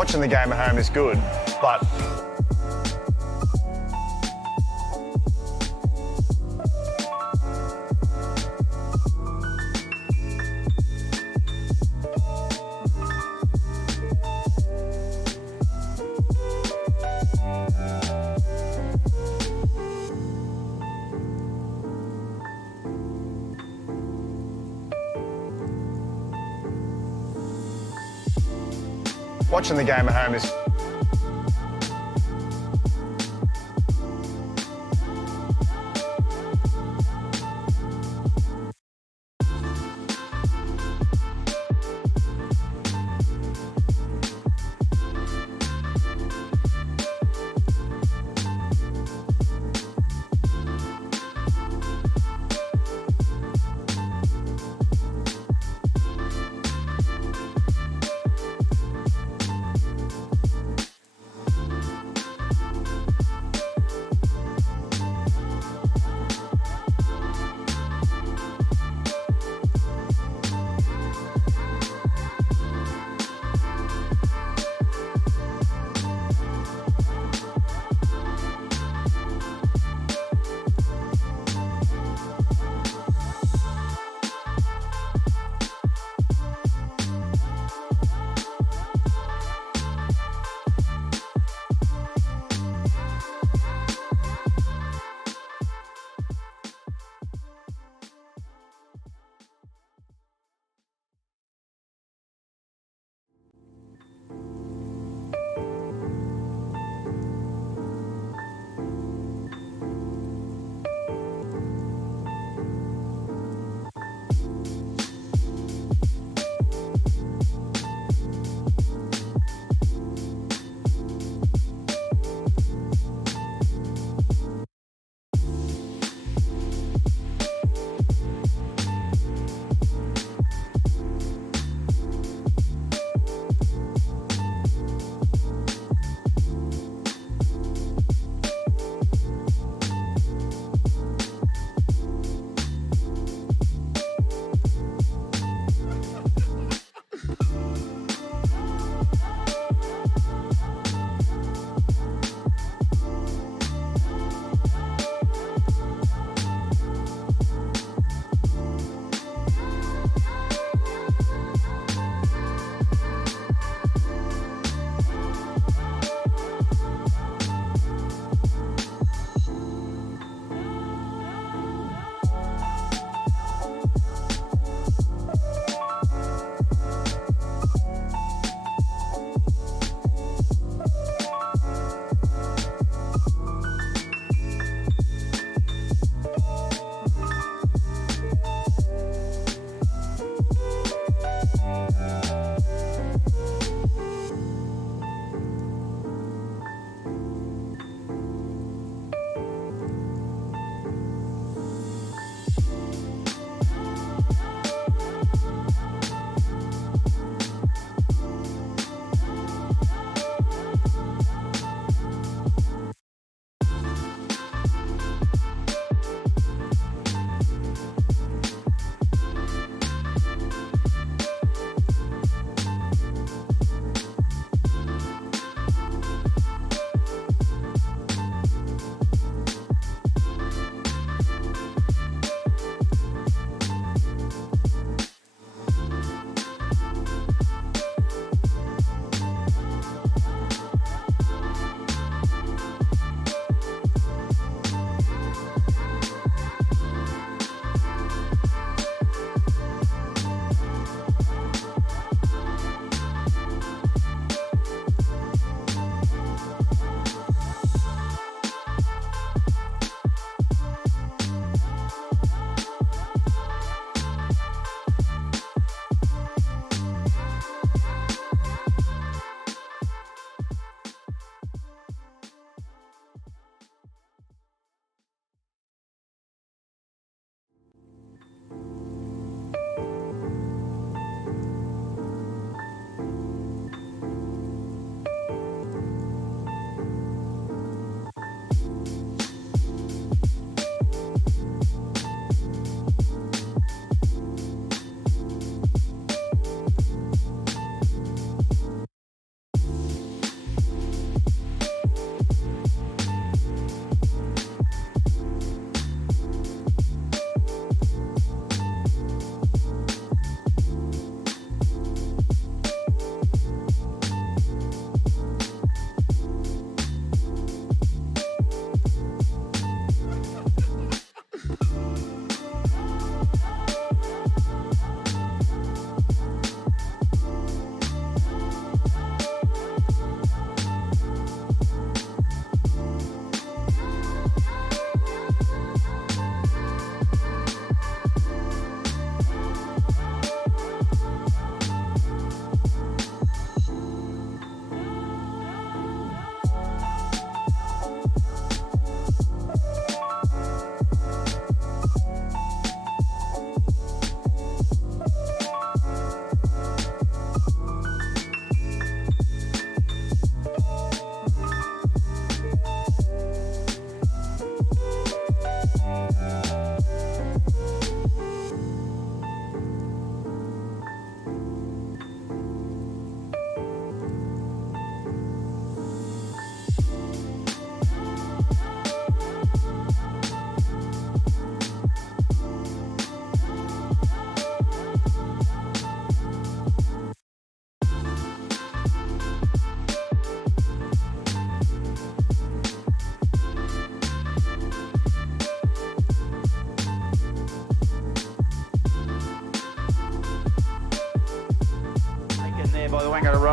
Watching the game at home is good, but watching the game at home is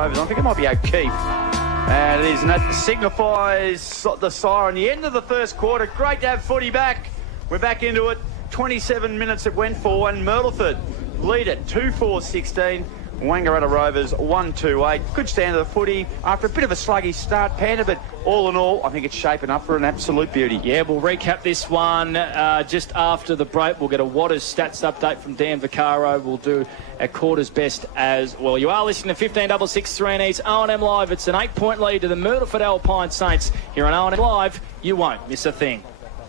Rovers. I think it might be O'Keefe. And it is, and that signifies the siren. The end of the first quarter. Great to have footy back. We're back into it. 27 minutes it went for, and Myrtleford lead it 2-4-16. Wangaratta Rovers 1-2-8. Good stand of the footy after a bit of a sluggish start, Panda, but all in all, I think it's shaping up for an absolute beauty. Yeah, we'll recap this one just after the break. We'll get a Waters stats update from Dan Vaccaro. We'll do a quarter's best as well. You are listening to 1566 E's O&M Live. It's an 8-point lead to the Myrtleford Alpine Saints. Here on O&M Live, you won't miss a thing.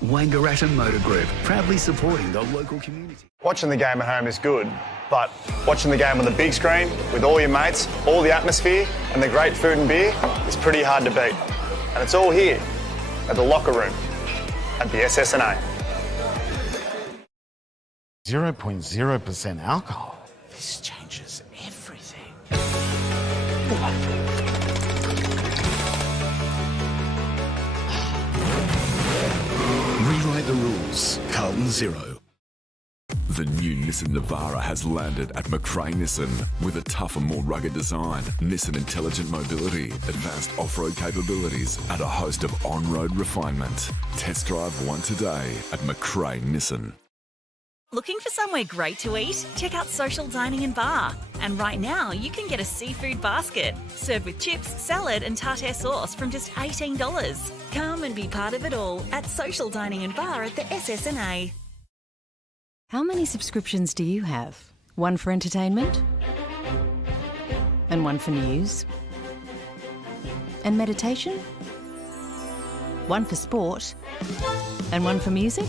Wangaratta Motor Group, proudly supporting the local community. Watching the game at home is good, but watching the game on the big screen with all your mates, all the atmosphere and the great food and beer is pretty hard to beat. And it's all here at the locker room at the SSNA. 0.0% alcohol. This changes everything. Rewrite the rules. Carlton Zero. The new Nissan Navara has landed at McRae Nissan with a tougher, more rugged design, Nissan Intelligent Mobility, advanced off-road capabilities, and a host of on-road refinement. Test drive one today at McRae Nissan. Looking for somewhere great to eat? Check out Social Dining and Bar. And right now, you can get a seafood basket, served with chips, salad and tartare sauce from just $18. Come and be part of it all at Social Dining and Bar at the SSNA. How many subscriptions do you have? One for entertainment? And one for news? And meditation? One for sport? And one for music?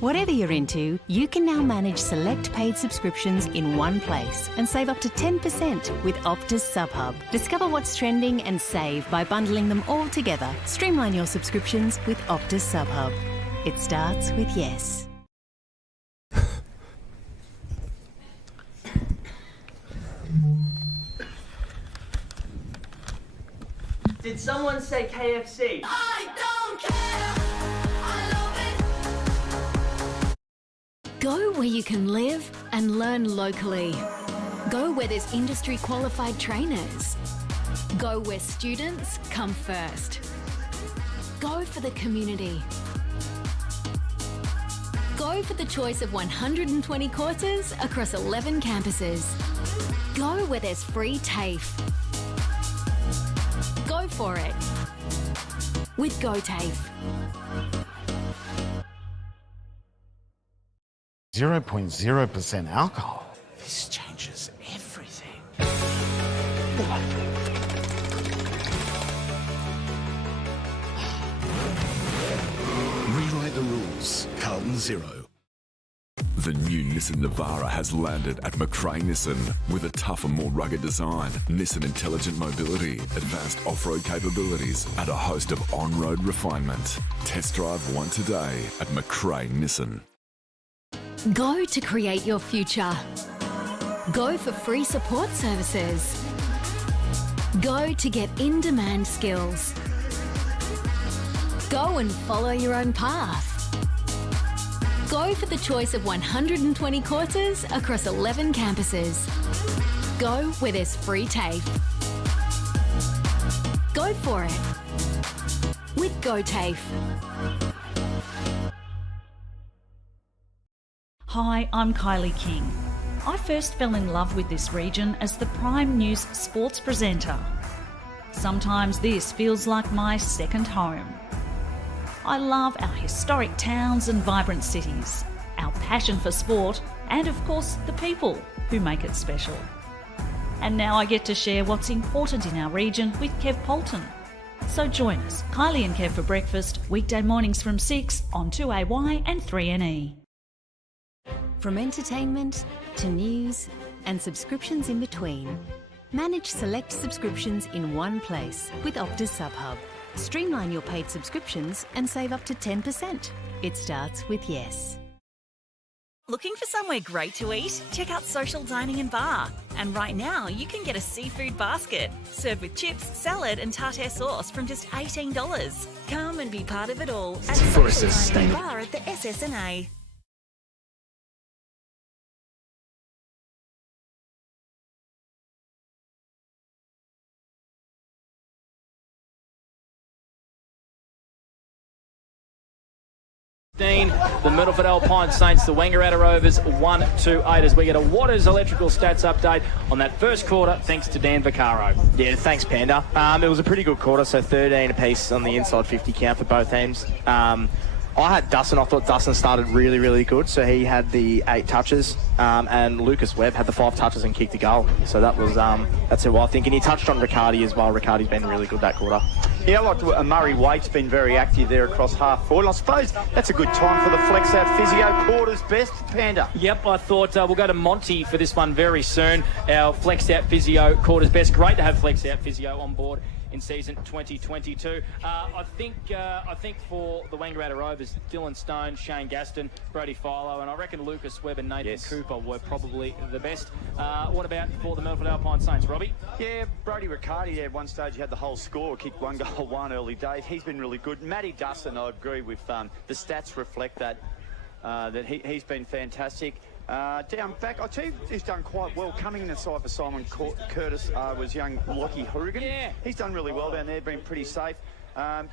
Whatever you're into, you can now manage select paid subscriptions in one place and save up to 10% with Optus SubHub. Discover what's trending and save by bundling them all together. Streamline your subscriptions with Optus SubHub. It starts with yes. Did someone say KFC? I don't care. I love it. Go where you can live and learn locally. Go where there's industry qualified trainers. Go where students come first. Go for the community. Go for the choice of 120 courses across 11 campuses. Go where there's free TAFE. Go for it with GoTAFE. 0.0% alcohol. This changes everything. Rewrite the rules. Carlton Zero. The new Nissan Navara has landed at McRae Nissan with a tougher, more rugged design, Nissan Intelligent Mobility, advanced off-road capabilities, and a host of on-road refinement. Test drive one today at McRae Nissan. Go to create your future. Go for free support services. Go to get in-demand skills. Go and follow your own path. Go for the choice of 120 courses across 11 campuses. Go where there's free TAFE. Go for it with GoTAFE. Hi, I'm Kylie King. I first fell in love with this region as the Prime News sports presenter. Sometimes this feels like my second home. I love our historic towns and vibrant cities, our passion for sport, and of course the people who make it special. And now I get to share what's important in our region with Kev Polton. So join us, Kylie and Kev for breakfast, weekday mornings from 6 on 2AY and 3NE. From entertainment to news and subscriptions in between, manage select subscriptions in one place with Optus SubHub. Streamline your paid subscriptions and save up to 10%. It starts with yes. Looking for somewhere great to eat? Check out Social Dining and Bar. And right now, you can get a seafood basket, served with chips, salad and tartare sauce from just $18. Come and be part of it all at Social Dining and Bar at the SSNA. The Myrtleford Alpine Saints, the Wangaratta Rovers 1-8 as we get a Waters electrical stats update on that first quarter thanks to Dan Vaccaro. Yeah, thanks Panda. It was a pretty good quarter, so 13 apiece on the inside 50 count for both teams. I had Dustin. I thought Dustin started really, really good. So he had the 8 touches, and Lucas Webb had the 5 touches and kicked a goal. So that was that's who I think. And he touched on Riccardi as well. Riccardi's been really good that quarter. Yeah, like Murray Waite's been very active there across half forward. And I suppose that's a good time for the flex out physio quarters best, Panda. Yep, I thought we'll go to Monty for this one very soon. Our flex out physio quarters best. Great to have flex out physio on board in season 2022. I think for the Wangaratta Rovers, Dylan Stone, Shane Gaston, Brody Philo, and I reckon Lucas Webb and Nathan Cooper were probably the best. What about for the Myrtleford Alpine Saints, Robbie? Yeah, Brody Riccardi there at one stage he had the whole score, kicked 1 goal, 1 early days. He's been really good. Matty Dustin, I agree with the stats reflect that he's been fantastic. Down back, I'll tell you he's done quite well. Coming in the side for Simon Curtis was young Lockie Hourigan. Yeah. He's done really well down there, been pretty safe.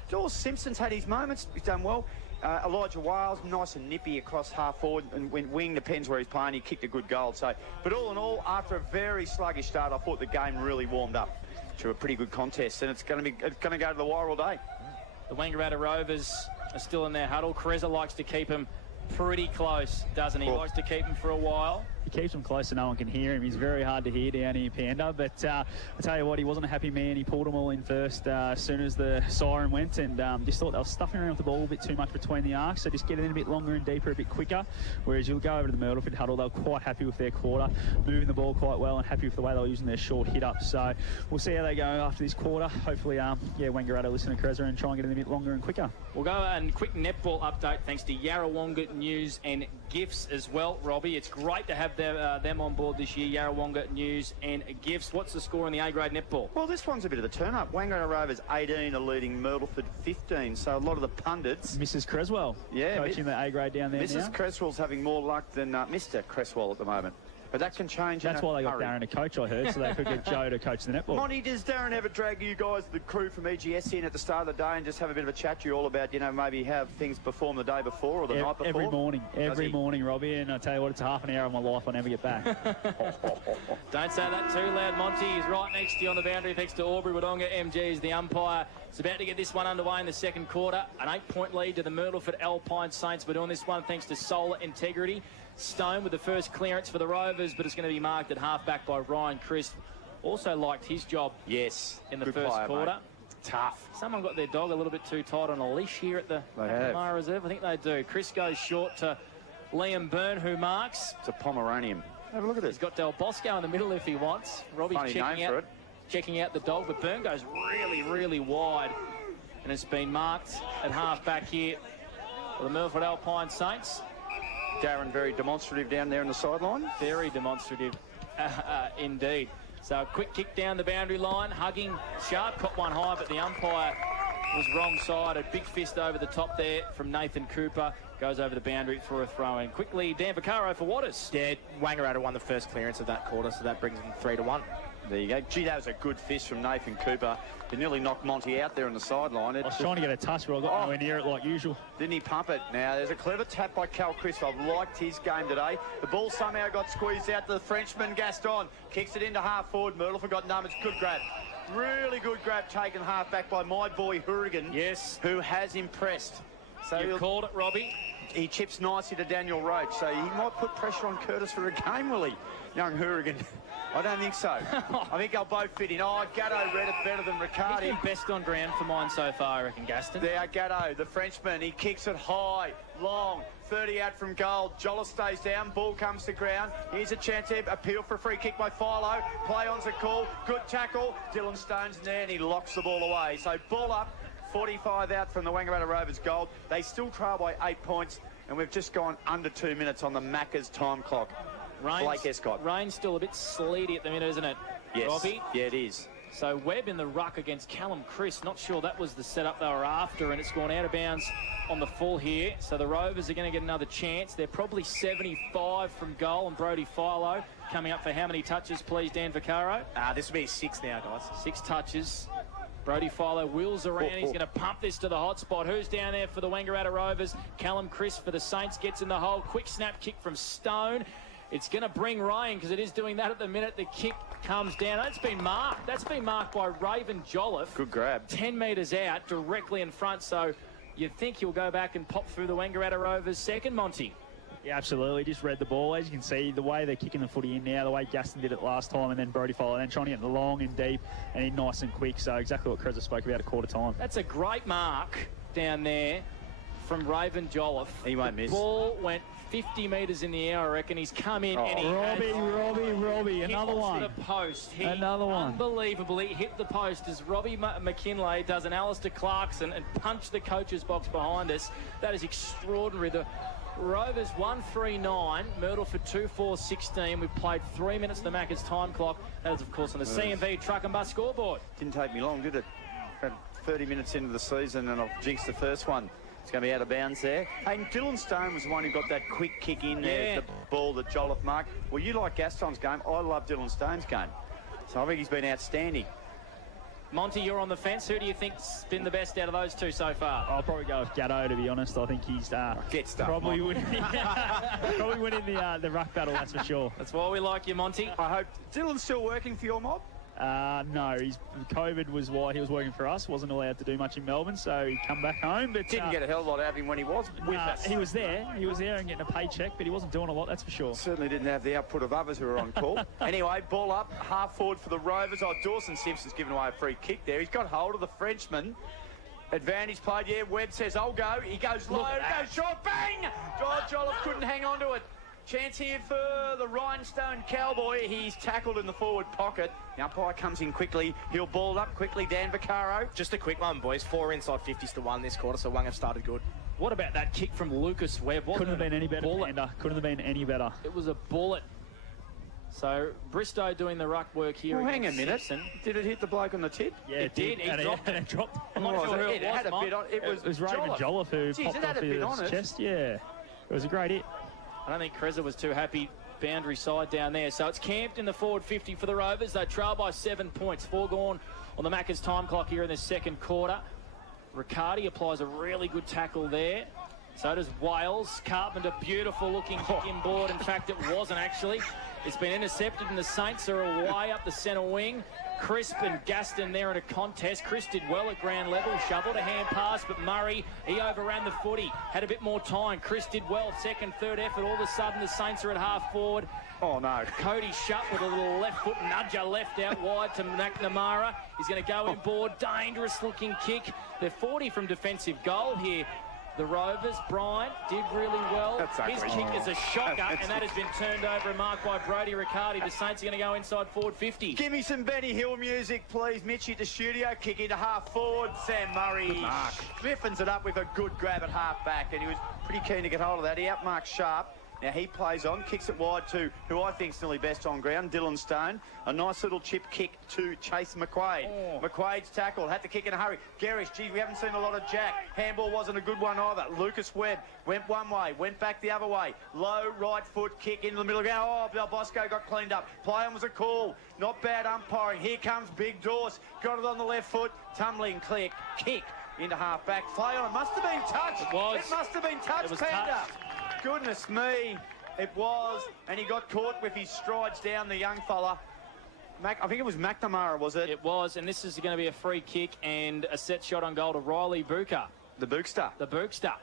Dawes Simpson's had his moments, he's done well. Elijah Wales, nice and nippy across half forward and went wing, depends where he's playing, he kicked a good goal. So, but all in all, after a very sluggish start, I thought the game really warmed up to a pretty good contest, and it's going to go to the wire all day. The Wangaratta Rovers are still in their huddle. Kreza likes to keep him pretty close, doesn't he? Likes to keep him for a while. He keeps him close so no one can hear him. He's very hard to hear down here, Panda. But I tell you what, he wasn't a happy man. He pulled them all in first as soon as the siren went, and just thought they were stuffing around with the ball a bit too much between the arcs, so just get it in a bit longer and deeper, a bit quicker. Whereas you'll go over to the Myrtleford huddle, they were quite happy with their quarter, moving the ball quite well and happy with the way they were using their short hit-up. So we'll see how they go after this quarter. Hopefully, Wangaratta listen to Kreza and try and get it a bit longer and quicker. We'll go and quick netball update thanks to Yarrawonga News and Gifts as well, Robbie. It's great to have them on board this year, Yarrawonga News and Gifts. What's the score in the A-grade netball? Well, this one's a bit of a turn-up. Wangaratta Rovers 18 are leading Myrtleford 15, so a lot of the pundits... Mrs. Creswell, coaching the A-grade down there Mrs. now. Cresswell's having more luck than Mr. Cresswell at the moment. But that can change. That's why they got Darren to coach, I heard, so they could get Joe to coach the netball. Monty, does Darren ever drag you guys, the crew from EGS, in at the start of the day and just have a bit of a chat to you all about, maybe how things perform the day before or the night before? Every morning, Robbie, and I tell you what, it's half an hour of my life I'll never get back. Don't say that too loud, Monty. He's right next to you on the boundary thanks to Aubrey Wodonga. MG is the umpire. It's about to get this one underway in the second quarter. An 8-point lead to the Myrtleford Alpine Saints. We're doing this one thanks to Solar Integrity. Stone with the first clearance for the Rovers, but it's going to be marked at half-back by Ryan Christ. Also liked his job in the first quarter. Mate. Tough. Someone got their dog a little bit too tight on a leash here at the Mara Reserve. I think they do. Chris goes short to Liam Byrne, who marks. It's a Pomeranian. Have a look at this. He's got Del Bosco in the middle if he wants. Robbie's checking out the dog, but Byrne goes really, really wide. And it's been marked at half-back here for the Myrtleford Alpine Saints. Darren very demonstrative down there on the sideline. Very demonstrative indeed. So a quick kick down the boundary line, hugging Sharp, caught one high, but the umpire was wrong side. A big fist over the top there from Nathan Cooper. Goes over the boundary for a throw in. Quickly, Dan Vaccaro for Waters. Yeah, Wangaratta won the first clearance of that quarter, so that brings them 3-1. There you go. Gee, that was a good fist from Nathan Cooper. He nearly knocked Monty out there on the sideline. I was trying to get a touch, but I got nowhere near it like usual. Didn't he pump it? Now, there's a clever tap by Cal Crisp. I've liked his game today. The ball somehow got squeezed out to the Frenchman, Gaston. Kicks it into half forward. Myrtleford got numbers. Good grab. Really good grab taken half back by my boy Hourigan. Yes. Who has impressed. So you called it, Robbie. He chips nicely to Daniel Roach, so he might put pressure on Curtis for a game, will he? Young Hourigan. I don't think so. I think they'll both fit in. Oh, Gatto read it better than Riccardi. He's been best on ground for mine so far, I reckon, Gaston. There, Gatto, the Frenchman. He kicks it high, long, 30 out from goal. Jolla stays down, ball comes to ground. Here's a chance here, appeal for a free kick by Philo. Play on's a call, good tackle. Dylan Stone's in there and he locks the ball away. So ball up, 45 out from the Wangaratta Rovers goal. They still trail by 8 points and we've just gone under 2 minutes on the Macca's time clock. Blake Escott. Rain's still a bit sleety at the minute, isn't it, yes. Robbie? Yeah, it is. So Webb in the ruck against Callum Chris. Not sure that was the setup they were after, and it's gone out of bounds on the full here. So the Rovers are going to get another chance. They're probably 75 from goal, and Brody Philo coming up for how many touches, please, Dan Vaccaro? This will be 6 now, guys. 6 touches. Brody Philo wheels around. He's going to pump this to the hot spot. Who's down there for the Wangaratta Rovers? Callum Chris for the Saints gets in the hole. Quick snap kick from Stone. It's going to bring rain because it is doing that at the minute. The kick comes down. That's been marked. That's been marked by Raven Jolliffe. Good grab. 10 metres out, directly in front. So you'd think he'll go back and pop through the Wangaratta Rovers second, Monty. Yeah, absolutely. Just read the ball. As you can see, the way they're kicking the footy in now, the way Gaston did it last time, and then Brody followed, and then trying to get it long and deep and in nice and quick. So exactly what Kreza spoke about at quarter time. That's a great mark down there from Raven Jolliffe. He won't miss. The ball went 50 metres in the air, I reckon. He's come in and he Robbie, another one. Hit the post. He Another one. Unbelievably hit the post as Robbie McKinlay does an Alistair Clarkson and punched the coach's box behind us. That is extraordinary. The Rovers 1-3-9, Myrtleford 2-4-16. We've played 3 minutes of the Macca's time clock. That is, of course, on the CMV Truck and Bus scoreboard. Didn't take me long, did it? 30 minutes into the season and I've jinxed the first one. It's going to be out of bounds there. Hey, Dylan Stone was the one who got that quick kick in there, the ball that Jolliffe marked. Well, you like Gaston's game. I love Dylan Stone's game. So I think he's been outstanding. Monty, you're on the fence. Who do you think's been the best out of those two so far? I'll probably go with Gatto, to be honest. I think he's probably winning the ruck battle, that's for sure. That's why we like you, Monty. I hope Dylan's still working for your mob. No, COVID was why he was working for us. Wasn't allowed to do much in Melbourne, so he come back home. But didn't get a hell of a lot out of him when he was with us. He was there and getting a paycheck, but he wasn't doing a lot, that's for sure. Certainly didn't have the output of others who were on call. Anyway, ball up, half forward for the Rovers. Dawson Simpson's given away a free kick there. He's got hold of the Frenchman. Advantage played, yeah. Webb says, I'll go. He goes low, goes short, bang! Jolliffe couldn't hang on to it. Chance here for the Rhinestone Cowboy. He's tackled in the forward pocket. The umpire comes in quickly. He'll ball up quickly. Dan Vaccaro. Just a quick one, boys. 4 inside 50s to 1 this quarter, so Wang have started good. What about that kick from Lucas Webb? Couldn't have been any better, Panda. Couldn't have been any better. It was a bullet. So Bristow doing the ruck work here. Well, hang a minute. Simpson. Did it hit the bloke on the tip? Yeah, it did. He dropped it. It dropped. I'm not sure who it was. Had a bit on it. It was Raven Jolliffe who popped off his chest. Yeah, it was a great hit. I don't think Kreza was too happy. Boundary side down there. So it's camped in the forward 50 for the Rovers. They trail by 7 points. 4 gone on the Macca's time clock here in the second quarter. Riccardi applies a really good tackle there. So does Wales. Carpenter, beautiful looking kick inboard. In fact, it wasn't actually. It's been intercepted and the Saints are away up the centre wing. Crisp and Gaston there in a contest. Chris did well at ground level, shoveled a hand pass, but Murray, he overran the footy, had a bit more time. Chris did well, second, third effort. All of a sudden, the Saints are at half forward. Oh, no. Cody Shutt with a little left foot nudger left out wide to McNamara. He's going to go inboard. Dangerous looking kick. They're 40 from defensive goal here. The Rovers, Bryant did really well. His kick is a shocker, and that has been turned over and marked by Brody Riccardi. The Saints are going to go inside forward 50. Give me some Benny Hill music, please. Mitchie at the studio. Kick into half forward. Sam Murray griffins it up with a good grab at half back, and he was pretty keen to get hold of that. He outmarked Sharp. Now he plays on, kicks it wide to who I think's nearly best on ground, Dylan Stone. A nice little chip kick to Chase McQuaid. McQuaid's tackle, had to kick in a hurry. Garrish, gee, we haven't seen a lot of Jack. Handball wasn't a good one either. Lucas Webb went one way, went back the other way. Low right foot kick into the middle. Oh, Del Bosco got cleaned up. Play on was a call. Not bad umpiring. Here comes Big Dorse. Got it on the left foot. Tumbling clear kick into half back. Play on. Must have been touched. It was. It must have been touched, Panda. Goodness me, it was, and he got caught with his strides down, the young fella. I think it was McNamara, was it? It was, and this is going to be a free kick and a set shot on goal to Riley Buka. The Bookster. The Bookster.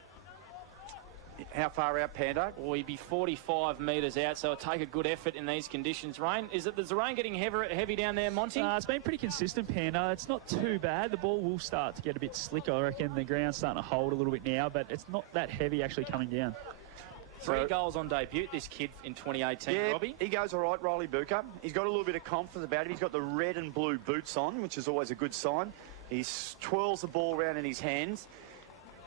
How far out, Pando? Well, he'd be 45 metres out, so it'll take a good effort in these conditions. Rain, is the rain getting heavy down there, Monty? It's been pretty consistent, Panda. It's not too bad. The ball will start to get a bit slicker, I reckon. The ground's starting to hold a little bit now, but it's not that heavy actually coming down. 3 goals on debut, this kid in 2018, yeah, Robbie. He goes all right, Riley Buka. He's got a little bit of confidence about him. He's got the red and blue boots on, which is always a good sign. He twirls the ball around in his hands.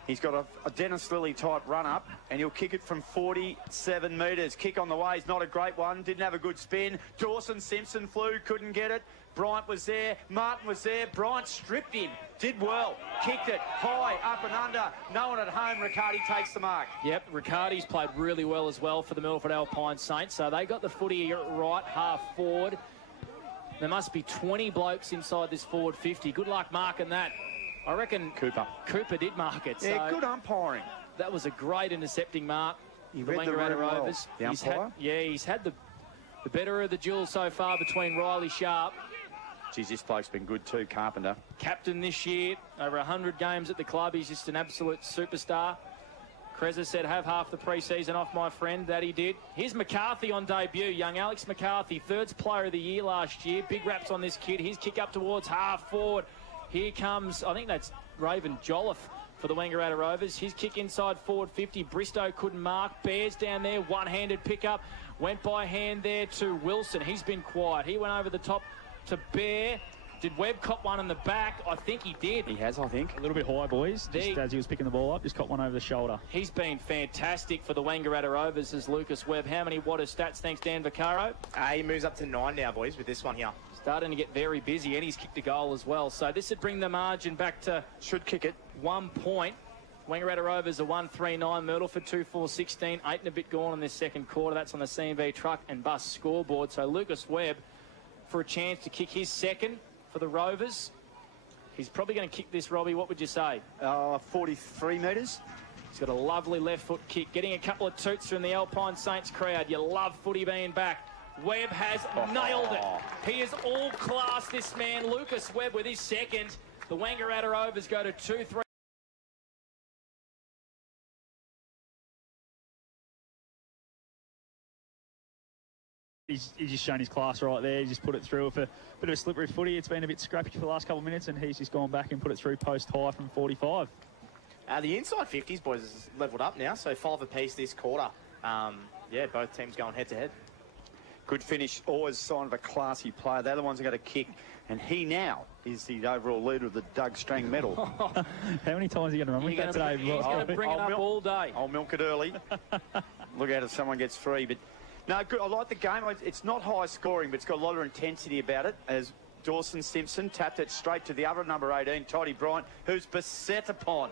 He's got a Dennis Lilly type run up, and he'll kick it from 47 metres. Kick on the way is not a great one. Didn't have a good spin. Dawson Simpson flew, couldn't get it. Bryant was there. Martin was there. Bryant stripped him. Did well. Kicked it high, up and under. No one at home. Riccardi takes the mark. Yep, Riccardi's played really well as well for the Myrtleford Alpine Saints. So they got the footy right half forward. There must be 20 blokes inside this forward 50. Good luck marking that. I reckon Cooper did mark it. Yeah, so good umpiring. that was a great intercepting mark. He The read the Wangaratta room well, Rovers. the umpire. He's had the better of the duel so far between Riley Sharp. Geez, this bloke's been good too, Carpenter. Captain this year, over 100 games at the club. He's just an absolute superstar. Kreza said, have half the pre-season off, my friend. That he did. Here's McCarthy on debut. Young Alex McCarthy, third player of the year last year. Big raps on this kid. His kick up towards half forward. Here comes, I think that's Raven Jolliffe for the Wangaratta Rovers. His kick inside forward 50. Bristow couldn't mark. Bears down there. One-handed pickup. Went by hand there to Wilson. He's been quiet. He went over the top to Bear. Did Webb cop one in the back? I think he did. He has, I think. A little bit high, boys. Just as he was picking the ball up, just caught one over the shoulder. He's been fantastic for the Wangaratta Rovers as Lucas Webb. How many Watters stats? Thanks, Dan Vaccaro. He moves up to 9 now, boys, with this one here. Starting to get very busy, and he's kicked a goal as well. So this would bring the margin back to... Should kick it. 1 point. Wangaratta Rovers are 1-3-9. Myrtleford 2-4-16. 8 and a bit gone in this second quarter. That's on the C&V truck and bus scoreboard. So Lucas Webb for a chance to kick his second for the Rovers. He's probably going to kick this, Robbie. What would you say? 43 metres. He's got a lovely left foot kick. Getting a couple of toots from the Alpine Saints crowd. You love footy being back. Webb has nailed it. He is all class, this man. Lucas Webb with his second. The Wangaratta Rovers go to 2-3. He's just shown his class right there. He's just put it through with a bit of a slippery footy. It's been a bit scrappy for the last couple of minutes, and he's just gone back and put it through post high from 45. The inside 50s, boys, is levelled up now, so 5 apiece this quarter. Both teams going head-to-head. Good finish, always a sign of a classy player. They're the ones who are going to kick, and he now is the overall leader of the Doug Strang medal. How many times are you going to run with that today? He's going to bring it up all day. I'll milk it early. Look out if someone gets 3, but... No, good. I like the game. It's not high scoring, but it's got a lot of intensity about it. As Dawson Simpson tapped it straight to the other number 18, Toddy Bryant, who's beset upon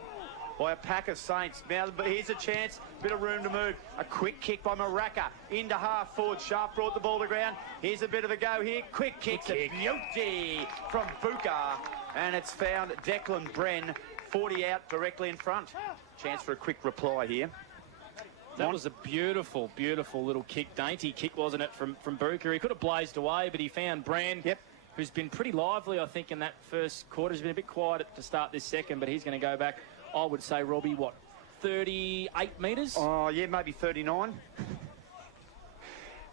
by a pack of Saints. Now, here's a chance, bit of room to move. A quick kick by Myrtleford into half forward. Sharp brought the ball to ground. Here's a bit of a go here. Quick kick to Beauty from Buka. And it's found Declan Bren, 40 out directly in front. Chance for a quick reply here. That was a beautiful, beautiful little kick. Dainty kick, wasn't it, from Buka? He could have blazed away, but he found Brand, who's been pretty lively, I think, in that first quarter. He's been a bit quiet to start this second, but he's going to go back, I would say, Robbie, 38 metres? Oh, yeah, maybe 39.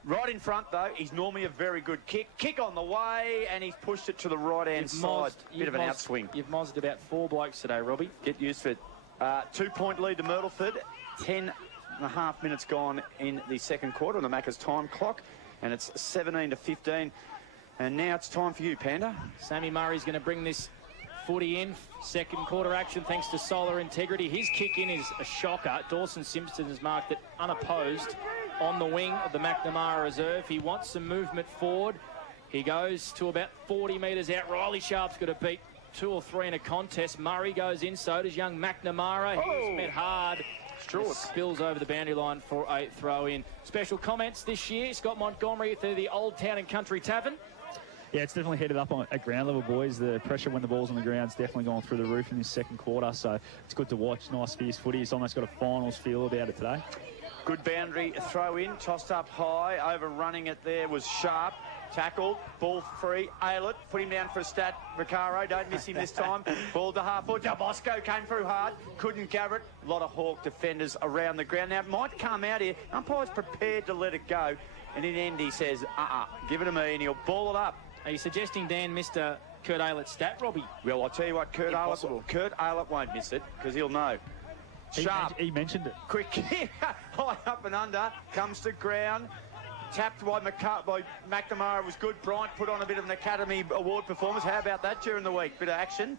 Right in front, though, he's normally a very good kick. Kick on the way, and he's pushed it to the right-hand side. Bit of an outswing. You've mozzed about 4 blokes today, Robbie. Get used to it. 2-point lead to Myrtleford. 10.5 minutes gone in the second quarter on the Macca's time clock, and it's 17-15. And now it's time for you, Panda. Sammy Murray's going to bring this footy in. Second quarter action thanks to solar integrity. His kick in is a shocker. Dawson Simpson has marked it unopposed on the wing of the McNamara reserve. He wants some movement forward. He goes to about 40 metres out. Riley Sharp's got to beat 2 or 3 in a contest. Murray goes in, so does young McNamara. He's met hard. Spills over the boundary line for a throw-in. Special comments this year. Scott Montgomery through the Old Town and Country Tavern. Yeah, it's definitely headed up at ground level, boys. The pressure when the ball's on the ground's definitely gone through the roof in this second quarter, so it's good to watch. Nice fierce footy. It's almost got a finals feel about it today. Good boundary throw-in, tossed up high. Overrunning it there was Sharp. Tackled, ball free, Aylett, put him down for a stat. Vaccaro, don't miss him this time. Ball to half forward. Bosco came through hard, couldn't gather it. A lot of Hawk defenders around the ground. Now, it might come out here. Umpire's prepared to let it go. And in the end, he says, give it to me, and he'll ball it up. Are you suggesting Dan missed Kurt Aylett's stat, Robbie? Well, I'll tell you what, Kurt Aylett won't miss it, because he'll know. Sharp. He mentioned it. Quick kick, high up and under, comes to ground. Tapped by McNamara was good. Bryant put on a bit of an Academy Award performance. How about that during the week? Bit of action.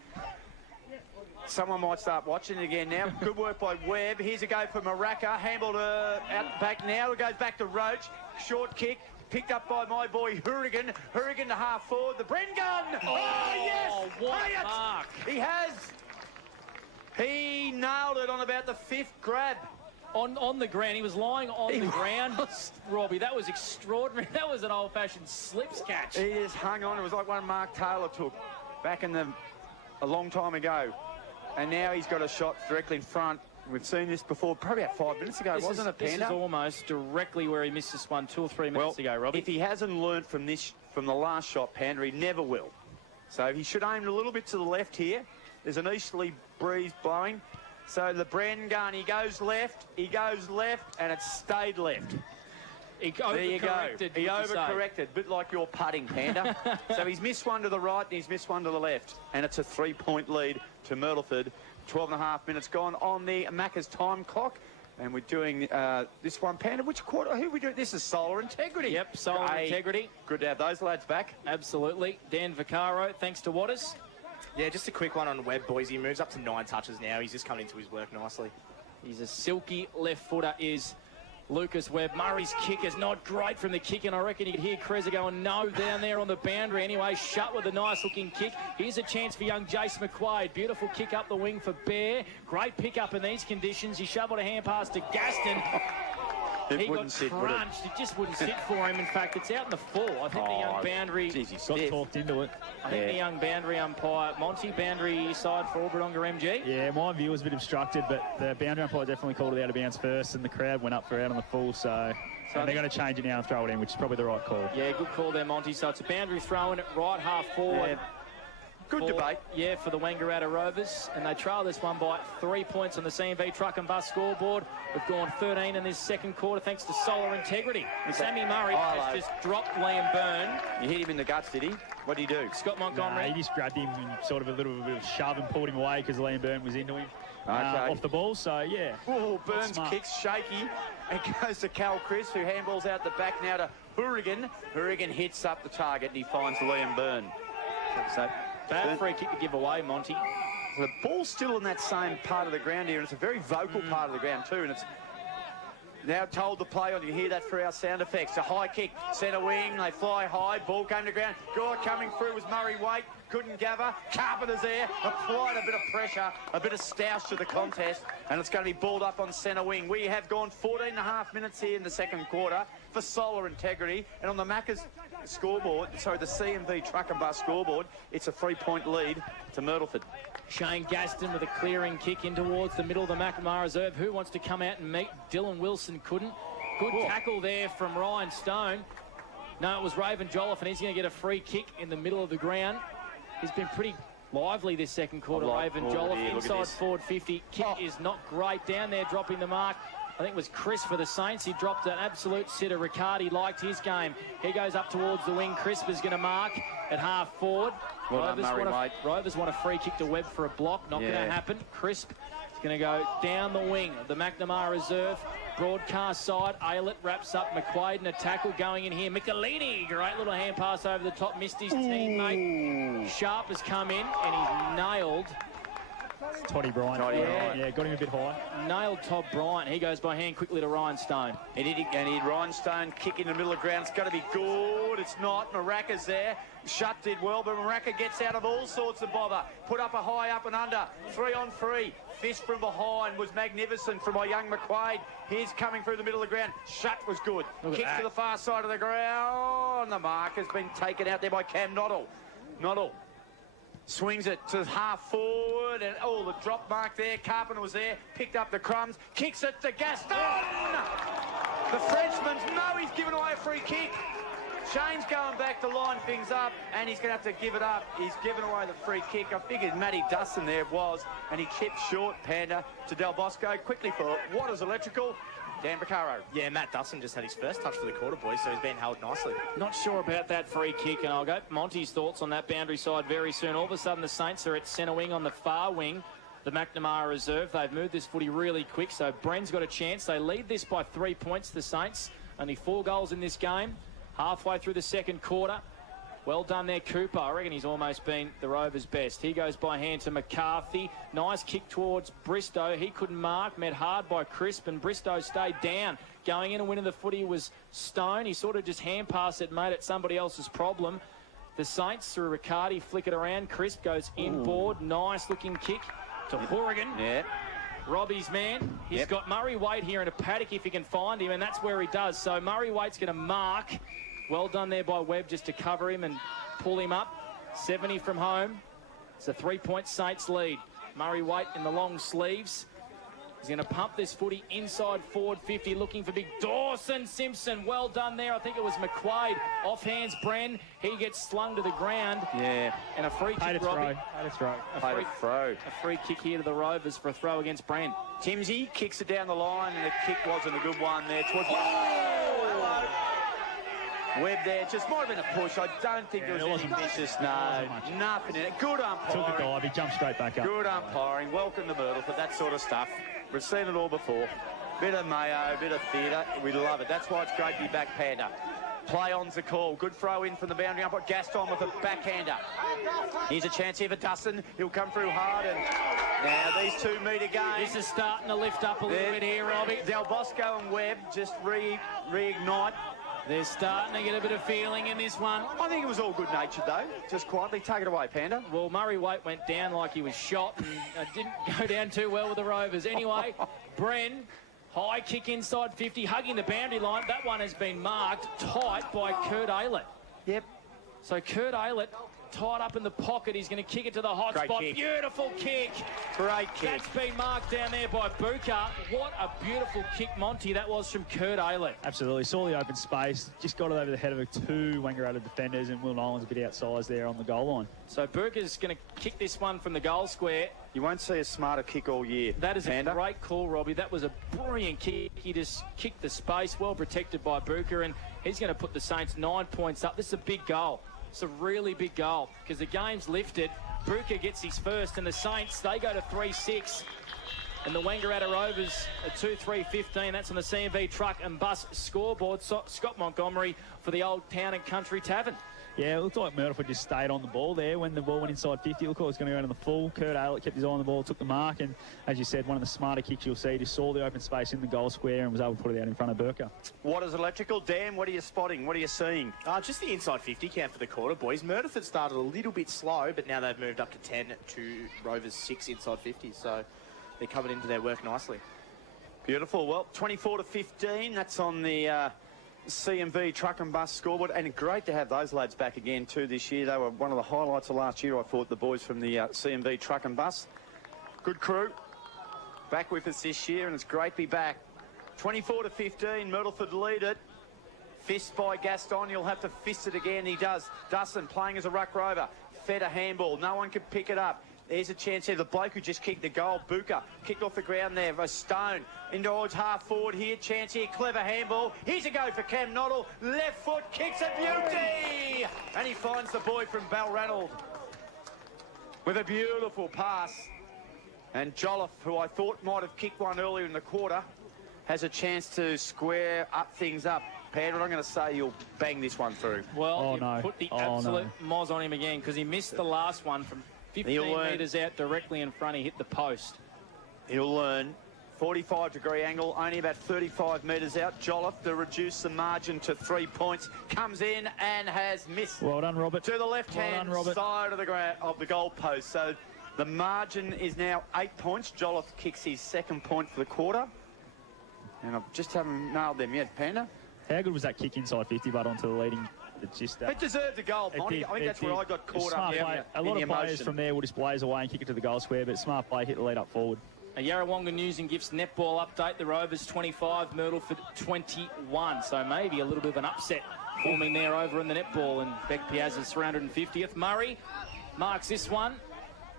Someone might start watching it again now. Good work by Webb. Here's a go for Myrtleford. Handled out back now. It goes back to Roach. Short kick. Picked up by my boy Hourigan. Hourigan to half forward. The Bren gun. Oh yes! What a mark. He has. He nailed it on about the 5th grab. On the ground. He was lying on the ground, Robbie. That was extraordinary. That was an old-fashioned slips catch. He just hung on. It was like one Mark Taylor took back a long time ago. And now he's got a shot directly in front. We've seen this before, probably about 5 minutes ago, wasn't it, Panda? This is almost directly where he missed this one 2 or 3 minutes ago, Robbie. If he hasn't learnt from the last shot, Panda, he never will. So he should aim a little bit to the left here. There's an easterly breeze blowing. So the Brandon gun, he goes left, and it stayed left. There you go. He overcorrected, a bit like your putting, Panda. So he's missed one to the right and he's missed one to the left. And it's a 3-point lead to Myrtleford. 12.5 minutes gone on the Macca's time clock. And we're doing this one, Panda. Which quarter? Who are we doing? This is Solar Integrity. Yep, Solar Integrity. Good to have those lads back. Absolutely. Dan Vaccaro, thanks to Waters. Yeah, just a quick one on Webb, boys. He moves up to 9 touches now. He's just coming into his work nicely. He's a silky left footer, is Lucas Webb. Murray's kick is not great from the kick, and I reckon you could hear Kreza going no down there on the boundary. Anyway, shut with a nice-looking kick. Here's a chance for young Jace McQuaid. Beautiful kick up the wing for Bear. Great pick-up in these conditions. He shoveled a hand pass to Gaston. He got crunched. It just wouldn't sit for him. In fact, it's out in the full. I think the young boundary... got talked into it. I think the young boundary umpire, Monty, boundary side for Alburonga MG. Yeah, my view was a bit obstructed, but the boundary umpire definitely called it out of bounds first, and the crowd went up for out on the full, so they're going to change it now and throw it in, which is probably the right call. Yeah, good call there, Monty. So it's a boundary throw in at right half forward. Yeah. Good debate. Yeah, for the Wangaratta Rovers. And they trail this one by 3 points on the CMV Truck and Bus scoreboard. We've gone 13 in this second quarter thanks to Solar Integrity. Sammy Murray has just dropped Liam Byrne. You hit him in the guts, did he? What did he do? Scott Montgomery. He just grabbed him and sort of a little bit of shove and pulled him away because Liam Byrne was into him off the ball. So, yeah. Oh, Byrne's kick's shaky. And goes to Cal Crisp, who handballs out the back now to Hourigan. Hourigan hits up the target and he finds Liam Byrne. So... bad free kick to give away, Monty. The ball's still in that same part of the ground here, and it's a very vocal part of the ground too, and it's now told to play on. You hear that through our sound effects. A high kick, centre wing, they fly high, ball came to ground. Gore coming through was Murray Waite, couldn't gather. Carpenter's there, applied a bit of pressure, a bit of stoush to the contest, and it's going to be balled up on centre wing. We have gone 14.5 minutes here in the second quarter for Solar Integrity, and on the Macca's scoreboard, sorry, the CMV Truck and Bus scoreboard, it's a 3-point lead to Myrtleford. Shane Gaston with a clearing kick in towards the middle of the Macnamara Reserve. Who wants to come out and meet? Dylan Wilson couldn't. Good tackle there from Ryan Stone. No, it was Raven Jolliffe, and he's going to get a free kick in the middle of the ground. He's been pretty lively this second quarter, Raven Jolliffe. Inside forward 50. Kick is not great. Down there, dropping the mark. I think it was Chris for the Saints. He dropped an absolute sitter. Riccardi liked his game. He goes up towards the wing. Crisp is going to mark at half forward. Rovers want a free kick to Webb for a block. Not going to happen. Crisp is going to go down the wing of the Macnamara Reserve. Broadcast side. Aylett wraps up McQuaid in a tackle going in here. Michelini, great little hand pass over the top. Missed his teammate. Sharp has come in and he's nailed Toddy Bryant. Yeah, got him a bit high. Nailed Todd Bryant. He goes by hand quickly to Ryan Stone. And he had Ryan Stone kick in the middle of the ground. It's going to be good. It's not. Maracca's there. Shutt did well, but Maracca gets out of all sorts of bother. Put up a high up and under. 3-on-3. Fist from behind was magnificent from my young McQuaid. Here's coming through the middle of the ground. Shutt was good. Kick to the far side of the ground. The mark has been taken out there by Cam Noddle. Noddle swings it to half forward, and the drop mark there. Carpenter was there, picked up the crumbs, kicks it to Gaston. The Frenchman's he's given away a free kick. Shane's going back to line things up, and he's going to have to give it up. He's given away the free kick. I figured Matty Dustin there was, and he chipped short, Panda, to Del Bosco. Quickly for Waters Electrical. Dan Vaccaro. Yeah, Matt Dustin just had his first touch for the quarter, boys, so he's been held nicely. Not sure about that free kick, and I'll go Monty's thoughts on that boundary side very soon. All of a sudden, the Saints are at centre wing on the far wing, the Macnamara Reserve. They've moved this footy really quick, so Bren's got a chance. They lead this by 3 points, the Saints. Only 4 goals in this game. Halfway through the second quarter. Well done there, Cooper. I reckon he's almost been the Rovers' best. He goes by hand to McCarthy. Nice kick towards Bristow. He couldn't mark. Met hard by Crisp, and Bristow stayed down. Going in and winning the footy was Stone. He sort of just hand passed it, made it somebody else's problem. The Saints, through Riccardi, flick it around. Crisp goes inboard. Nice looking kick to Hourigan. Yeah. Robbie's man. He's got Murray Waite here in a paddock if he can find him, and that's where he does. So Murray Waite's going to mark. Well done there by Webb just to cover him and pull him up. 70 from home. It's a 3-point Saints lead. Murray Waite in the long sleeves. He's going to pump this footy inside forward 50, looking for big Dawson Simpson. Well done there. I think it was McQuaid. Off hands Bren. He gets slung to the ground. Yeah. And a free kick, Robbie. A free kick here to the Rovers for a throw against Bren. Timsy kicks it down the line, and the kick wasn't a good one there towards... Webb there, just might have been a push. I don't think there was anything vicious. No, nothing in it. Good umpiring. Took a dive, he jumped straight back up. Good umpiring. Welcome to Myrtleford, that sort of stuff. We've seen it all before. Bit of mayo, bit of theatre. We love it. That's why it's great to be back, Panda. Play on's the call. Good throw in from the boundary umpire. Gaston with a backhander. Here's a chance here for Dustin. He'll come through hard, and now these 2 meet again. This is starting to lift up a little bit here, Robbie. Del Bosco and Webb just reignite. They're starting to get a bit of feeling in this one. I think it was all good-natured, though. Just quietly. Take it away, Panda. Well, Murray Waite went down like he was shot and didn't go down too well with the Rovers. Anyway, Bren, high kick inside 50, hugging the boundary line. That one has been marked tight by Kurt Aylett. Yep. So Kurt Aylett tied up in the pocket. He's going to kick it to the hot spot. Kick. Beautiful kick. Great kick. That's been marked down there by Buka. What a beautiful kick, Monty, that was from Kurt Aylett. Absolutely. Saw the open space. Just got it over the head of 2 Wangaratta defenders, and Will Nolan's a bit outsized there on the goal line. So Buka's going to kick this one from the goal square. You won't see a smarter kick all year. That is Panda. a great call, Robbie. That was a brilliant kick. He just kicked the space, well protected by Buka, and he's going to put the Saints 9 points up. This is a big goal. It's a really big goal because the game's lifted. Buka gets his first, and the Saints, they go to 3-6. And the Wangaratta Rovers at 2-3-15. That's on the CMV truck and bus scoreboard. Scott Montgomery for the Old Town and Country Tavern. Yeah, it looked like Myrtleford just stayed on the ball there when the ball went inside 50. It looked like it was going to go into the full. Kurt Aylett kept his eye on the ball, took the mark, and as you said, one of the smarter kicks you'll see. Just saw the open space in the goal square and was able to put it out in front of Burka. What is electrical? Dan, what are you spotting? What are you seeing? Just the inside 50 count for the quarter, boys. Myrtleford started a little bit slow, but now they've moved up to 10 to Rovers 6 inside 50, so they're coming into their work nicely. Beautiful. Well, 24-15. That's on the CMV truck and bus scoreboard, and great to have those lads back again too this year. They were one of the highlights of last year, I thought, the boys from the CMV truck and bus. Good crew back with us this year, and it's great to be back. 24-15, Myrtleford lead it. Fist by Gaston. He'll have to fist it again. He does. Dustin playing as a ruck rover. Fed a handball. No one could pick it up. There's a chance here. The bloke who just kicked the goal, Buka, kicked off the ground there. A Stone into towards half forward here. Chance here. Clever handball. Here's a go for Cam Noddle. Left foot kicks a beauty. And he finds the boy from Balranald with a beautiful pass. And Jolliffe, who I thought might have kicked one earlier in the quarter, has a chance to square up things up. Pedro, I'm going to say you'll bang this one through. Well, put the absolute moz on him again because he missed the last one from 15 metres out directly in front. He hit the post. He'll learn. 45-degree angle, only about 35 metres out. Jolliffe to reduce the margin to 3 points. Comes in and has missed. Well done, Robert. To the left-hand side of the goal post. So the margin is now 8 points. Jolliffe kicks his second point for the quarter. And I just haven't nailed them yet, Panda. How good was that kick inside 50, but onto the leading? It deserved a goal, Monty. I think that's where I got caught up. A lot of players from there will just blaze away and kick it to the goal square, but smart play, hit the lead up forward. A Yarrawonga News and Gifts netball update. The Rovers 25, Myrtleford 21. So maybe a little bit of an upset forming there over in the netball. And Beck Piazza's 350th. Murray marks this one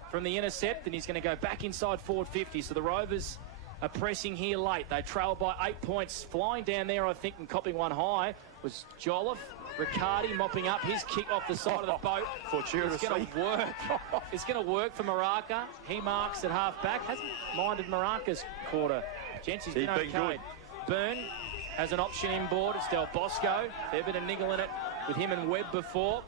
from the intercept, and he's going to go back inside forward 50. So the Rovers are pressing here late. They trail by 8 points. Flying down there, I think, and copping one high was Jolliffe. Riccardi mopping up his kick off the side of the boat. It's going to work. It's going to work for Maraka. He marks at half back. Hasn't minded Maraka's quarter. Gents, he's been okay. Good. Byrne has an option inboard. It's Del Bosco. Fair bit of niggle in it with him and Webb before.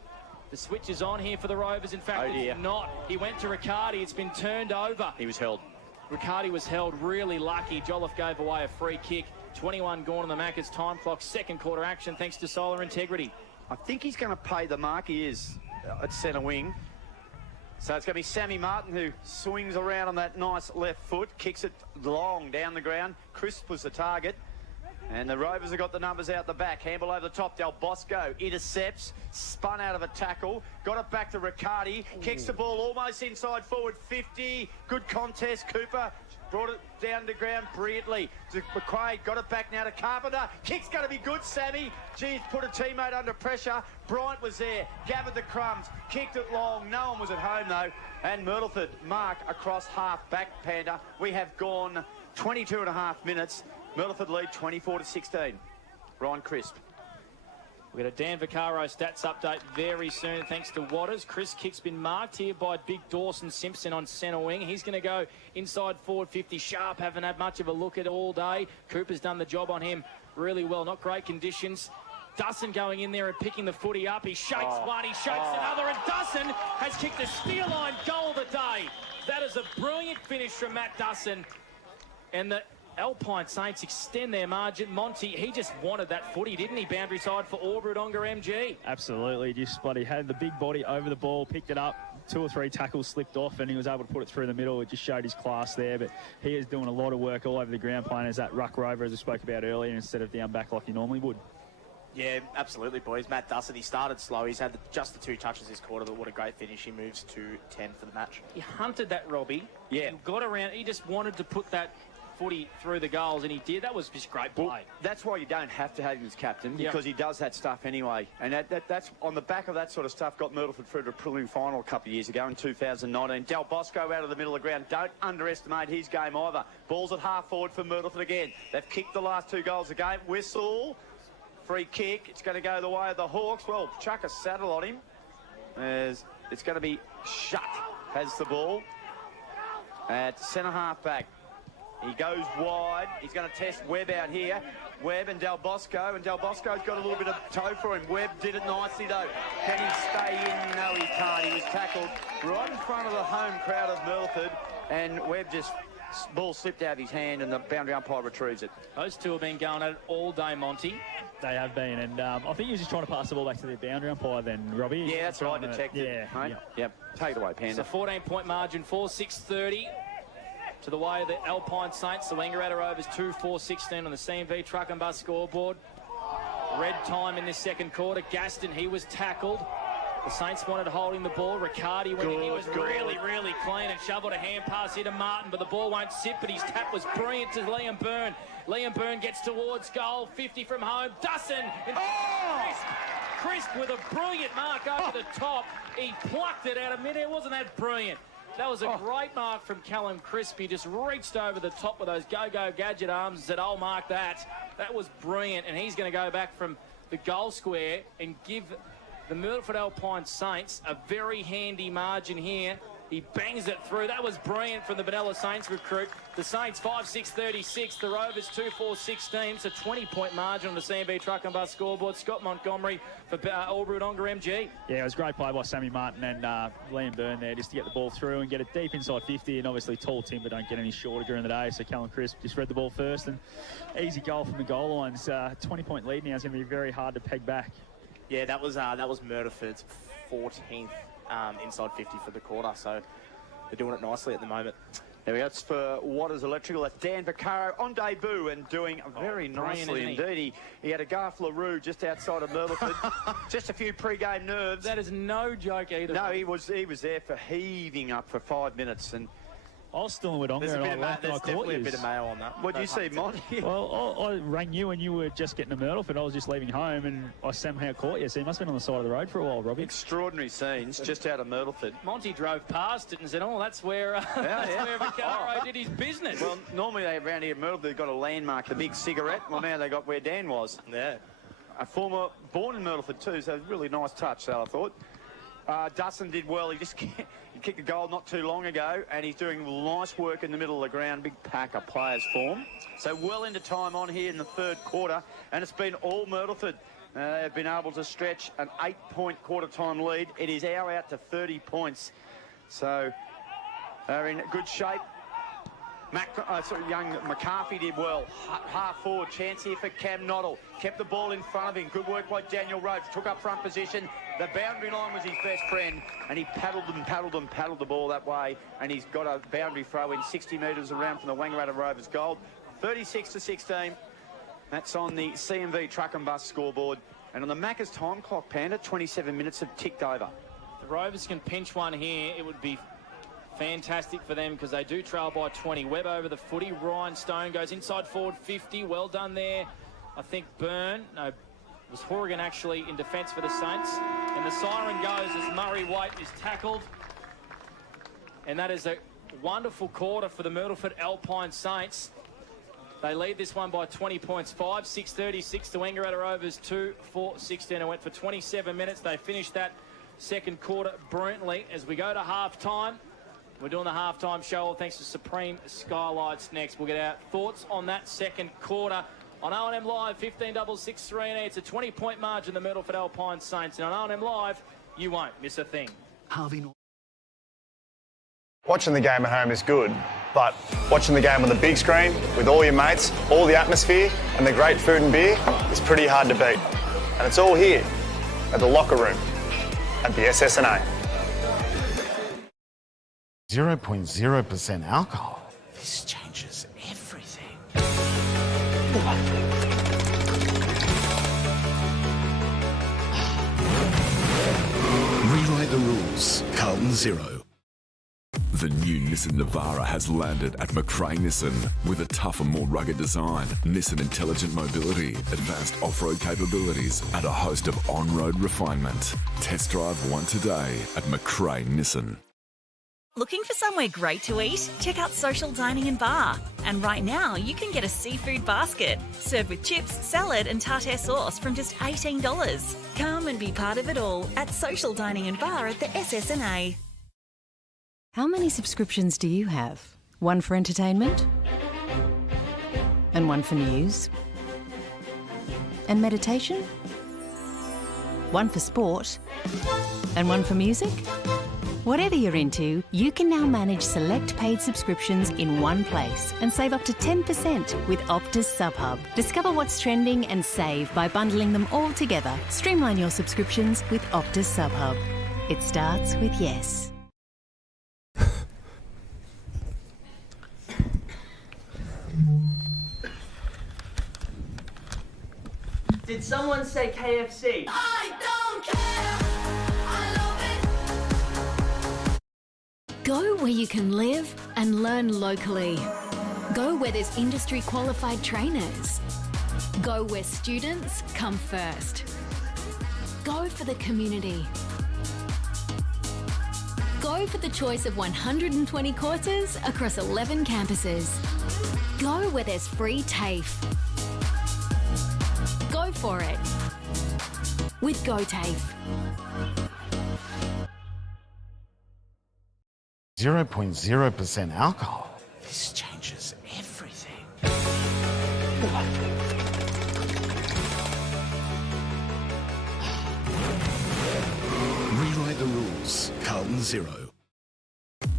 The switch is on here for the Rovers. In fact, it's not. He went to Riccardi. It's been turned over. He was held. Riccardi was held really lucky. Jolliffe gave away a free kick. 21 gone on the Macca's time clock. Second quarter action thanks to Solar Integrity. I think he's going to pay the mark. He is at centre wing. So it's going to be Sammy Martin who swings around on that nice left foot, kicks it long down the ground. Crisp was the target. And the Rovers have got the numbers out the back. Handball over the top. Del Bosco intercepts, spun out of a tackle, got it back to Riccardi, kicks the ball almost inside forward 50. Good contest. Cooper brought it down to ground brilliantly to McQuaid. Got it back now to Carpenter. Kick's going to be good, Sammy. Geez, put a teammate under pressure. Bryant was there, gathered the crumbs, kicked it long. No one was at home though. And Myrtleford mark across half back, Panda. We have gone 22 and a half minutes. Myrtleford lead 24-16. Ryan Crisp. We've got a Dan Vaccaro stats update very soon, thanks to Waters. Chris Kick's been marked here by big Dawson Simpson on centre wing. He's going to go inside forward 50. Sharp, haven't had much of a look at it all day. Cooper's done the job on him really well. Not great conditions. Dussin going in there and picking the footy up. He shakes one, he shakes another, and Dussin has kicked a steer line goal of the day. That is a brilliant finish from Matt Dussin. And the Alpine Saints extend their margin. Monty, he just wanted that footy, didn't he? Boundary side for Wangaratta MG. Absolutely. Just bloody had the big body over the ball, picked it up. 2 or 3 tackles slipped off and he was able to put it through the middle. It just showed his class there. But he is doing a lot of work all over the ground, playing as that ruck rover, as I spoke about earlier, instead of down back like he normally would. Yeah, absolutely, boys. Matt Dustin, he started slow. He's had just the 2 touches this quarter, but what a great finish. He moves to 10 for the match. He hunted that, Robbie. Yeah. He got around. He just wanted to put that footy through the goals, and he did. That was just great play. Well, that's why you don't have to have him as captain, because he does that stuff anyway. And that's on the back of that sort of stuff got Myrtleford through to a preliminary final a couple of years ago in 2019. Del Bosco out of the middle of the ground. Don't underestimate his game either. Ball's at half forward for Myrtleford again. They've kicked the last 2 goals of the game. Whistle. Free kick. It's going to go the way of the Hawks. Well, chuck a saddle on him. It's going to be shut. Has the ball. At centre half back. He goes wide. He's going to test Webb out here. Webb and Del Bosco. And Del Bosco's got a little bit of toe for him. Webb did it nicely, though. Can he stay in? No, he can't. He was tackled right in front of the home crowd of Myrtleford. And Webb just... ball slipped out of his hand and the boundary umpire retrieves it. Those two have been going at it all day, Monty. They have been, and I think he was just trying to pass the ball back to the boundary umpire then, Robbie. Yeah, that's right, detected. Yeah. Yep. Take it away, Panda. It's a 14-point margin, 4-6-30 to the way of the Alpine Saints. The Wangaratta Rovers 2-4-16 on the CMV truck and bus scoreboard. Red time in this second quarter. Gaston, he was tackled. The Saints wanted holding the ball. Riccardi went in. He was really clean and shoveled a hand pass here to Martin, but the ball won't sit, but his tap was brilliant to Liam Byrne. Liam Byrne gets towards goal, 50 from home. Dussin! Crisp with a brilliant mark over the top. He plucked it out of midair. Wasn't that brilliant? That was a great mark from Callum Crisp. He just reached over the top with those go-go gadget arms and said, I'll mark that. That was brilliant, and he's going to go back from the goal square and give the Myrtleford Alpine Saints a very handy margin here. He bangs it through. That was brilliant from the Benalla Saints recruit. The Saints 5-6-36. The Rovers 2-4-16. It's a 20-point margin on the CMB truck and bus scoreboard. Scott Montgomery for Wangaratta MG. Yeah, it was a great play by Sammy Martin and Liam Byrne there just to get the ball through and get it deep inside 50. And obviously tall timber don't get any shorter during the day. So Callum Crisp just read the ball first and easy goal from the goal line. It's a 20-point lead now. It's going to be very hard to peg back. Yeah, that was Myrtleford's 14th inside 50 for the quarter, so they're doing it nicely at the moment. There we go. It's for Waters Electrical. That's Dan Vaccaro on debut and doing very nicely indeed. He had a Garth LaRue just outside of Myrtleford. Just a few pre-game nerves. That is no joke either. No, he was there for heaving up for 5 minutes and... I was still in Wodonga. There's definitely a bit of mayo on that. What did you see, Monty? Well, I rang you and you were just getting to Myrtleford. I was just leaving home and I somehow caught you. So you must have been on the side of the road for a while, Robbie. Extraordinary scenes just out of Myrtleford. Monty drove past it and said, that's where Vaccaro did his business. Well, normally they around here at Myrtleford, they've got a landmark, the big cigarette. Well, now they got where Dan was. Yeah. A former born in Myrtleford too, so really nice touch, so I thought. Dustin did well. He kicked a goal not too long ago, and he's doing nice work in the middle of the ground. Big pack of players for him. So well into time on here in the third quarter, and it's been all Myrtleford. They've been able to stretch an 8-point quarter-time lead. It is now out to 30 points. So they're in good shape. Young McCarthy did well. Half forward chance here for Cam Noddle. Kept the ball in front of him. Good work by Daniel Rhodes. Took up front position. The boundary line was his best friend, and he paddled the ball that way, and he's got a boundary throw in 60 metres around from the Wangaratta Rovers goal. 36-16. That's on the CMV truck and bus scoreboard. And on the Macca's time clock, Panda, 27 minutes have ticked over. The Rovers can pinch one here. It would be fantastic for them because they do trail by 20. Webb over the footy. Ryan Stone goes inside forward 50. Well done there. I think it was Horrigan actually in defence for the Saints. And the siren goes as Murray Waite is tackled. And that is a wonderful quarter for the Myrtleford Alpine Saints. They lead this one by 20 points. 5-6-36 to Wangaratta Rovers 2-4-16. It went for 27 minutes. They finished that second quarter brilliantly. As we go to half-time, we're doing the half-time show, all thanks to Supreme Skylights next. We'll get our thoughts on that second quarter on O&M Live, 15-6-3. It's a 20-point margin, the Myrtleford Alpine Saints. And on O&M Live, you won't miss a thing. Watching the game at home is good, but watching the game on the big screen with all your mates, all the atmosphere and the great food and beer is pretty hard to beat. And it's all here at the locker room at the SSNA. 0.0% alcohol. This changes everything. Rewrite the rules. Carlton 0. The new Nissan Navara has landed at McRae Nissan with a tougher, more rugged design, Nissan intelligent mobility, advanced off-road capabilities, and a host of on-road refinement. Test drive one today at McRae Nissan. Looking for somewhere great to eat? Check out Social Dining and Bar. And right now, you can get a seafood basket served with chips, salad and tartare sauce from just $18. Come and be part of it all at Social Dining and Bar at the SSNA. How many subscriptions do you have? One for entertainment? And one for news? And meditation? One for sport? And one for music? Whatever you're into, you can now manage select paid subscriptions in one place and save up to 10% with Optus SubHub. Discover what's trending and save by bundling them all together. Streamline your subscriptions with Optus SubHub. It starts with yes. Did someone say KFC? I don't care. I love it. Go where you can live and learn locally. Go where there's industry qualified trainers. Go where students come first. Go for the community. Go for the choice of 120 courses across 11 campuses. Go where there's free TAFE. Go for it with GoTAFE. 0.0% alcohol. This changes everything. Rewrite the rules. Carlton 0.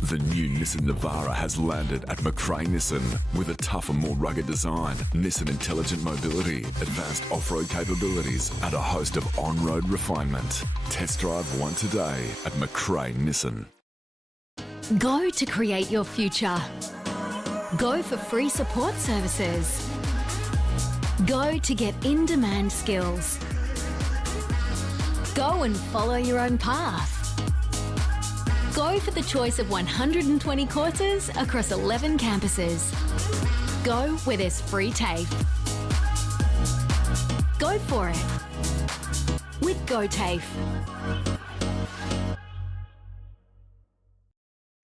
The new Nissan Navara has landed at McRae Nissan with a tougher, more rugged design, Nissan intelligent mobility, advanced off-road capabilities, and a host of on-road refinement. Test drive one today at McRae Nissan. Go to create your future. Go for free support services. Go to get in-demand skills. Go and follow your own path. Go for the choice of 120 courses across 11 campuses. Go where there's free TAFE. Go for it with GoTAFE.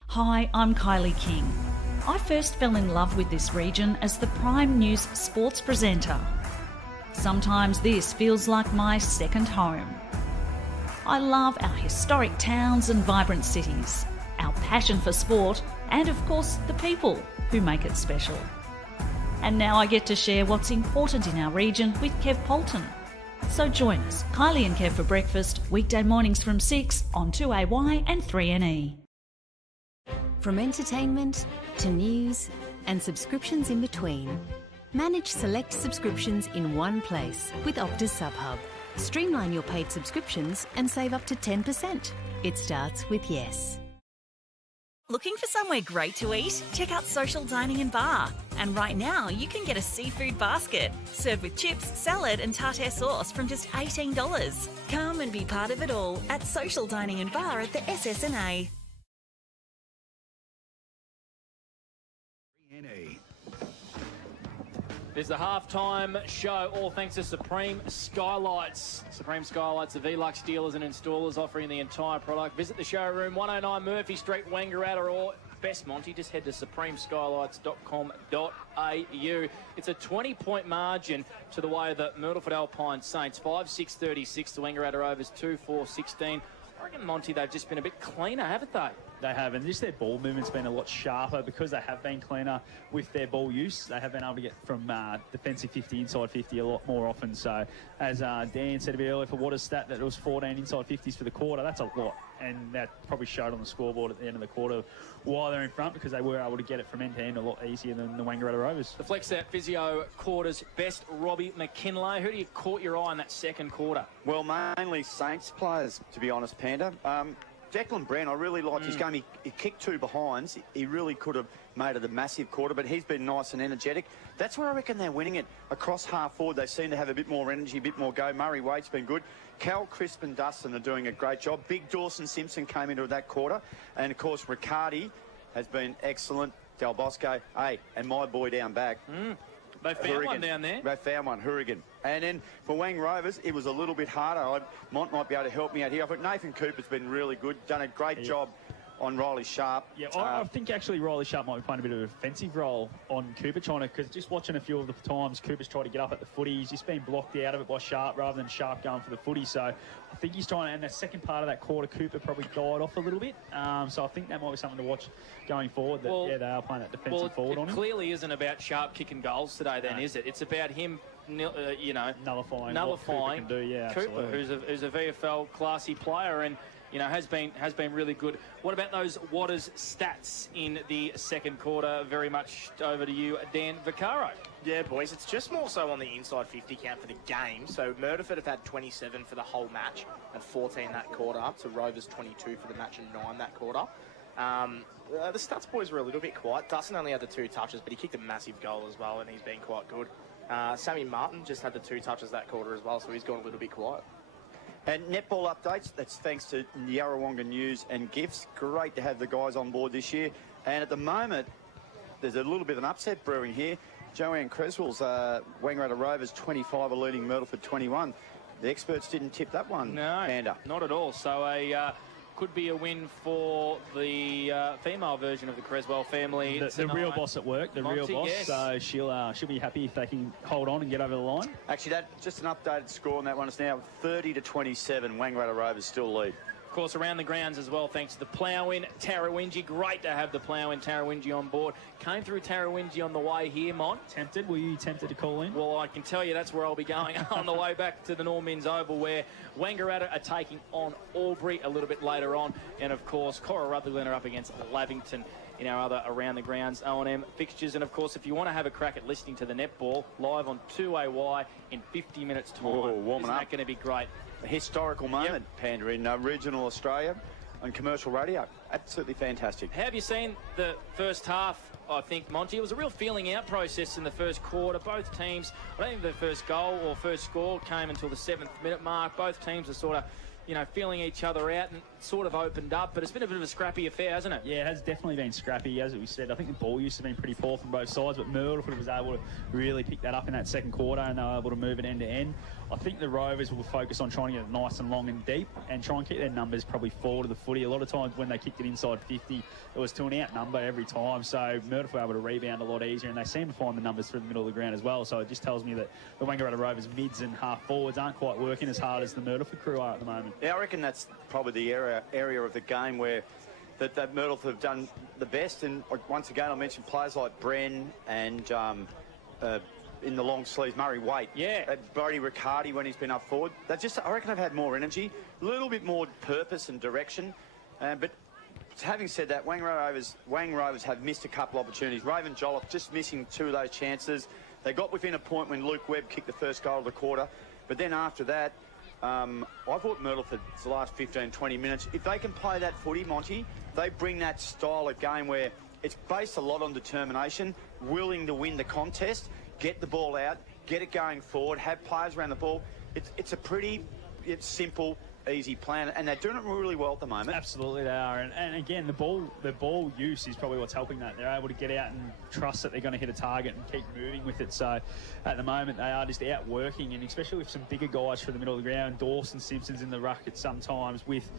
Hi, I'm Kylie King. I first fell in love with this region as the Prime News sports presenter. Sometimes this feels like my second home. I love our historic towns and vibrant cities, our passion for sport, and of course the people who make it special. And now I get to share what's important in our region with Kev Polton. So join us, Kylie and Kev for breakfast, weekday mornings from 6 on 2AY and 3NE. From entertainment to news and subscriptions in between. Manage select subscriptions in one place with Optus SubHub. Streamline your paid subscriptions and save up to 10%. It starts with yes. Looking for somewhere great to eat? Check out Social Dining and Bar. And right now, you can get a seafood basket served with chips, salad and tartare sauce from just $18. Come and be part of it all at Social Dining and Bar at the SSNA. There's the halftime show, all thanks to Supreme Skylights. Supreme Skylights are Velux dealers and installers offering the entire product. Visit the showroom, 109 Murphy Street, Wangaratta, or best Monty, just head to supremeskylights.com.au. It's a 20-point margin to the way that Myrtleford Alpine Saints, 5-6-36, the Wangaratta Rovers 2-4-16. I reckon, Monty, they've just been a bit cleaner, haven't they? They have, and just their ball movement's been a lot sharper because they have been cleaner with their ball use. They have been able to get from defensive 50, inside 50 a lot more often. So, as Dan said a bit earlier, for what a stat that it was 14 inside 50s for the quarter, that's a lot. And that probably showed on the scoreboard at the end of the quarter why they're in front, because they were able to get it from end to end a lot easier than the Wangaratta Rovers. The Flex Out Physio quarter's best, Robbie McKinlay. Who do you caught your eye in that second quarter? Well, mainly Saints players, to be honest, Panda. Declan Brand, I really liked his game. He kicked 2 behinds. He really could have made it a massive quarter, but he's been nice and energetic. That's where I reckon they're winning it. Across half forward, they seem to have a bit more energy, a bit more go. Murray Waite's been good. Cal, Crisp and Dustin are doing a great job. Big Dawson Simpson came into that quarter. And, of course, Riccardi has been excellent. Del Bosco, hey, and my boy down back. They found one down there. They found one, Hourigan. And then for Wang Rovers, it was a little bit harder. Mont might be able to help me out here. I think Nathan Cooper's been really good, done a great job on Riley Sharp. Yeah, I think actually Riley Sharp might be playing a bit of a defensive role on Cooper, because just watching a few of the times Cooper's tried to get up at the footy, he's just been blocked out of it by Sharp rather than Sharp going for the footy. So I think he's trying to, and the second part of that quarter, Cooper probably died off a little bit. So I think that might be something to watch going forward, that they are playing that defensive forward on him. It clearly isn't about Sharp kicking goals today then, is it? It's about him, nullifying Cooper can do, Cooper, who's a VFL classy player and has been really good. What about those Waters stats in the second quarter? Very much over to you, Dan Vaccaro. Yeah, boys, it's just more so on the inside 50 count for the game. So Myrtleford have had 27 for the whole match and 14 that quarter, up to Rovers 22 for the match and 9 that quarter. The stats boys were a little bit quiet. Dustin only had the 2 touches, but he kicked a massive goal as well, and he's been quite good. Sammy Martin just had the 2 touches that quarter as well, so he's gone a little bit quiet. And netball updates, that's thanks to Yarrawonga News and Gifts. Great to have the guys on board this year. And at the moment, there's a little bit of an upset brewing here. Joanne Creswell's Wangaratta Rovers 25 are leading Myrtleford 21. The experts didn't tip that one, Panda. Not at all. So could be a win for the female version of the Creswell family. The real boss at work, the real boss. Yes. So she'll be happy if they can hold on and get over the line. Actually, that's just an updated score on that one. It's now 30-27. Wangaratta Rovers still lead. Of course, around the grounds as well, thanks to the plough-in Tarrawingi. Great to have the plough-in Tarrawingi on board. Came through Tarrawingi on the way here, Mon. Tempted? Were you tempted to call in? Well, I can tell you that's where I'll be going on the way back to the Normins Oval, where Wangaratta are taking on Albury a little bit later on. And, of course, Cora Rutherglen are up against Lavington in our other around the grounds O&M fixtures. And, of course, if you want to have a crack at listening to the netball live on 2AY in 50 minutes' time, warming isn't up. that going to be great? A historical moment, Panda, in regional Australia on commercial radio. Absolutely fantastic. Have you seen the first half, I think, Monty? It was a real feeling out process in the first quarter. Both teams, I don't think the first goal or first score came until the 7th minute mark. Both teams are sort of, feeling each other out and sort of opened up, but it's been a bit of a scrappy affair, hasn't it? Yeah, it has definitely been scrappy, as we said. I think the ball use has been pretty poor from both sides, but Myrtleford was able to really pick that up in that second quarter and they were able to move it end to end. I think the Rovers will focus on trying to get it nice and long and deep and try and keep their numbers probably forward of the footy. A lot of times when they kicked it inside 50, it was to an out number every time, so Myrtleford were able to rebound a lot easier and they seem to find the numbers through the middle of the ground as well, so it just tells me that the Wangaratta Rovers mids and half forwards aren't quite working as hard as the Myrtleford crew are at the moment. Yeah, I reckon that's probably the area of the game where that Myrtleford have done the best. And once again, I mentioned players like Bren and in the long sleeves, Murray Waite. Yeah. Brody Riccardi when he's been up forward. I reckon they've had more energy, a little bit more purpose and direction. But having said that, Wang Rovers have missed a couple opportunities. Raven Jolliffe just missing 2 of those chances. They got within a point when Luke Webb kicked the first goal of the quarter. But then after that, I thought Myrtleford, the last 15, 20 minutes, if they can play that footy, Monty, they bring that style of game where it's based a lot on determination, willing to win the contest, get the ball out, get it going forward, have players around the ball. It's a pretty simple, easy plan, and they're doing it really well at the moment. Absolutely they are, and again, the ball use is probably what's helping that. They're able to get out and trust that they're going to hit a target and keep moving with it. So at the moment they are just out working, and especially with some bigger guys from the middle of the ground. Dawson Simpson's in the ruck at sometimes with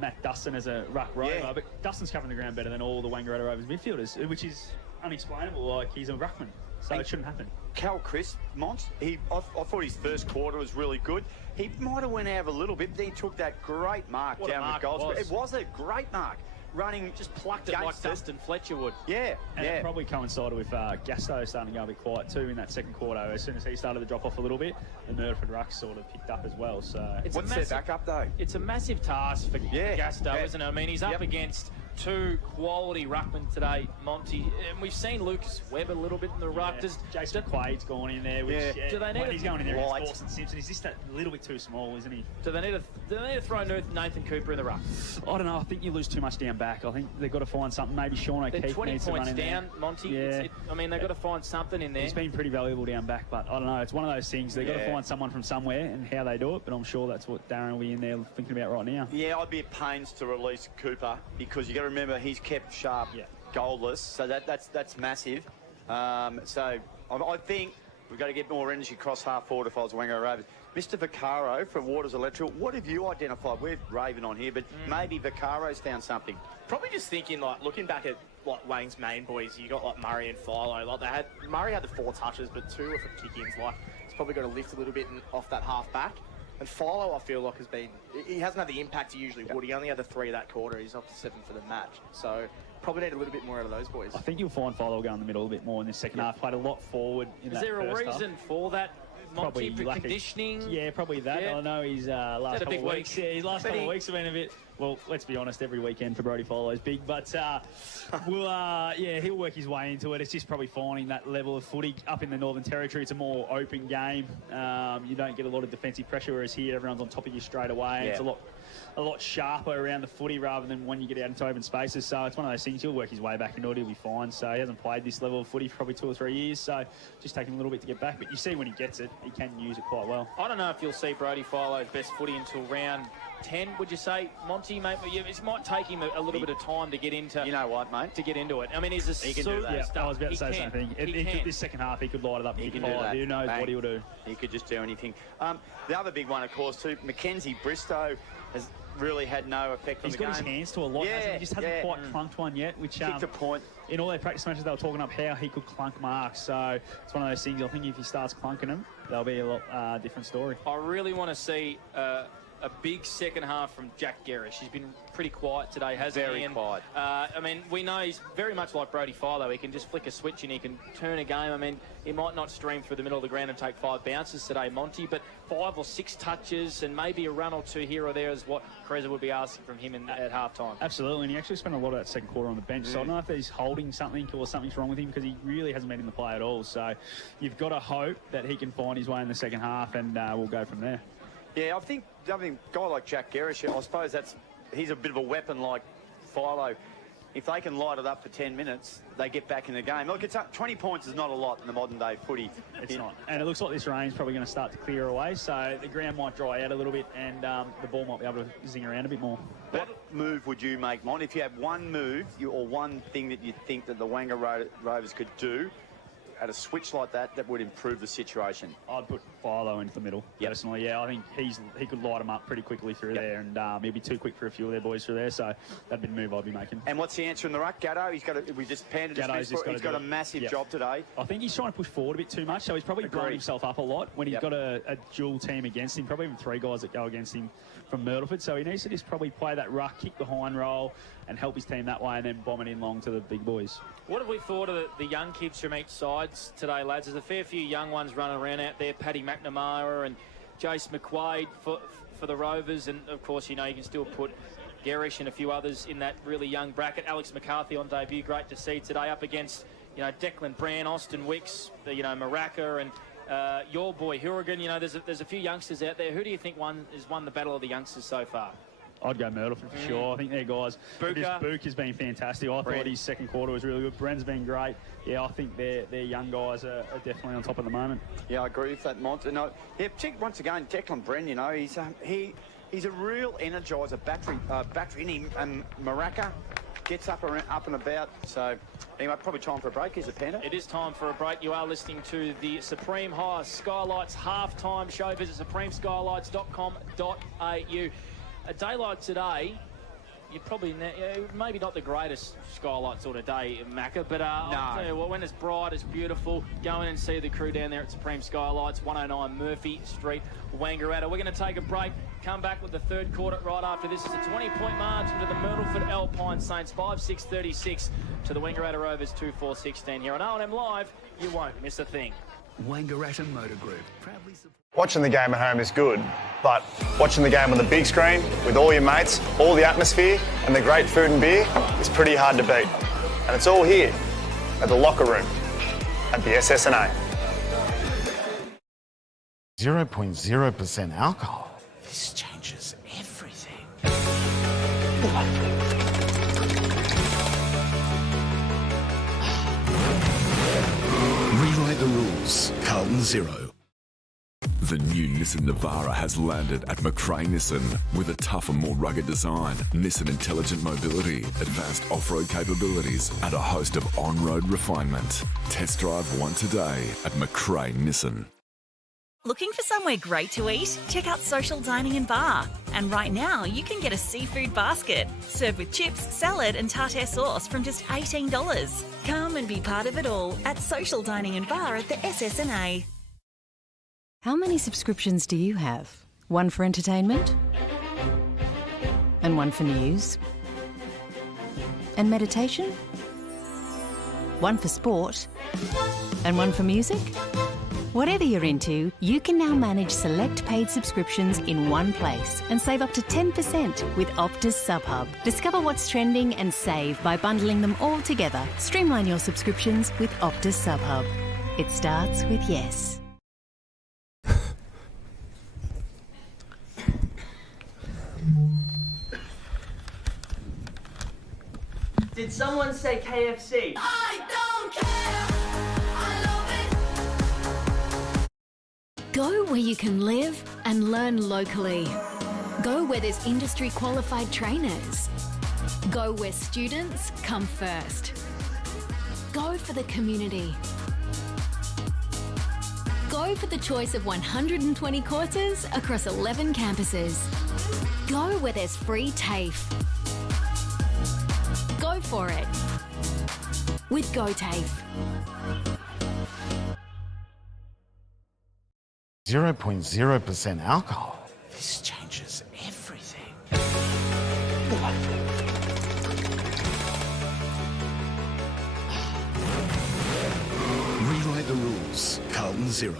Matt Dustin as a ruck rover, but Dustin's covering the ground better than all the Wangaratta Rovers midfielders, which is unexplainable. Like, he's a ruckman, so it shouldn't happen. Cal Crisp, Mont, I thought his first quarter was really good. He might have went out a little bit, but he took that great mark down with goals. It was a great mark. Running, just plucked it like Dustin Fletcher would. Yeah, and it probably coincided with Gasto starting to go a bit quiet too in that second quarter. As soon as he started to drop off a little bit, the Myrtleford ruck sort of picked up as well. So what's their backup though? It's a massive task for Gasto, isn't it? I mean, he's up against 2 quality ruckmen today, Monty, and we've seen Lucas Webb a little bit in the ruck. Jason Quaid's gone in there. Which, do they need he's going in there against Dawson Simpson. He's just a little bit too small, isn't he? Do they need to throw Nathan Cooper in the ruck? I don't know. I think you lose too much down back. I think they've got to find something. Maybe Sean O'Keefe They're 20 needs to run points in down, there. Monty. Yeah. I mean, they've got to find something in there. He's been pretty valuable down back, but I don't know. It's one of those things. They've got to find someone from somewhere and how they do it, but I'm sure that's what Darren will be in there thinking about right now. Yeah, I'd be at pains to release Cooper because you got to remember he's kept sharp goalless, so that's massive. So I think we've got to get more energy across half forward if I was Wangaratta Rovers. Mr. Vaccaro from Waters Electrical, what have you identified? We're Raven on here, but maybe Vaccaro's found something. Probably just thinking, like, looking back at like Wayne's main boys, you got like Murray and Philo. Like Murray had the 4 touches, but 2 were from kick-ins. Like, he's probably got to lift a little bit off that half back. And Philo, I feel like, he hasn't had the impact he usually would. He only had the 3 that quarter. He's up to 7 for the match. So probably need a little bit more out of those boys. I think you'll find Philo go in the middle a bit more in this second half. Played a lot forward in that first half. Is there a reason for that? Monty, for conditioning? Yeah, probably that. I know his last couple of weeks. Week. Yeah, his last couple of weeks have been a bit. Well, let's be honest. Every weekend for Brody Philo is big, but he'll work his way into it. It's just probably finding that level of footy up in the Northern Territory. It's a more open game. You don't get a lot of defensive pressure, whereas here everyone's on top of you straight away. Yeah. It's a lot sharper around the footy rather than when you get out into open spaces. So it's one of those things. He'll work his way back into it. He'll be fine. So he hasn't played this level of footy for probably 2 or 3 years. So just taking a little bit to get back. But you see when he gets it, he can use it quite well. I don't know if you'll see Brody Philo's best footy until round 10, would you say, Monty, mate? It might take him a little bit of time to get into. You know what, mate? To get into it. I mean, he's a he can do that. stuff. I was about to say the same thing. This second half, he could light it up. He can do that. Who knows what he'll do? He could just do anything. The other big one, of course, too, Mackenzie Bristow has really had no effect on the game. He's got his hands to a lot, hasn't he? He just hasn't quite clunked one yet, which kicked a point. In all their practice matches, they were talking up how he could clunk marks. So it's one of those things. I think if he starts clunking them, there'll be a lot different story. I really want to see a big second half from Jack Gerrish. He's been pretty quiet today, hasn't he? Very quiet. I mean, we know he's very much like Brody Philo. He can just flick a switch and he can turn a game. I mean, he might not stream through the middle of the ground and take 5 bounces today, Monty, but 5 or 6 touches and maybe a run or 2 here or there is what Kreza would be asking from him at half-time. Absolutely, and he actually spent a lot of that second quarter on the bench, so I don't know if he's holding something or something's wrong with him because he really hasn't been in the play at all. So you've got to hope that he can find his way in the second half and we'll go from there. Yeah, I think a guy like Jack Gerrish, I suppose he's a bit of a weapon like Philo. If they can light it up for 10 minutes, they get back in the game. Look, 20 points is not a lot in the modern day footy. It's not. And it looks like this rain's probably going to start to clear away, so the ground might dry out a little bit and the ball might be able to zing around a bit more. What move would you make, Mon? If you had one move or one thing that you think that the Wangaratta Rovers could do at a switch like that would improve the situation? I'd put Philo into the middle, personally. Yeah, I think he could light them up pretty quickly through there, and he'd be too quick for a few of their boys through there, so that'd be the move I'd be making. And what's the answer in the ruck? Gatto, he's got a massive job today. I think he's trying to push forward a bit too much, so he's probably blowing himself up a lot when he's got a dual team against him, probably even 3 guys that go against him from Myrtleford, so he needs to just probably play that ruck, kick behind roll, and help his team that way, and then bomb it in long to the big boys. What have we thought of the young kids from each sides today, lads? There's a fair few young ones running around out there. Paddy McNamara and Jace McQuaid for the Rovers. And, of course, you can still put Gerish and a few others in that really young bracket. Alex McCarthy on debut, great to see today, up against, Declan Brand, Austin Wicks, Maraca, and your boy Hourigan. There's a few youngsters out there. Who do you think has won the battle of the youngsters so far? I'd go Myrtleford for sure. I think their guys. Book has been fantastic. I thought his second quarter was really good. Bren's been great. Yeah, I think their young guys are definitely on top at the moment. Yeah, I agree with that, Mont. Once again, Declan Bren, he's a real energiser, battery in him, and Maraca gets up and about. So, anyway, probably time for a break, is it, Panda? It is time for a break. You are listening to the Supreme Hire Skylights halftime show. Visit supremeskylights.com.au. A day like today, you'd probably maybe not the greatest skylight sort of day, Macca, but I'll tell you what, when it's bright, it's beautiful. Go in and see the crew down there at Supreme Skylights, 109 Murphy Street, Wangaratta. We're going to take a break, come back with the third quarter right after this. It's a 20-point margin to the Myrtleford Alpine Saints, 5-6-36 to the Wangaratta Rovers, 2-4-16 here on O&M Live. You won't miss a thing. Wangaratta Motor Group, proudly support. Watching the game at home is good, but watching the game on the big screen with all your mates, all the atmosphere and the great food and beer is pretty hard to beat. And it's all here at the locker room at the SSNA. 0.0% alcohol. This changes everything. Rewrite the rules. Carlton 0. The new Nissan Navara has landed at McRae Nissan with a tougher, more rugged design, Nissan intelligent mobility, advanced off-road capabilities, and a host of on-road refinement. Test drive one today at McRae Nissan. Looking for somewhere great to eat? Check out Social Dining and Bar. And right now, you can get a seafood basket served with chips, salad and tartare sauce from just $18. Come and be part of it all at Social Dining and Bar at the SSNA. How many subscriptions do you have? One for entertainment? And one for news? And meditation? One for sport? And one for music? Whatever you're into, you can now manage select paid subscriptions in one place and save up to 10% with Optus SubHub. Discover what's trending and save by bundling them all together. Streamline your subscriptions with Optus SubHub. It starts with yes. Did someone say KFC? I don't care. I love it. Go where you can live and learn locally. Go where there's industry qualified trainers. Go where students come first. Go for the community. Go for the choice of 120 courses across 11 campuses. Go where there's free TAFE. Go for it with GoTAFE. 0.0% alcohol. This changes everything. Rewrite the rules. Carlton 0.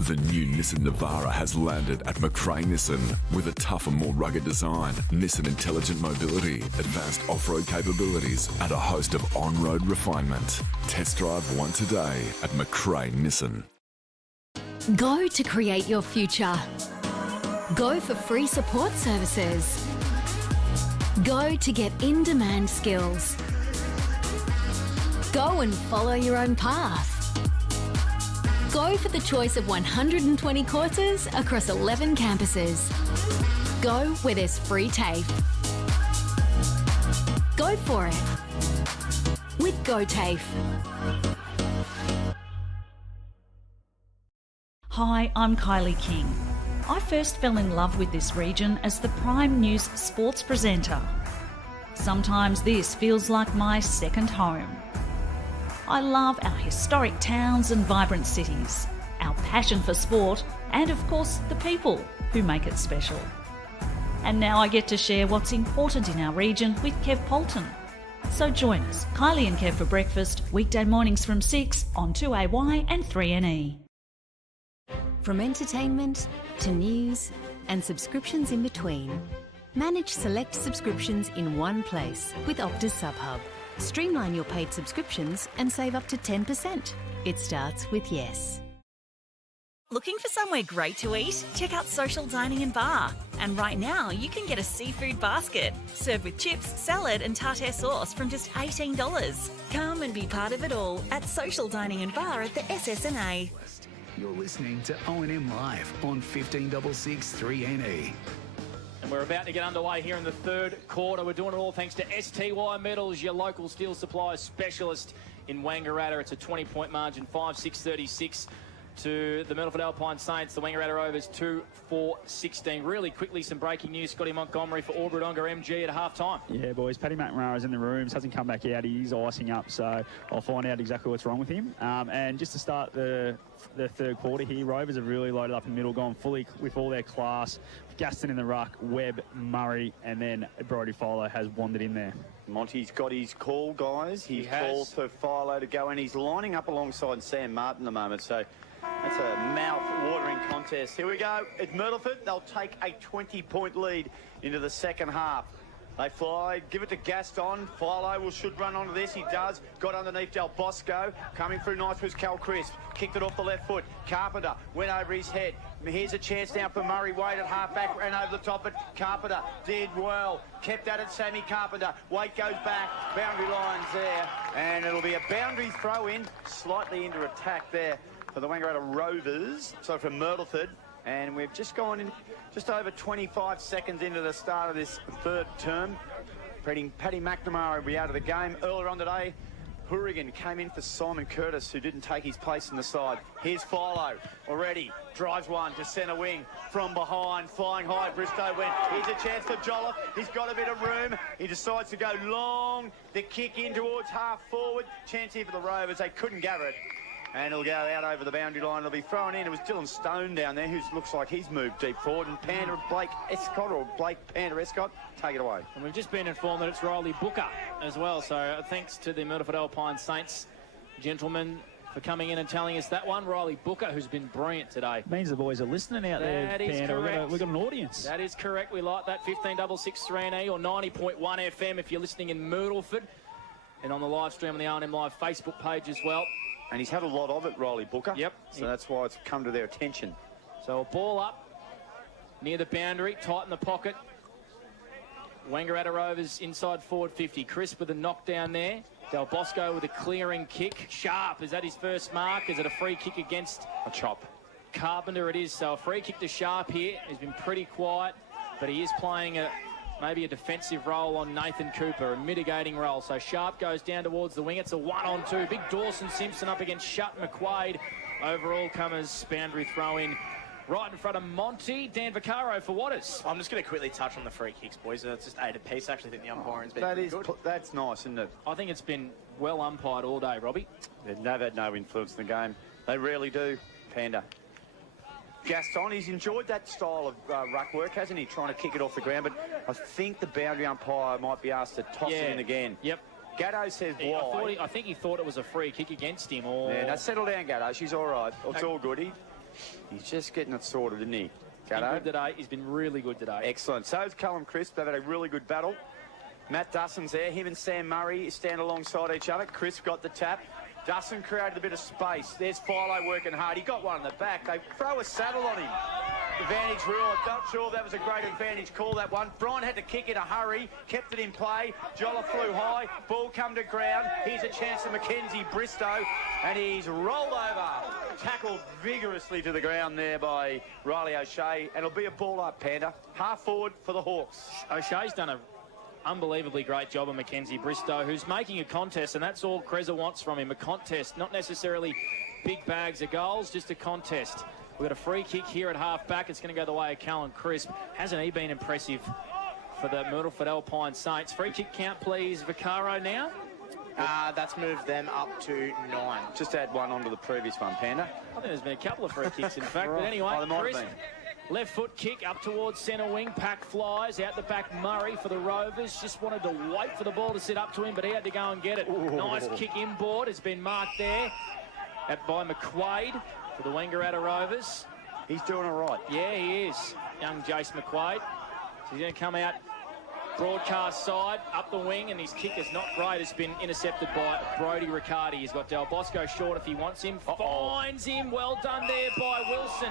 The new Nissan Navara has landed at McRae Nissan with a tougher, more rugged design, Nissan intelligent mobility, advanced off-road capabilities, and a host of on-road refinement. Test drive one today at McRae Nissan. Go to create your future. Go for free support services. Go to get in-demand skills. Go and follow your own path. Go for the choice of 120 courses across 11 campuses. Go where there's free TAFE. Go for it with GoTAFE. Hi, I'm Kylie King. I first fell in love with this region as the Prime News sports presenter. Sometimes this feels like my second home. I love our historic towns and vibrant cities, our passion for sport, and of course the people who make it special. And now I get to share what's important in our region with Kev Polton. So join us, Kylie and Kev for breakfast, weekday mornings from 6 on 2AY and 3NE. From entertainment to news and subscriptions in between, Manage select subscriptions in one place with Optus SubHub. Streamline your paid subscriptions and save up to 10%. It starts with yes. Looking for somewhere great to eat? Check out Social Dining and Bar. And right now, you can get a seafood basket served with chips, salad and tartare sauce from just $18. Come and be part of it all at Social Dining and Bar at the SSNA. You're listening to O&M Live on 1566 3NE. And we're about to get underway here in the third quarter. We're doing it all thanks to STY Metals, your local steel supplier specialist in Wangaratta. It's a 20-point margin, 5-6-36 to the Myrtleford Alpine Saints. The Wangaratta Rovers 2-4-16. Really quickly, some breaking news. Scotty Montgomery for Albury-Wodonga MG at half-time. Yeah, boys. Paddy McNamara's in the rooms. Hasn't come back out. He's icing up, so I'll find out exactly what's wrong with him. And just to start the third quarter here, Rovers have really loaded up in the middle, gone fully with all their class. Gaston in the ruck, Webb, Murray, and then Brody Philo has wandered in there. Monty's got his call, guys. He's called for Philo to go, and he's lining up alongside Sam Martin at the moment, so that's a mouth-watering contest. Here we go. At Myrtleford, they'll take a 20-point lead into the second half. They fly, give it to Gaston. Philo should run onto this. He does. Got underneath Del Bosco. Coming through nice was Cal Crisp. Kicked it off the left foot. Carpenter went over his head. Here's a chance now for Murray Wade at half-back. Ran over the top of Carpenter. Did well. Kept at it, Sammy Carpenter. Wade goes back. Boundary lines there. And it'll be a boundary throw-in. Slightly into attack there for the Wangaratta Rovers. So from Myrtleford. And we've just gone in just over 25 seconds into the start of this third term. Paddy McNamara will be out of the game. Earlier on today, Hourigan came in for Simon Curtis, who didn't take his place in the side. Here's Philo already. Drives one to centre wing from behind. Flying high, Bristow went. Here's a chance for Jolliffe. He's got a bit of room. He decides to go long. The kick in towards half forward. Chance here for the Rovers. They couldn't gather it. And it'll go out over the boundary line. It'll be thrown in. It was Dylan Stone down there, who looks like he's moved deep forward. And Blake Panda Escott, take it away. And we've just been informed that it's Riley Booker as well. So thanks to the Myrtleford Alpine Saints gentlemen for coming in and telling us that one. Riley Booker, who's been brilliant today. Means the boys are listening out there, That is Panda. correct. We've got an audience. That is correct. We like that. 15663 or 90.1 FM if you're listening in Myrtleford. And on the live stream on the R&M Live Facebook page as well. And he's had a lot of it, Riley Booker. Yep. So that's why it's come to their attention. So a ball up near the boundary, tight in the pocket. Wangaratta Rovers inside forward 50. Crisp with a knockdown there. Del Bosco with a clearing kick. Sharp, is that his first mark? Is it a free kick against a chop? Carpenter it is. So a free kick to Sharp here. He's been pretty quiet, but he is playing maybe a defensive role on Nathan Cooper, a mitigating role. So Sharp goes down towards the wing. It's a 1-on-2. Big Dawson Simpson up against Shutt McQuaid. Overall comers, boundary throw-in right in front of Monty. Dan Vaccaro for Waters. I'm just going to quickly touch on the free kicks, boys. It's just 8 apiece. I actually think the umpiring's been good. That's nice, isn't it? I think it's been well umpired all day, Robbie. They've had no influence in the game. They rarely do, Panda. Gaston, he's enjoyed that style of ruck work, hasn't he? Trying to kick it off the ground, but I think the boundary umpire might be asked to toss it in again. Yep. Gatto says why. I think he thought it was a free kick against him. Or... Yeah, now settle down, Gatto. She's all right. It's all good. He's just getting it sorted, isn't he? Gatto. Good today. He's been really good today. Excellent. So is Callum Crisp. They've had a really good battle. Matt Dustin's there. Him and Sam Murray stand alongside each other. Crisp got the tap. Dustin created a bit of space. There's Philo working hard. He got one in the back. They throw a saddle on him. Advantage rule. I'm not sure if that was a great advantage call, that one. Brian had to kick in a hurry. Kept it in play. Jolla flew high. Ball come to ground. Here's a chance for Mackenzie Bristow. And he's rolled over. Tackled vigorously to the ground there by Riley O'Shea. And it'll be a ball up, Panda. Half forward for the Hawks. O'Shea's done a unbelievably great job of Mackenzie Bristow, who's making a contest, and that's all Kreza wants from him, a contest, not necessarily big bags of goals, just a contest. We've got a free kick here at half-back. It's going to go the way of Callum Crisp. Hasn't he been impressive for the Myrtleford Alpine Saints? Free kick count, please, Vaccaro now. That's moved them up to 9. Just add one onto the previous one, Panda. I think there's been a couple of free kicks, in fact, but anyway, Crisp. Left foot kick up towards centre wing. Pack flies out the back. Murray for the Rovers. Just wanted to wait for the ball to sit up to him, but he had to go and get it. Ooh. Nice kick inboard. Has been marked there by McQuaid for the Wangaratta Rovers. He's doing all right. Yeah, he is. Young Jace McQuaid. He's going to come out broadcast side, up the wing, and his kick is not great. It's been intercepted by Brodie Riccardi. He's got Del Bosco short if he wants him. Finds him. Well done there by Wilson,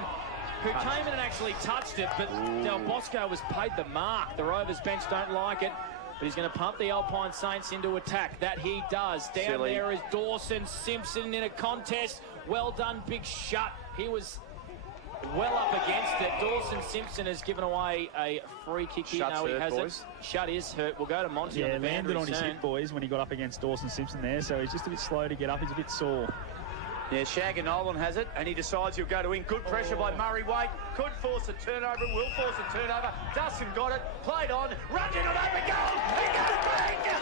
who came in and actually touched it, but Del Bosco was paid the mark. The Rovers bench don't like it, but he's going to pump the Alpine Saints into attack. That he does. Down there is Dawson Simpson in a contest. Well done, big shut. He was well up against it. Dawson Simpson has given away a free kick here. No, he hasn't. Shut is hurt. We'll go to Monty on the landed on his hip, boys, when he got up against Dawson Simpson there, so he's just a bit slow to get up. He's a bit sore. Yeah, Shagger Nolan has it, and he decides he'll go to win. Good pressure by Murray Waite. Could force a turnover, will force a turnover. Dustin got it, played on, runs into an open goal. He goes bang!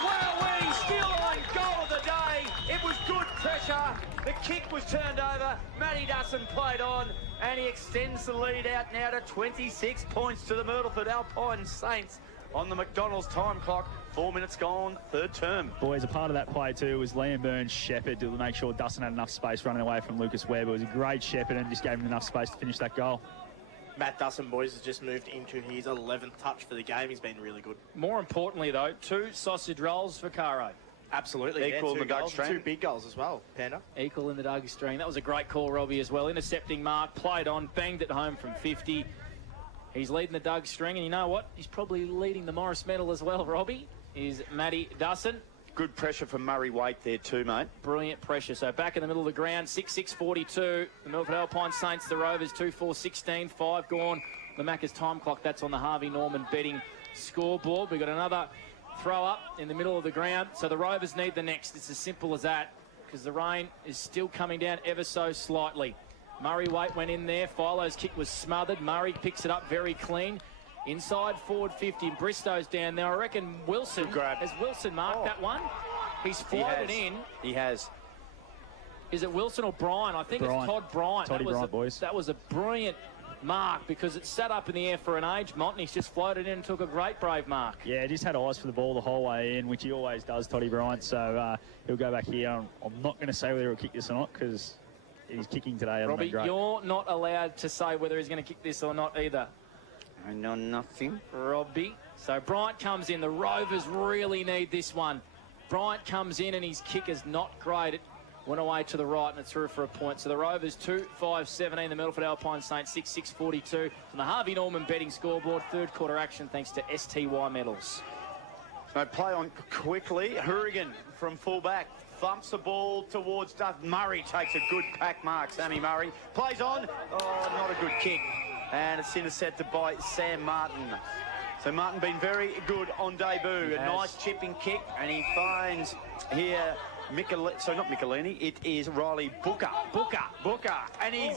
Wowee, still on goal of the day. It was good pressure. The kick was turned over. Matty Dustin played on, and he extends the lead out now to 26 points to the Myrtleford Alpine Saints on the McDonald's time clock. 4 minutes gone, third term. Boys, a part of that play too was Liam Burns' shepherd to make sure Dustin had enough space running away from Lucas Webb. It was a great shepherd and just gave him enough space to finish that goal. Matt Dustin, boys, has just moved into his 11th touch for the game. He's been really good. More importantly, though, 2 sausage rolls for Caro. Absolutely. Equal in the Doug String. 2 big goals as well, Panda. Equal in the Doug String. That was a great call, Robbie, as well. Intercepting mark, played on, banged it home from 50. He's leading the Doug String, and you know what? He's probably leading the Morris Medal as well, Robbie, is Matty Dustin. Good pressure from Murray Waite there too, mate. Brilliant pressure. So back in the middle of the ground, 6-6-42. The Myrtleford Alpine Saints, the Rovers, 2-4-16, 5 gone. The Macca's time clock, that's on the Harvey Norman betting scoreboard. We've got another throw up in the middle of the ground. So the Rovers need the next. It's as simple as that, because the rain is still coming down ever so slightly. Murray Waite went in there. Philo's kick was smothered. Murray picks it up very clean. Inside forward 50. Bristow's down there. I reckon Wilson. Has Wilson marked that one? He's floated in. He has. Is it Wilson or Bryan? I think Bryan. It's Todd Bryant. Toddy Bryant, boys. That was a brilliant mark because it sat up in the air for an age. Monty's just floated in and took a great brave mark. Yeah, just had eyes for the ball the whole way in, which he always does, Toddy Bryant. So he'll go back here. I'm not going to say whether he'll kick this or not because he's kicking today. Robbie, you're not allowed to say whether he's going to kick this or not either. I know nothing. Robbie. So Bryant comes in. The Rovers really need this one. Bryant comes in and his kick is not great. It went away to the right and it's through for a point. So the Rovers 2-5-17. The Myrtleford Alpine Saints 6-6-42. From the Harvey Norman betting scoreboard. Third quarter action thanks to STY Metals. So play on quickly. Hourigan from fullback thumps the ball towards Duff. Murray takes a good pack mark. Sammy Murray plays on. Oh, not a good kick. And it's intercepted by Sam Martin. So Martin been very good on debut. A nice chipping kick, and he finds here not Michelini, it is Riley Booker. And he's,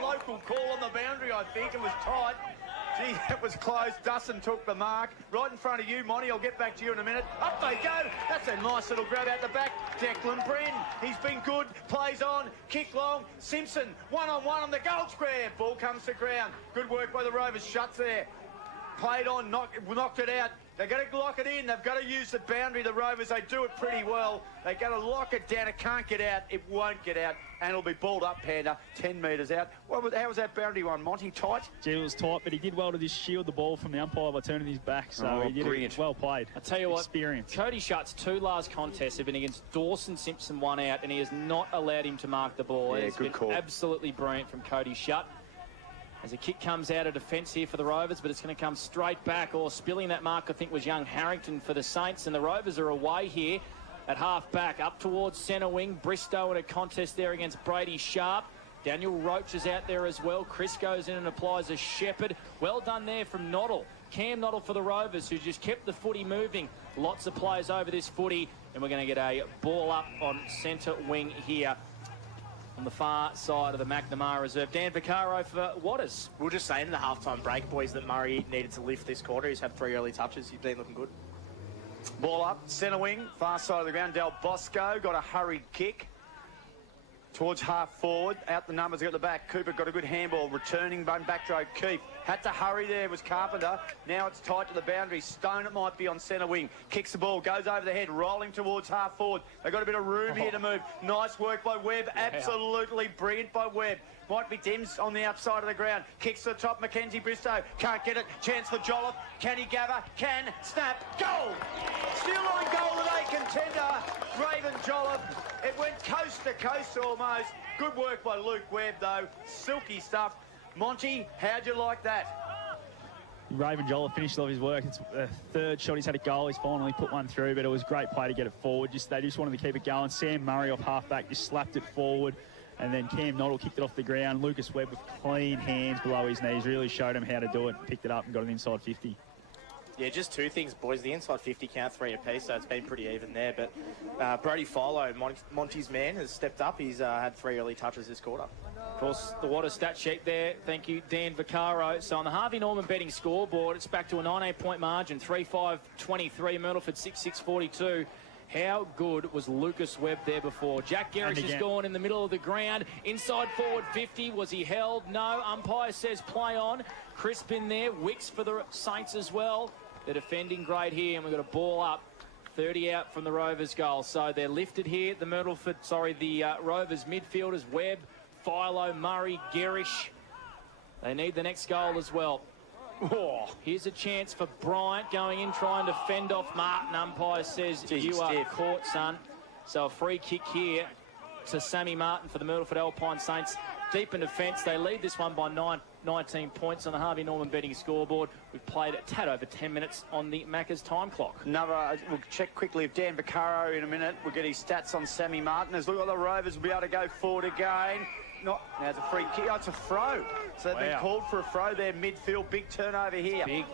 local call on the boundary, I think. It was tight. Gee, that was close. Dustin took the mark. Right in front of you, Monty. I'll get back to you in a minute. Up they go. That's a nice little grab out the back. Declan Bren. He's been good. Plays on. Kick long. Simpson. One-on-one on the goal square. Ball comes to ground. Good work by the Rovers. Shuts there. Played on. Knocked it out. They've got to lock it in. They've got to use the boundary. The Rovers, they do it pretty well. They've got to lock it down. It can't get out. It won't get out. And it'll be balled up, Panda, 10 metres out. How was that boundary one, Monty? Tight? Gee, it was tight, but he did well to just shield the ball from the umpire by turning his back. So he did it well played. I tell you what, experience. Cody Shutt's 2 last contests have been against Dawson Simpson, 1 out, and he has not allowed him to mark the ball. Yeah, it's good been call. Absolutely brilliant from Cody Shutt. As a kick comes out of defence here for the Rovers, but it's going to come straight back, or spilling that mark, I think, was young Harrington for the Saints, and the Rovers are away here at half back, up towards centre wing. Bristow in a contest there against Brady Sharp. Daniel Roach is out there as well. Chris goes in and applies a shepherd. Well done there from Noddle. Cam Noddle for the Rovers, who just kept the footy moving. Lots of players over this footy, and we're going to get a ball up on centre wing here on the far side of the McNamara Reserve. Dan Vaccaro for Waters. We were just saying in the halftime break, boys, that Murray needed to lift this quarter. He's had 3 early touches. He's been looking good. Ball up, centre wing, far side of the ground. Del Bosco got a hurried kick towards half forward. Out the numbers, got the back. Cooper got a good handball. Returning back row. Keefe had to hurry there, was Carpenter. Now it's tight to the boundary. Stone it might be on centre wing. Kicks the ball, goes over the head, rolling towards half forward. They've got a bit of room here to move. Nice work by Webb. Absolutely brilliant by Webb. Might be Dims on the outside of the ground. Kicks to the top, Mackenzie Bristow. Can't get it. Chance for Jolliffe. Can he gather? Can. Snap. Goal! Still on goal today, contender. Raven Jolliffe. It went coast to coast almost. Good work by Luke Webb, though. Silky stuff. Monty, how'd you like that? Raven Jolliffe finished off his work. It's the third shot he's had a goal. He's finally put one through, but it was great play to get it forward. They just wanted to keep it going. Sam Murray off halfback just slapped it forward, and then Cam Noddle kicked it off the ground. Lucas Webb with clean hands below his knees really showed him how to do it, picked it up and got it inside 50. Yeah, just two things, boys. The inside 50 count 3 apiece, so it's been pretty even there. But Brody Philo, Monty's man, has stepped up. He's had 3 early touches this quarter. Of course, the water stat sheet there. Thank you, Dan Vaccaro. So on the Harvey Norman betting scoreboard, it's back to a 19-point margin, 3-5-23, Myrtleford 6-6-42. How good was Lucas Webb there before? Jack Gerrish has gone in the middle of the ground. Inside forward 50. Was he held? No. Umpire says play on. Crisp in there. Wicks for the Saints as well. They're defending great here, and we've got a ball up. 30 out from the Rovers goal. So they're lifted here. The Rovers midfielders, Webb, Philo, Murray, Gerrish. They need the next goal as well. Oh, here's a chance for Bryant going in, trying to fend off Martin. Umpire says you are caught, son. So a free kick here to Sammy Martin for the Myrtleford Alpine Saints. Deep in defence. They lead this one by 19 points on the Harvey Norman betting scoreboard. We've played a tad over 10 minutes on the Macca's time clock. We'll check quickly if Dan Vaccaro in a minute. We'll get his stats on Sammy Martin. As look like the Rovers will be able to go forward again. Now it's a free kick. Oh, it's a throw. So they've been called for a throw there midfield. Big turnover here. Big.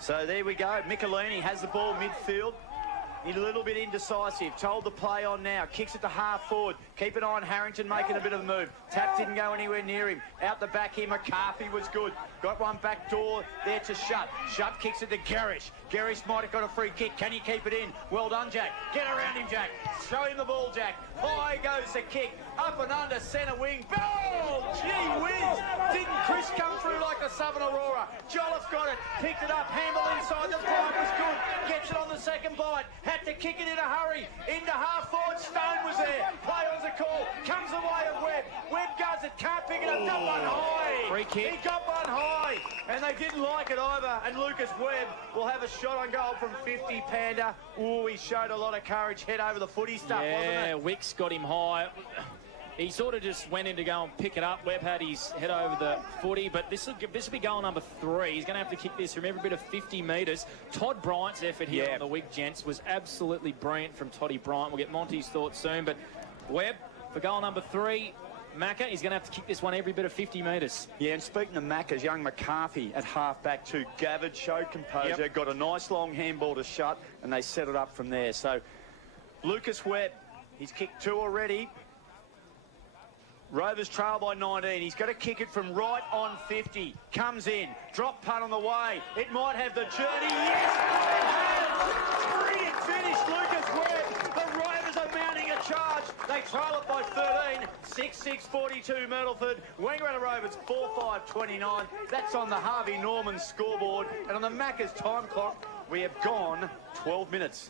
So there we go. Michelini has the ball midfield. He's a little bit indecisive. Told to play on now. Kicks it to half forward. Keep an eye on Harrington making a bit of a move. Tap didn't go anywhere near him. Out the back here, McCarthy was good. Got one back door there to Shutt. Shutt kicks it to Gerrish. Gerrish might have got a free kick. Can he keep it in? Well done, Jack. Get around him, Jack. Show him the ball, Jack. High goes the kick. Up and under centre wing. Boom! Gee whiz! Didn't Chris come through like the Southern Aurora? Jolliffe got it. Picked it up. Handle inside. The bite was good. Gets it on the second bite. Had to kick it in a hurry. Into half forward. Stone was there. Play on the call. Comes the way of Webb. Webb does it. Can't pick it up. Got one high. Free kick. He got one high. And they didn't like it either. And Lucas Webb will have a shot on goal from 50, Panda. Ooh, he showed a lot of courage. Head over the footy stuff, wasn't it? Yeah, Wicks got him high. He sort of just went in to go and pick it up. Webb had his head over the footy, but this will be goal number 3. He's going to have to kick this from every bit of 50 metres. Todd Bryant's effort here on the week, gents, was absolutely brilliant from Toddy Bryant. We'll get Monty's thoughts soon, but Webb for goal number 3. Macca, he's going to have to kick this one every bit of 50 metres. Yeah, and speaking of Macca's, young McCarthy at half-back too. Gathered, showed composure, got a nice long handball to Shutt, and they set it up from there. So, Lucas Webb, he's kicked 2 already. Rovers trail by 19. He's got to kick it from right on 50. Comes in. Drop punt on the way. It might have the journey. Yes! Brilliant finish, Lucas Webb. The Rovers are mounting a charge. They trail it by 13. 6-6-42 Myrtleford. Wangaratta Rovers 4-5-29. That's on the Harvey Norman scoreboard. And on the Macca's time clock, we have gone 12 minutes.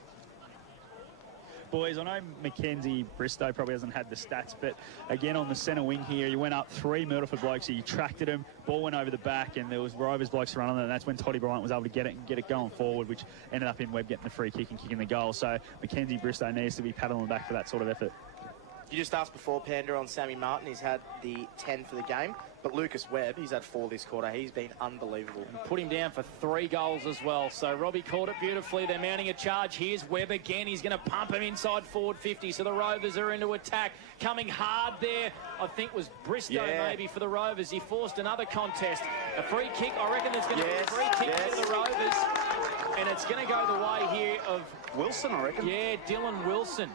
Boys, I know Mackenzie Bristow probably hasn't had the stats, but again on the centre wing here, he went up 3 Myrtleford blokes. He tracked at him, ball went over the back, and there was Rovers blokes running it, and that's when Toddy Bryant was able to get it and get it going forward, which ended up in Webb getting the free kick and kicking the goal. So Mackenzie Bristow needs to be patted on the back for that sort of effort. You just asked before, Panda, on Sammy Martin. He's had the 10 for the game. But Lucas Webb, he's had 4 this quarter. He's been unbelievable. And put him down for 3 goals as well. So Robbie caught it beautifully. They're mounting a charge. Here's Webb again. He's going to pump him inside forward 50. So the Rovers are into attack. Coming hard there, I think was Bristow maybe for the Rovers. He forced another contest. A free kick. I reckon there's going to be a free kick to the Rovers. And it's going to go the way here of Wilson, I reckon. Yeah, Dylan Wilson.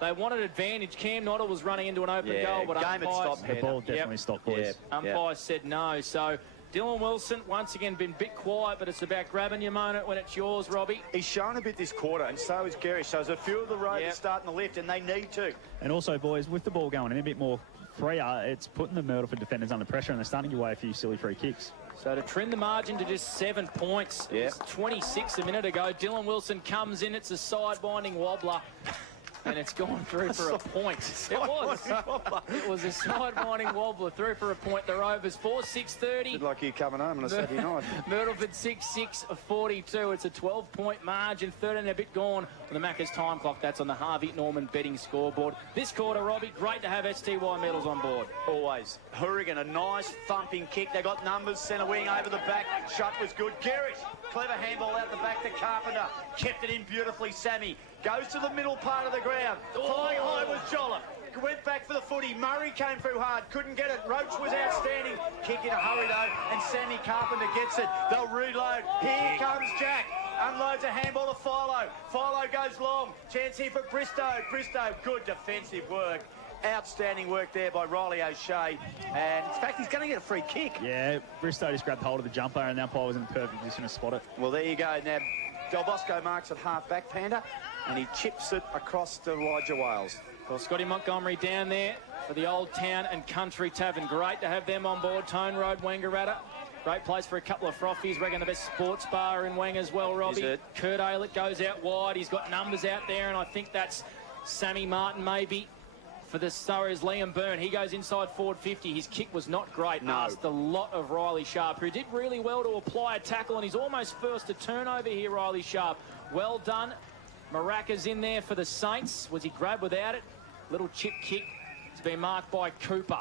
They wanted advantage. Cam Noddle was running into an open goal, but the ball definitely stopped, boys. Umpire said no. So Dylan Wilson, once again, been a bit quiet, but it's about grabbing your moment when it's yours, Robbie. He's shown a bit this quarter, and so is Gerrish. So there's a few of the Rovers starting to lift, and they need to. And also, boys, with the ball going in a bit more freer, it's putting the Myrtleford defenders under pressure, and they're starting to give away a few silly free kicks. So to trim the margin to just 7 points, it was 26 a minute ago. Dylan Wilson comes in. It's a side-binding wobbler. and it's gone through for a point. It was. It was a sidewinding wobbler through for a point. The Rovers 4-6-30. Bit like you coming home on a Saturday night. Myrtleford 6-6-42. It's a 12-point margin, 13 and a bit gone on the Macca's time clock. That's on the Harvey Norman betting scoreboard. This quarter, Robbie, great to have STY medals on board. Always. Hourigan, a nice thumping kick. They got numbers, centre wing over the back. Shut was good. Gerrish, clever handball out the back to Carpenter. Kept it in beautifully. Sammy goes to the middle part of the ground. Flying high was Jolliffe. Went back for the footy. Murray came through hard. Couldn't get it. Roach was outstanding. Kick in a hurry though. And Sammy Carpenter gets it. They'll reload. Here comes Jack. Unloads a handball to Philo. Philo goes long. Chance here for Bristow. Bristow, good defensive work. Outstanding work there by Riley O'Shea. And in fact, he's going to get a free kick. Yeah, Bristow just grabbed hold of the jumper and the umpire was in the perfect position to spot it. Well, there you go. Now, Del Bosco marks at half-back, Panda, and he chips it across to Elijah Wales. Well, Scotty Montgomery down there for the Old Town and Country Tavern. Great to have them on board. Tone Road, Wangaratta. Great place for a couple of frothies. Reckon the best sports bar in Wang as well, Robbie. Is it? Kurt Aylett goes out wide. He's got numbers out there, and I think that's Sammy Martin maybe. For the Surrey's Liam Byrne, he goes inside forward 50. His kick was not great. No. Asked a lot of Riley Sharp, who did really well to apply a tackle, and he's almost first to turnover here, Riley Sharp. Well done. Maracas in there for the Saints. Was he grabbed without it? Little chip kick. It's been marked by Cooper.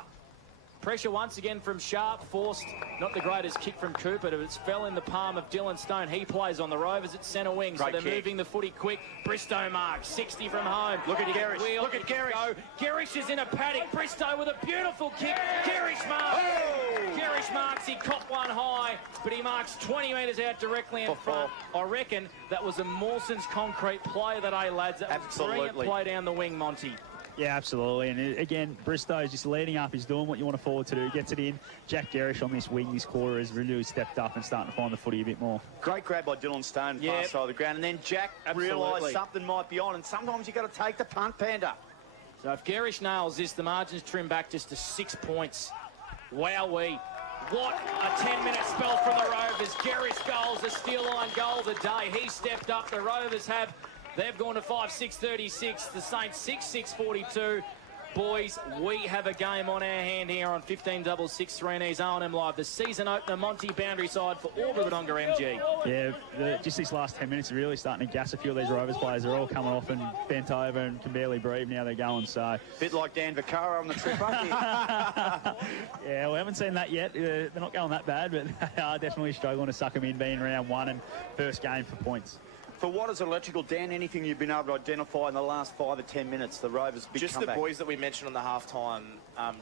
Pressure once again from Sharp, forced not the greatest kick from Cooper, but it fell in the palm of Dylan Stone. He plays on the Rovers at centre wing, so they're moving the footy quick. Bristow marks, 60 from home. Look at Gerrish. Look at Gerrish. Gerrish is in a paddock. Bristow with a beautiful kick. Gerrish marks. Oh! Gerrish marks. He copped one high, but he marks 20 metres out directly in front. I reckon that was a Mawson's concrete play of the day, lads. That was a brilliant play down the wing, Monty. Yeah, absolutely. And again, Bristow is just leading up. He's doing what you want a forward to do. Gets it in. Jack Gerrish on this wing this quarter has really stepped up and starting to find the footy a bit more. Great grab by Dylan Stone, far side of the ground. And then Jack realised something might be on. And sometimes you've got to take the punt, Panda. So if Gerrish nails this, the margin's trimmed back just to 6 points. Wowee. What a 10-minute spell from the Rovers. Gerrish goals, a steel line goal of the day. He stepped up. The Rovers have... They've gone to 5-6-36. The Saints 6-6-42. Boys, we have a game on our hand here on 15-6-3 O&M Live. The season opener, Monty boundary side for all Wodonga MG. Yeah, just these last 10 minutes are really starting to gas a few of these Rovers players. They're all coming off and bent over and can barely breathe now they're going. So bit like Dan Vaccaro on the trip, aren't you? Yeah, we haven't seen that yet. They're not going that bad, but they are definitely struggling to suck them in, being round one and first game for points. For what is electrical, Dan, anything you've been able to identify in the last 5 or 10 minutes, the Rovers' big Just comeback? the boys that we mentioned on the halftime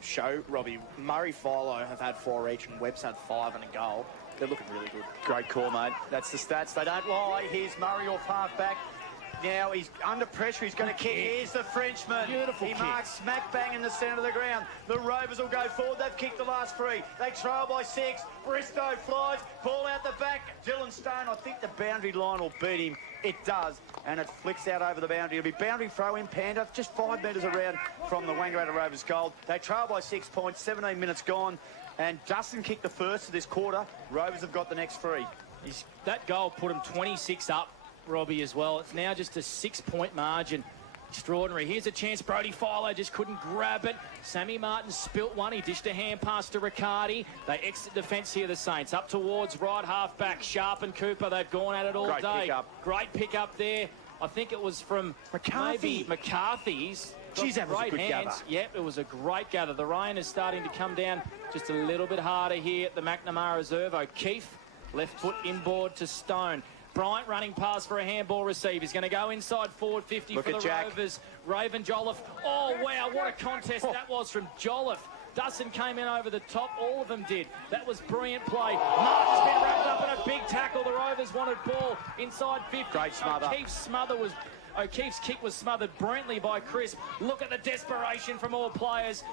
show, Robbie. Murray Philo have had 4 each and Webb's had 5 and a goal. They're looking really good. Great call, mate. That's the stats. They don't lie. Here's Murray off half-back. Now he's under pressure. He's going to kick. Here's the Frenchman. Beautiful He kick. marks smack bang in the centre of the ground. The Rovers will go forward. They've kicked the last 3. They trail by 6. Bristow flies. Ball out the back. Dylan Stone. I think the boundary line will beat him. It does. And it flicks out over the boundary. It'll be boundary throw in, Panda. Just 5 metres around from the Wangaratta Rovers goal. They trail by 6 points. 17 minutes gone. And Dustin kicked the first of this quarter. Rovers have got the next 3. That goal put him 26 up, Robbie, as well. It's now just a 6-point margin. Extraordinary. Here's a chance. Brody Philo just couldn't grab it. Sammy Martin spilt one. He dished a hand pass to Riccardi. They exit defence here, the Saints. Up towards right half-back. Sharp and Cooper. They've gone at it all Great day. pick-up. Great pick-up there. I think it was from McCarthy. maybe McCarthy's. Geez, that was a good gather. Yep, it was a great gather. The rain is starting to come down just a little bit harder here at the McNamara Reserve. O'Keefe, left foot inboard to Stone. Bryant running past for a handball receive. He's going to go inside forward 50 Look for at the Jack. Rovers. Raven Jolliffe. Oh, wow, what a contest that was from Jolliffe. Dustin came in over the top. All of them did. That was brilliant play. Martin's been wrapped up in a big tackle. The Rovers wanted ball inside 50. Great smother. O'Keefe's kick was smothered brilliantly by Crisp. Look at the desperation from all players.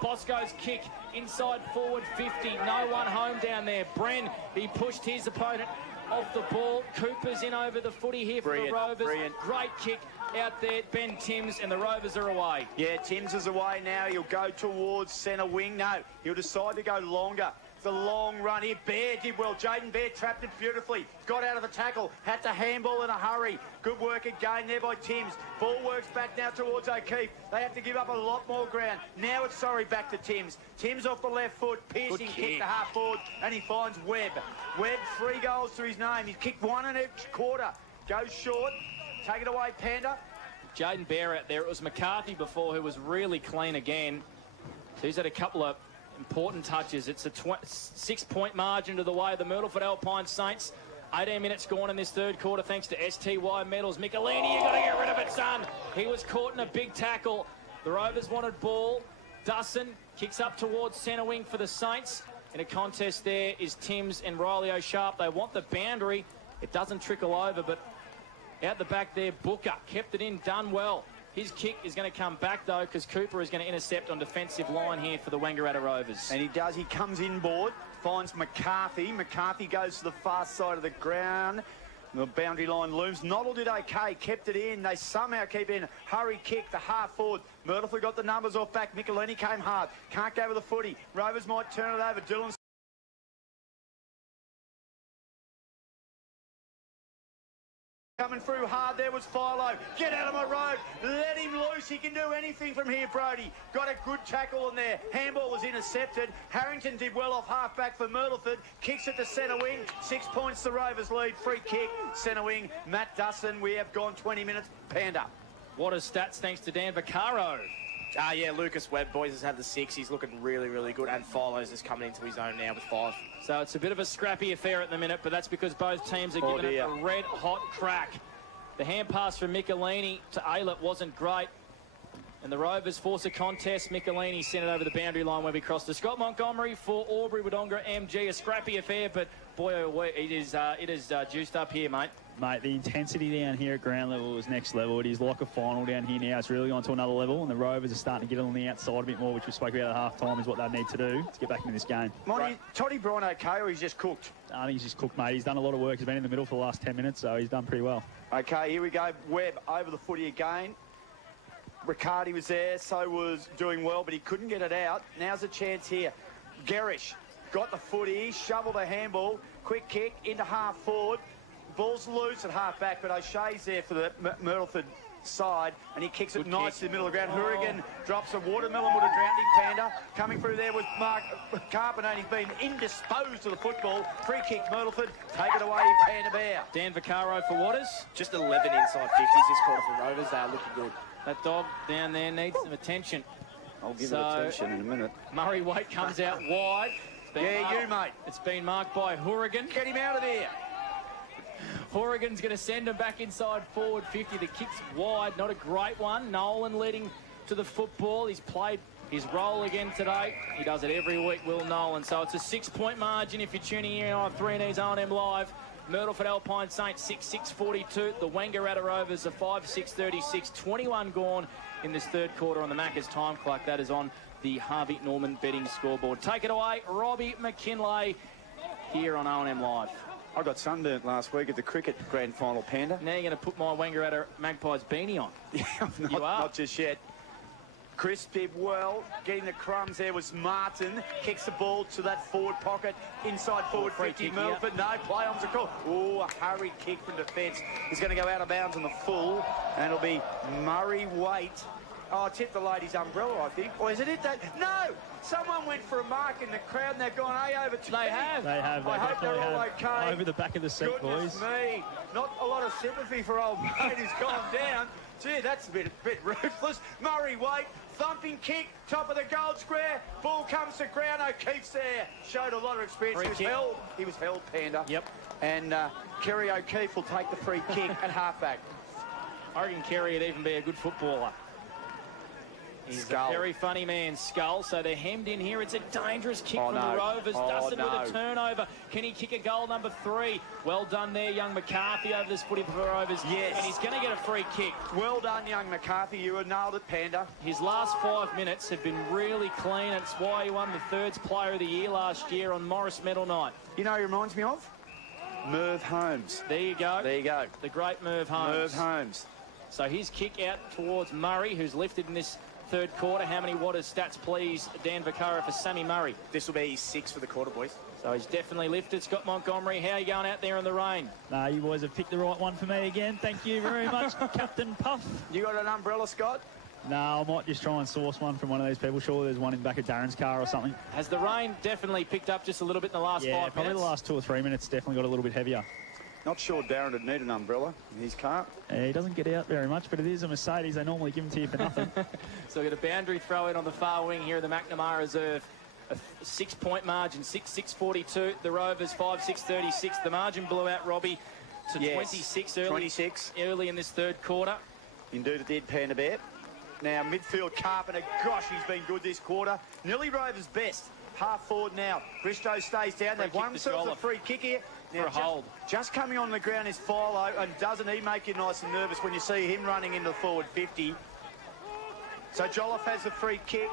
Bosco's kick inside forward 50. No one home down there. Bren, he pushed his opponent off the ball. Cooper's in over the footy here for the Rovers. Brilliant. Great kick. out there. Ben Timms and the Rovers are away. Yeah, Timms is away now. He'll go towards centre wing. No, he'll decide to go longer. The long run here. Bear did well. Jaden Bear trapped it beautifully. Got out of the tackle. Had to handball in a hurry. Good work again there by Timms. Ball works back now towards O'Keefe. They have to give up a lot more ground. Now it's Surrey back to Timms. Timms off the left foot. Piercing kick to half forward. And he finds Webb. Webb, 3 goals to his name. He's kicked 1 in each quarter. Goes short. Take it away, Panda. Jaden Bear out there. It was McCarthy before who was really clean again. So he's had a couple of important touches. It's a 6-point margin to the way of the Myrtleford Alpine Saints. 18 minutes gone in this third quarter thanks to STY medals. Michelini, you got to get rid of it, son. He was caught in a big tackle. The Rovers wanted ball. Dussin kicks up towards centre wing for the Saints. In a contest there is Timms and Riley O'Sharp. They want the boundary. It doesn't trickle over, but out the back there, Booker kept it in, done well. His kick is going to come back, though, because Cooper is going to intercept on defensive line here for the Wangaratta Rovers. And he does. He comes inboard, finds McCarthy. McCarthy goes to the far side of the ground. The boundary line looms. Noddle did okay, kept it in. They somehow keep in. Hurry kick, the half forward. Myrtleford got the numbers off back. Michelini came hard. Can't go with the footy. Rovers might turn it over. Dillon coming through hard there was Philo. Get out of my road. Let him loose. He can do anything from here, Brody. Got a good tackle in there. Handball was intercepted. Harrington did well off half-back for Myrtleford. Kicks it to centre wing. 6 points the Rovers lead. Free kick. Centre wing. Matt Dustin. We have gone 20 minutes. Panda. What are stats thanks to Dan Vaccaro? Yeah, Lucas Webb, boys, has had the 6. He's looking really, really good. And Philo's is coming into his own now with 5. So it's a bit of a scrappy affair at the minute, but that's because both teams are giving it a red-hot crack. The hand pass from Michelini to Aylett wasn't great. And the Rovers force a contest. Michelini sent it over the boundary line where we crossed to Scott Montgomery for Aubrey Wodonga MG. A scrappy affair, but boy, oh boy, it is juiced up here, mate. Mate, the intensity down here at ground level is next level. It is like a final down here now. It's really gone to another level, and the Rovers are starting to get on the outside a bit more, which we spoke about at half-time is what they need to do to get back into this game. Monty, Toddy Bryan okay, or he's just cooked? I think he's just cooked, mate. He's done a lot of work. He's been in the middle for the last 10 minutes, so he's done pretty well. Okay, here we go. Webb over the footy again. Riccardi was there, so was doing well, but he couldn't get it out. Now's a chance here. Gerish got the footy, shoveled a handball, quick kick into half forward. Ball's loose at half back, but O'Shea's there for the Myrtleford side, and he kicks it nice in the middle of the ground. Hourigan drops a watermelon, would have drowned him, Panda. Coming through there was Mark Carpenter. He's been indisposed of the football. Free kick, Myrtleford. Take it away, Panda Bear. Dan Vaccaro for Waters. Just 11 inside 50s this quarter for Rovers. They are looking good. That dog down there needs some attention. I'll give it attention in a minute. Murray Waite comes out wide. Yeah, you, mate. It's been marked by Hourigan. Get him out of there. Hourigan's going to send him back inside forward 50. The kick's wide, not a great one. Nolan leading to the football. He's played his role again today. He does it every week, Will Nolan. So it's a 6-point margin if you're tuning in on 3Ds O&M Live. Myrtleford Alpine Saints 6-6-42. The Wangaratta Rovers are 5-6-36. 21 gone in this third quarter on the Macca's time clock. That is on the Harvey Norman betting scoreboard. Take it away, Robbie McKinlay here on O&M Live. I got sunburnt last week at the cricket grand final, Panda. Now you're going to put my Wangaratta Magpies beanie on. Yeah, not just yet. Chris did well. Getting the crumbs there was Martin. Kicks the ball to that forward pocket. Inside forward 50. Myrtleford. No, play on's a call. Oh, a hurry kick from defence. He's going to go out of bounds on the full. And it'll be Murray Waite. Oh, tip the lady's umbrella, I think. Or is it that? No! Someone went for a mark in the crowd and they've gone, over to They have. They have. I hope they're all okay. Over the back of the seat, Goodness boys. me. Not a lot of sympathy for old mate who's gone down. Gee, that's a bit ruthless. Murray Waite, thumping kick, top of the goal square. Ball comes to ground. O'Keefe's there. Showed a lot of experience. He was held, Panda. Yep. And Kerry O'Keefe will take the free kick at halfback. I reckon Kerry would even be a good footballer. He's a very funny man, Skull. So they're hemmed in here. It's a dangerous kick from the Rovers. Dustin with a turnover. Can he kick a goal number 3? Well done there, young McCarthy over this footy for the Rovers. Yes. And he's going to get a free kick. Well done, young McCarthy. You had nailed it, Panda. His last 5 minutes have been really clean. It's why he won the Thirds Player of the Year last year on Morris Medal Night. You know who he reminds me of? Merv Holmes. There you go. There you go. The great Merv Holmes. Merv Holmes. So his kick out towards Murray, who's lifted in this third quarter. How many Waters stats, please, Dan Vaccaro, for Sammy Murray? This will be 6 for the quarter, boys. So he's definitely lifted. Scott Montgomery, how are you going out there in the rain? You boys have picked the right one for me again. Thank you very much, Captain Puff. You got an umbrella, Scott? No, I might just try and source one from one of these people. Surely there's one in the back of Darren's car or something. Has the rain definitely picked up just a little bit in the last 5 minutes? Probably the last 2 or 3 minutes definitely got a little bit heavier. Not sure Darren would need an umbrella in his car. He doesn't get out very much, but it is a Mercedes. They normally give them to you for nothing. So we've got a boundary throw in on the far wing here of the McNamara Reserve. A 6-point margin, 6-6-42. The Rovers 5-6-36. The margin blew out, Robbie, to 26 early in this third quarter. Indeed it did, Panda Bear. Now midfield Carpenter, gosh, he's been good this quarter. Nearly Rovers' best. Half forward now. Bristow stays down. They've won themselves a free kick here. Now, for a hold. Just coming on the ground is Philo, and doesn't he make you nice and nervous when you see him running into the forward 50? So Jolliffe has the free kick.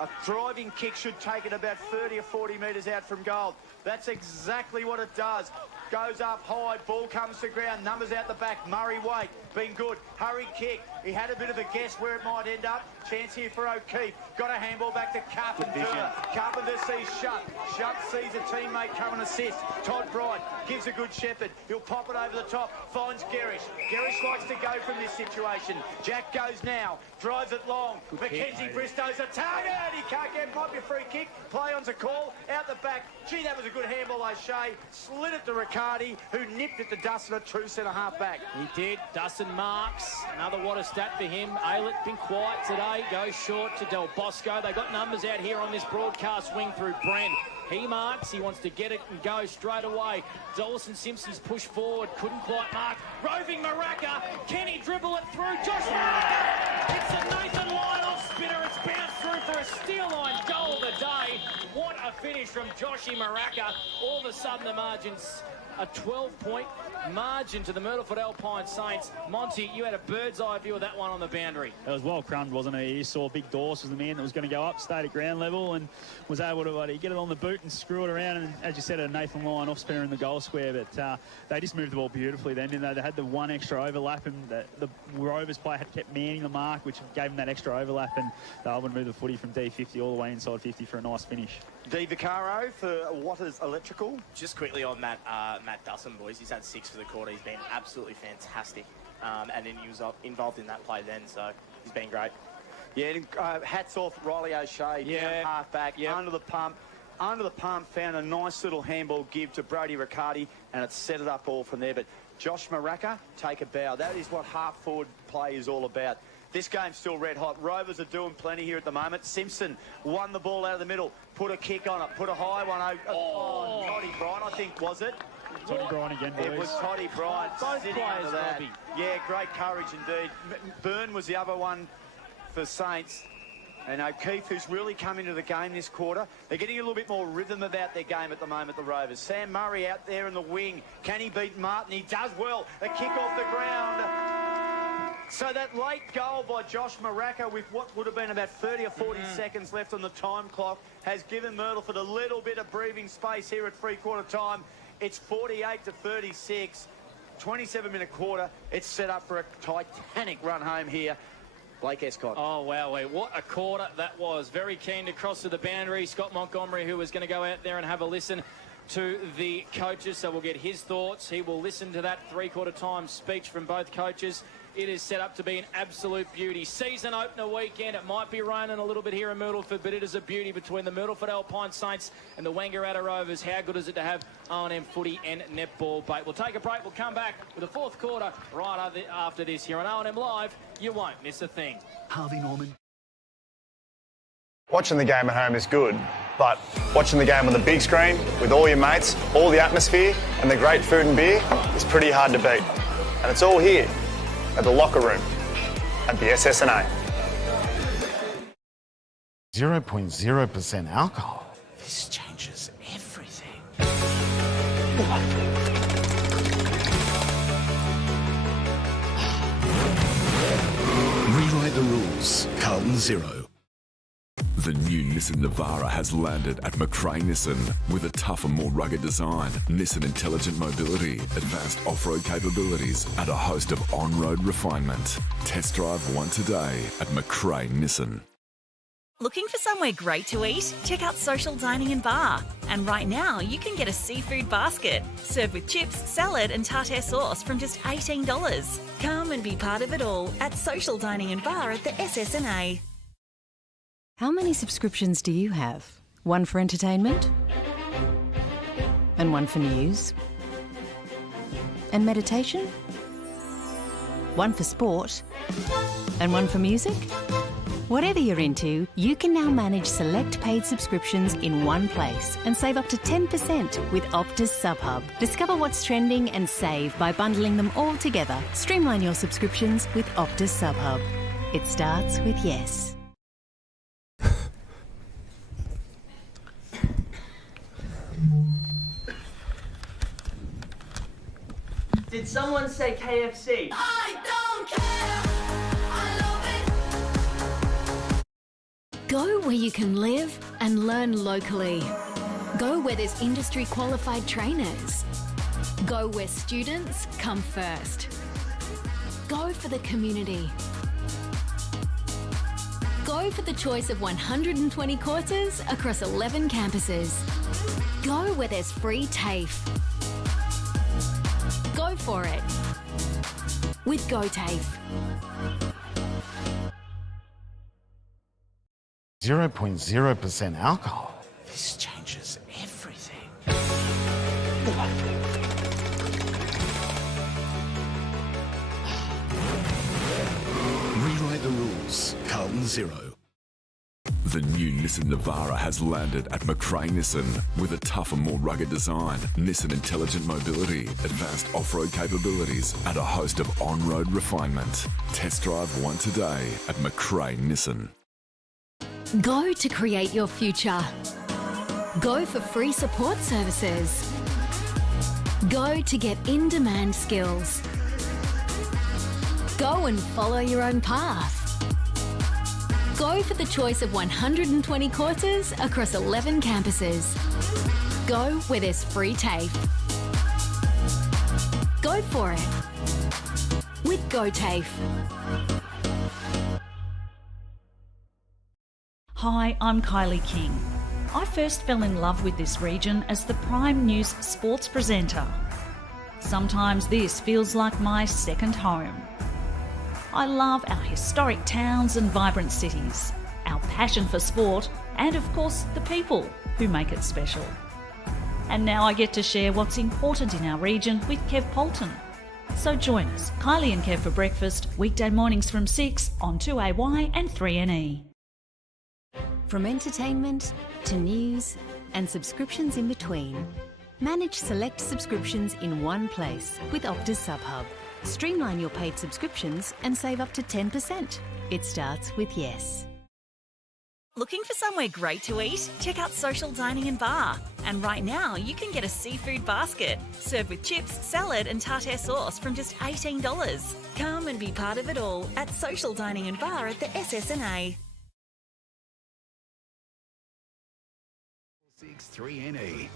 A thriving kick should take it about 30 or 40 metres out from goal. That's exactly what it does. Goes up high, ball comes to ground, numbers out the back. Murray Waite, been good. Hurry kick. He had a bit of a guess where it might end up. Chance here for O'Keefe. Got a handball back to Carpenter. Carpenter sees Shutt. Shutt sees a teammate come and assist. Todd Bright gives a good Shepherd. He'll pop it over the top. Finds Gerrish. Gerrish likes to go from this situation. Jack goes now. Drives it long. Mackenzie Bristow's a target. He can't get it. Might be a free kick. Play on's a call. Out the back. Gee, that was a good handball, O'Shea. Slid it to Riccardi, who nipped it to Dustin, a true centre-half back. He did. Dustin Marks. Another water stat for him. Aylett been quiet today. Goes short to Del Bosco. They got numbers out here on this broadcast wing through Brent. He marks. He wants to get it and go straight away. Dawson Simpson's push forward. Couldn't quite mark. Roving Maraca. Can he dribble it through? Josh Maraca. It's a Nathan Lyon spinner. It's bounced through for a steal line goal of the day. What a finish from Joshy Maraca. All of a sudden the margin's a 12-point margin to the Myrtleford Alpine Saints. Monty, you had a bird's eye view of that one on the boundary. It was well crumbed, wasn't it? You saw Big Dorse was the man that was going to go up, stayed at ground level, and was able to get it on the boot and screw it around. And as you said, a Nathan Lyon off spinner in the goal square. But they just moved the ball beautifully then, didn't they? They had the one extra overlap, and the Rovers player had kept manning the mark, which gave them that extra overlap, and they were able to move the footy from D50 all the way inside 50 for a nice finish. D. Vaccaro for Waters Electrical. Just quickly on Matt Dustin, boys. He's had 6 for the quarter. He's been absolutely fantastic. And then he was involved in that play then, so he's been great. Yeah, and, hats off Riley O'Shea, down half back, under the pump. Under the pump, found a nice little handball give to Brody Riccardi, and it set it up all from there. But Josh Maraca, take a bow. That is what half-forward play is all about. This game's still red hot. Rovers are doing plenty here at the moment. Simpson won the ball out of the middle, put a kick on it, put a high one over. Oh, Toddy Bryant, I think, was it? Toddy Bryant again, boys. It was Toddy Bryant sitting under that. Yeah, great courage indeed. Byrne was the other one for Saints. And O'Keefe, who's really come into the game this quarter. They're getting a little bit more rhythm about their game at the moment, the Rovers. Sam Murray out there in the wing. Can he beat Martin? He does well. A kick off the ground. So that late goal by Josh Maraca with what would have been about 30 or 40 seconds left on the time clock has given Myrtleford a little bit of breathing space here at three-quarter time. It's 48-36, 27-minute quarter. It's set up for a titanic run home here. Blake Escott. Oh, wow, what a quarter that was. Very keen to cross to the boundary. Scott Montgomery, who was going to go out there and have a listen to the coaches, so we'll get his thoughts. He will listen to that three-quarter time speech from both coaches. It is set up to be an absolute beauty. Season opener weekend. It might be raining a little bit here in Myrtleford, but it is a beauty between the Myrtleford Alpine Saints and the Wangaratta Rovers. How good is it to have O&M footy and netball bait? We'll take a break. We'll come back with the fourth quarter right after this here on O&M Live. You won't miss a thing. Harvey Norman. Watching the game at home is good, but watching the game on the big screen with all your mates, all the atmosphere and the great food and beer is pretty hard to beat. And it's all here at the locker room at the SSNA. 0.0% alcohol. This changes everything. Rewrite the rules. Carlton 0. The new Nissan Navara has landed at McRae Nissan with a tougher, more rugged design, Nissan intelligent mobility, advanced off-road capabilities, and a host of on-road refinement. Test drive one today at McRae Nissan. Looking for somewhere great to eat? Check out Social Dining and Bar. And right now, you can get a seafood basket served with chips, salad, and tartare sauce from just $18. Come and be part of it all at Social Dining and Bar at the SSNA. How many subscriptions do you have? One for entertainment? And one for news? And meditation? One for sport? And one for music? Whatever you're into, you can now manage select paid subscriptions in one place and save up to 10% with Optus SubHub. Discover what's trending and save by bundling them all together. Streamline your subscriptions with Optus SubHub. It starts with yes. Did someone say KFC? I don't care. I love it. Go where you can live and learn locally. Go where there's industry qualified trainers. Go where students come first. Go for the community. Go for the choice of 120 courses across 11 campuses. Go where there's free TAFE. Go for it with GoTAFE. 0.0% alcohol. This changes everything. Rewrite the rules. Carlton Zero. The new Nissan Navara has landed at McRae Nissan with a tougher, more rugged design, Nissan intelligent mobility, advanced off-road capabilities, and a host of on-road refinement. Test drive one today at McRae Nissan. Go to create your future. Go for free support services. Go to get in-demand skills. Go and follow your own path. Go for the choice of 120 courses across 11 campuses. Go where there's free TAFE. Go for it with GoTAFE. Hi, I'm Kylie King. I first fell in love with this region as the Prime News sports presenter. Sometimes this feels like my second home. I love our historic towns and vibrant cities, our passion for sport, and of course the people who make it special. And now I get to share what's important in our region with Kev Polton. So join us, Kylie and Kev for breakfast, weekday mornings from 6 on 2AY and 3NE. From entertainment to news and subscriptions in between, manage select subscriptions in one place with Optus SubHub. Streamline your paid subscriptions and save up to 10%. It starts with yes. Looking for somewhere great to eat? Check out Social Dining and Bar. And right now, you can get a seafood basket served with chips, salad, and tartare sauce from just $18. Come and be part of it all at Social Dining and Bar at the SSNA. 6-3NE.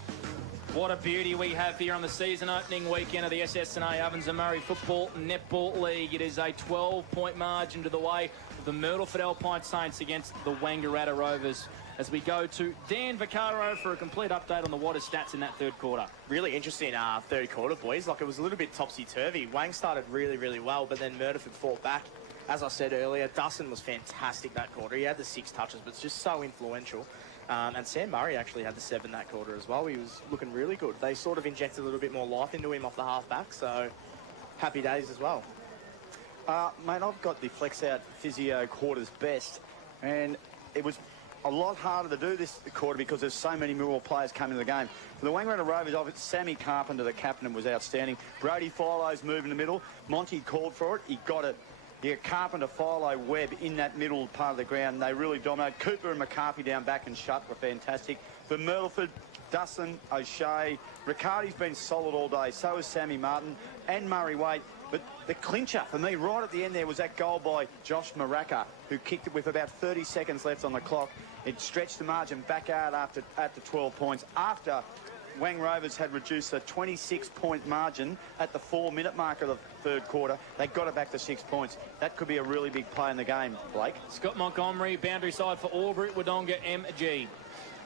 What a beauty we have here on the season opening weekend of the SSNA Ovens and Murray Football Netball League. It is a 12-point margin to the way of the Myrtleford Alpine Saints against the Wangaratta Rovers as we go to Dan Vaccaro for a complete update on the Waters stats in that third quarter. Really interesting third quarter, boys. Like, it was a little bit topsy-turvy. Wang started really, really well, but then Myrtleford fought back. As I said earlier, Dustin was fantastic that quarter. He had the 6 touches, but it's just so influential. And Sam Murray actually had the 7 that quarter as well. He was looking really good. They sort of injected a little bit more life into him off the half-back, so happy days as well. Mate, I've got the flex-out physio quarters best, and it was a lot harder to do this quarter because there's so many more players coming to the game. For the Wangaratta Rovers, Sammy Carpenter, the captain, was outstanding. Brody Filo's move in the middle. Monty called for it. He got it. Yeah, Carpenter, Filo, Webb in that middle part of the ground. They really dominate. Cooper and McCarthy down back and shut were fantastic. For Myrtleford, Dustin, O'Shea, Riccardi's been solid all day. So has Sammy Martin and Murray Waite. But the clincher for me right at the end there was that goal by Josh Maraka, who kicked it with about 30 seconds left on the clock. It stretched the margin back out at the 12 points after Wang Rovers had reduced a 26-point margin at the 4-minute mark of the third quarter. They got it back to 6 points. That could be a really big play in the game, Blake. Scott Montgomery, boundary side for Albury, Wodonga, MG.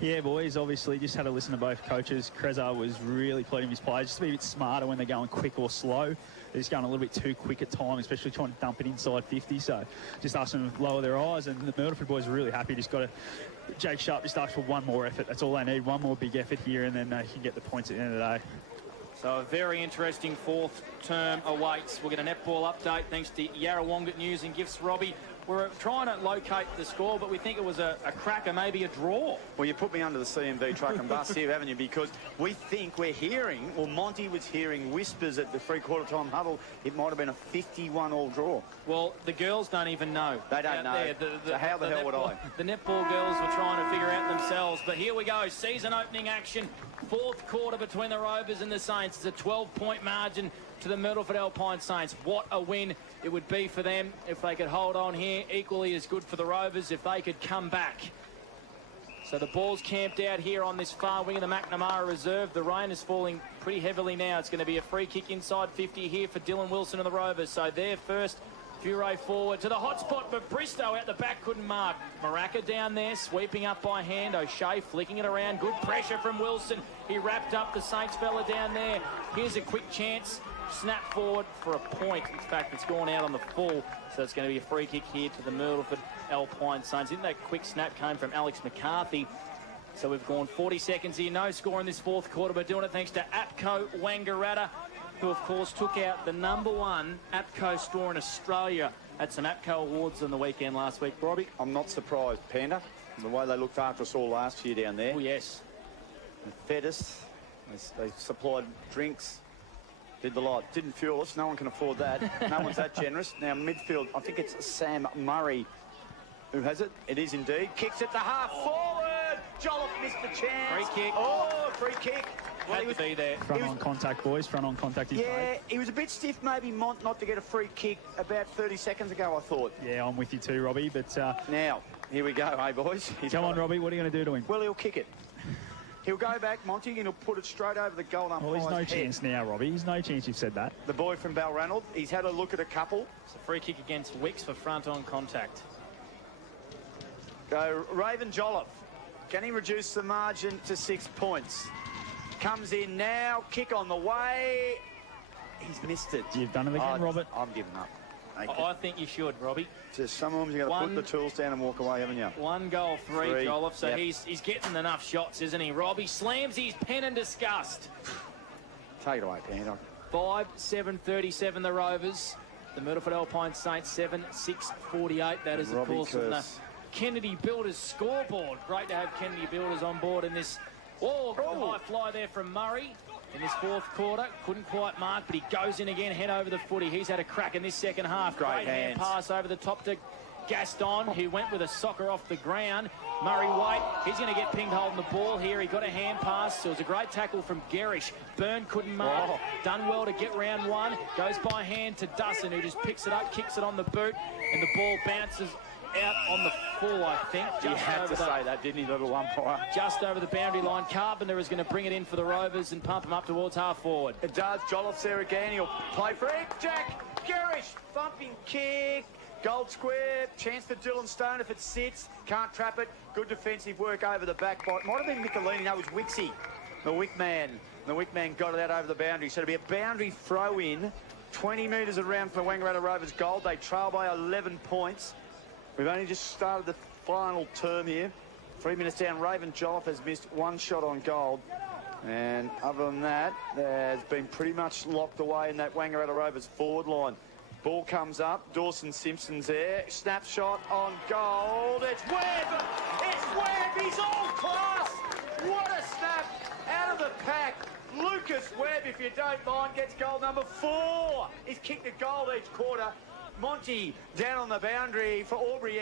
Yeah, boys, obviously just had to listen to both coaches. Kreza was really pleading with his players just to be a bit smarter when they're going quick or slow. They're just going a little bit too quick at times, especially trying to dump it inside 50. So just asked them to lower their eyes, and the Myrtleford boys are really happy. Just got to... Jake Sharp just asked for one more effort. That's all they need, one more big effort here, and then they can get the points at the end of the day. So a very interesting fourth term awaits. We'll get a netball update thanks to Yarrawonga News and Gifts, Robbie. We're trying to locate the score, but we think it was a cracker, maybe a draw. Well, you put me under the CMV truck and bus here, haven't you? Because we think we're hearing, or Monty was hearing whispers at the three-quarter time huddle, it might have been a 51-all draw. Well, the girls don't even know. They don't know. So how the hell would I? The netball girls were trying to figure out themselves. But here we go, season opening action. Fourth quarter between the Rovers and the Saints. It's a 12-point margin to the Myrtleford Alpine Saints. What a win it would be for them if they could hold on here. Equally as good for the Rovers if they could come back. So the ball's camped out here on this far wing of the McNamara Reserve. The rain is falling pretty heavily now. It's going to be a free kick inside 50 here for Dylan Wilson and the Rovers. So their first Fure forward to the hot spot, but Bristow out the back couldn't mark. Maraka down there, sweeping up by hand. O'Shea flicking it around. Good pressure from Wilson. He wrapped up the Saints fella down there. Here's a quick chance. Snap forward for a point. In fact, it's gone out on the full, so it's going to be a free kick here to the Myrtleford Alpine Saints. I think that quick snap came from Alex McCarthy. So we've gone 40 seconds here. No score in this fourth quarter, but doing it thanks to APCO Wangaratta, who of course took out the #1 APCO store in Australia at some APCO awards on the weekend last week. Robbie? I'm not surprised, Panda. The way they looked after us all last year down there. Oh, yes. They fed us. They supplied drinks. Did the lot. Didn't fuel us. No one can afford that. No one's that generous. Now, midfield, I think it's Sam Murray who has it. It is indeed. Kicks it to half forward. Jolliffe missed the chance. Free kick. Oh, free kick. Well, Had to be there. Front on contact, boys. Front on contact. Yeah, he was a bit stiff, maybe, Mont, not to get a free kick about 30 seconds ago, I thought. Yeah, I'm with you too, Robbie. But now, here we go, hey, boys. Come on, Robbie. What are you going to do to him? Well, he'll kick it. He'll go back, Monty, and he'll put it straight over the goal umpire's Well, he's no head. chance now, Robbie. He's no chance you've said that. The boy from Balranald, he's had a look at a couple. It's a free kick against Wicks for front on contact. Go Raven Jolliffe. Can he reduce the margin to 6 points? Comes in now, kick on the way. He's missed it. You've done it again, Robert. I'm giving up. I think you should, Robbie. Just sometimes you've got to put the tools down and walk away, haven't you? 1 goal, 3 Jolliffe. So Yep. he's getting enough shots, isn't he? Robbie slams his pen in disgust. Take it away, Panda. 5-7-37 the Rovers. The Myrtleford Alpine Saints 7-6-48. That is, of Robbie course, from the Curse. Kennedy Builders scoreboard. Great to have Kennedy Builders on board in this. Oh, a high fly there from Murray in this fourth quarter. Couldn't quite mark, but he goes in again, head over the footy. He's had a crack in this second half. Great hand hands. pass over the top to Gaston, who went with a soccer off the ground. Murray White, he's going to get pinged holding the ball here. He got a hand pass, so it was a great tackle from Gerish. Byrne couldn't mark. Done well to get round one. Goes by hand to Dustin, who just picks it up, kicks it on the boot, and the ball bounces out on the full, I think. He had to say that, didn't he, little umpire? Just over the boundary line. Carpenter is going to bring it in for the Rovers and pump him up towards half forward. It does. Jolliffe's there again. He'll play for it. Jack Gerish, thumping kick. Gold square. Chance for Dylan Stone if it sits. Can't trap it. Good defensive work over the back. Might have been Michelini. No, it was Wixie. The Wick man. The Wick man got it out over the boundary. So it'll be a boundary throw in. 20 metres around for the Wangaratta Rovers goal. They trail by 11 points. We've only just started the final term here. 3 minutes down, Raven Jolliffe has missed 1 shot on goal. And other than that, there's been pretty much locked away in that Wangaratta Rovers forward line. Ball comes up, Dawson Simpson's there. Snapshot on goal. It's Webb! It's Webb! He's all class! What a snap out of the pack. Lucas Webb, if you don't mind, gets goal number 4. He's kicked a goal each quarter. Monty down on the boundary for Albury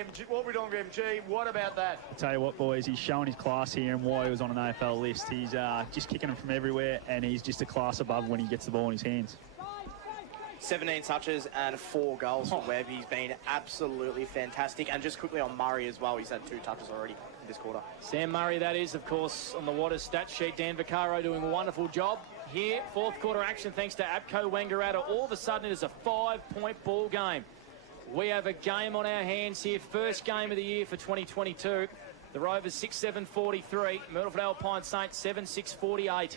Donga MG. What about that? I'll tell you what, boys, he's showing his class here and why he was on an AFL list. He's just kicking them from everywhere, and he's just a class above when he gets the ball in his hands. 17 touches and 4 goals for Webb. He's been absolutely fantastic. And just quickly on Murray as well, he's had 2 touches already. this quarter. Sam Murray, that is, of course, on the Waters stat sheet. Dan Vaccaro doing a wonderful job here. Fourth quarter action thanks to APCO Wangaratta. All of a sudden it is a 5-point ball game. We have a game on our hands here. First game of the year for 2022. The Rovers 6-7-43. Myrtleford Alpine Saints 7-6-48.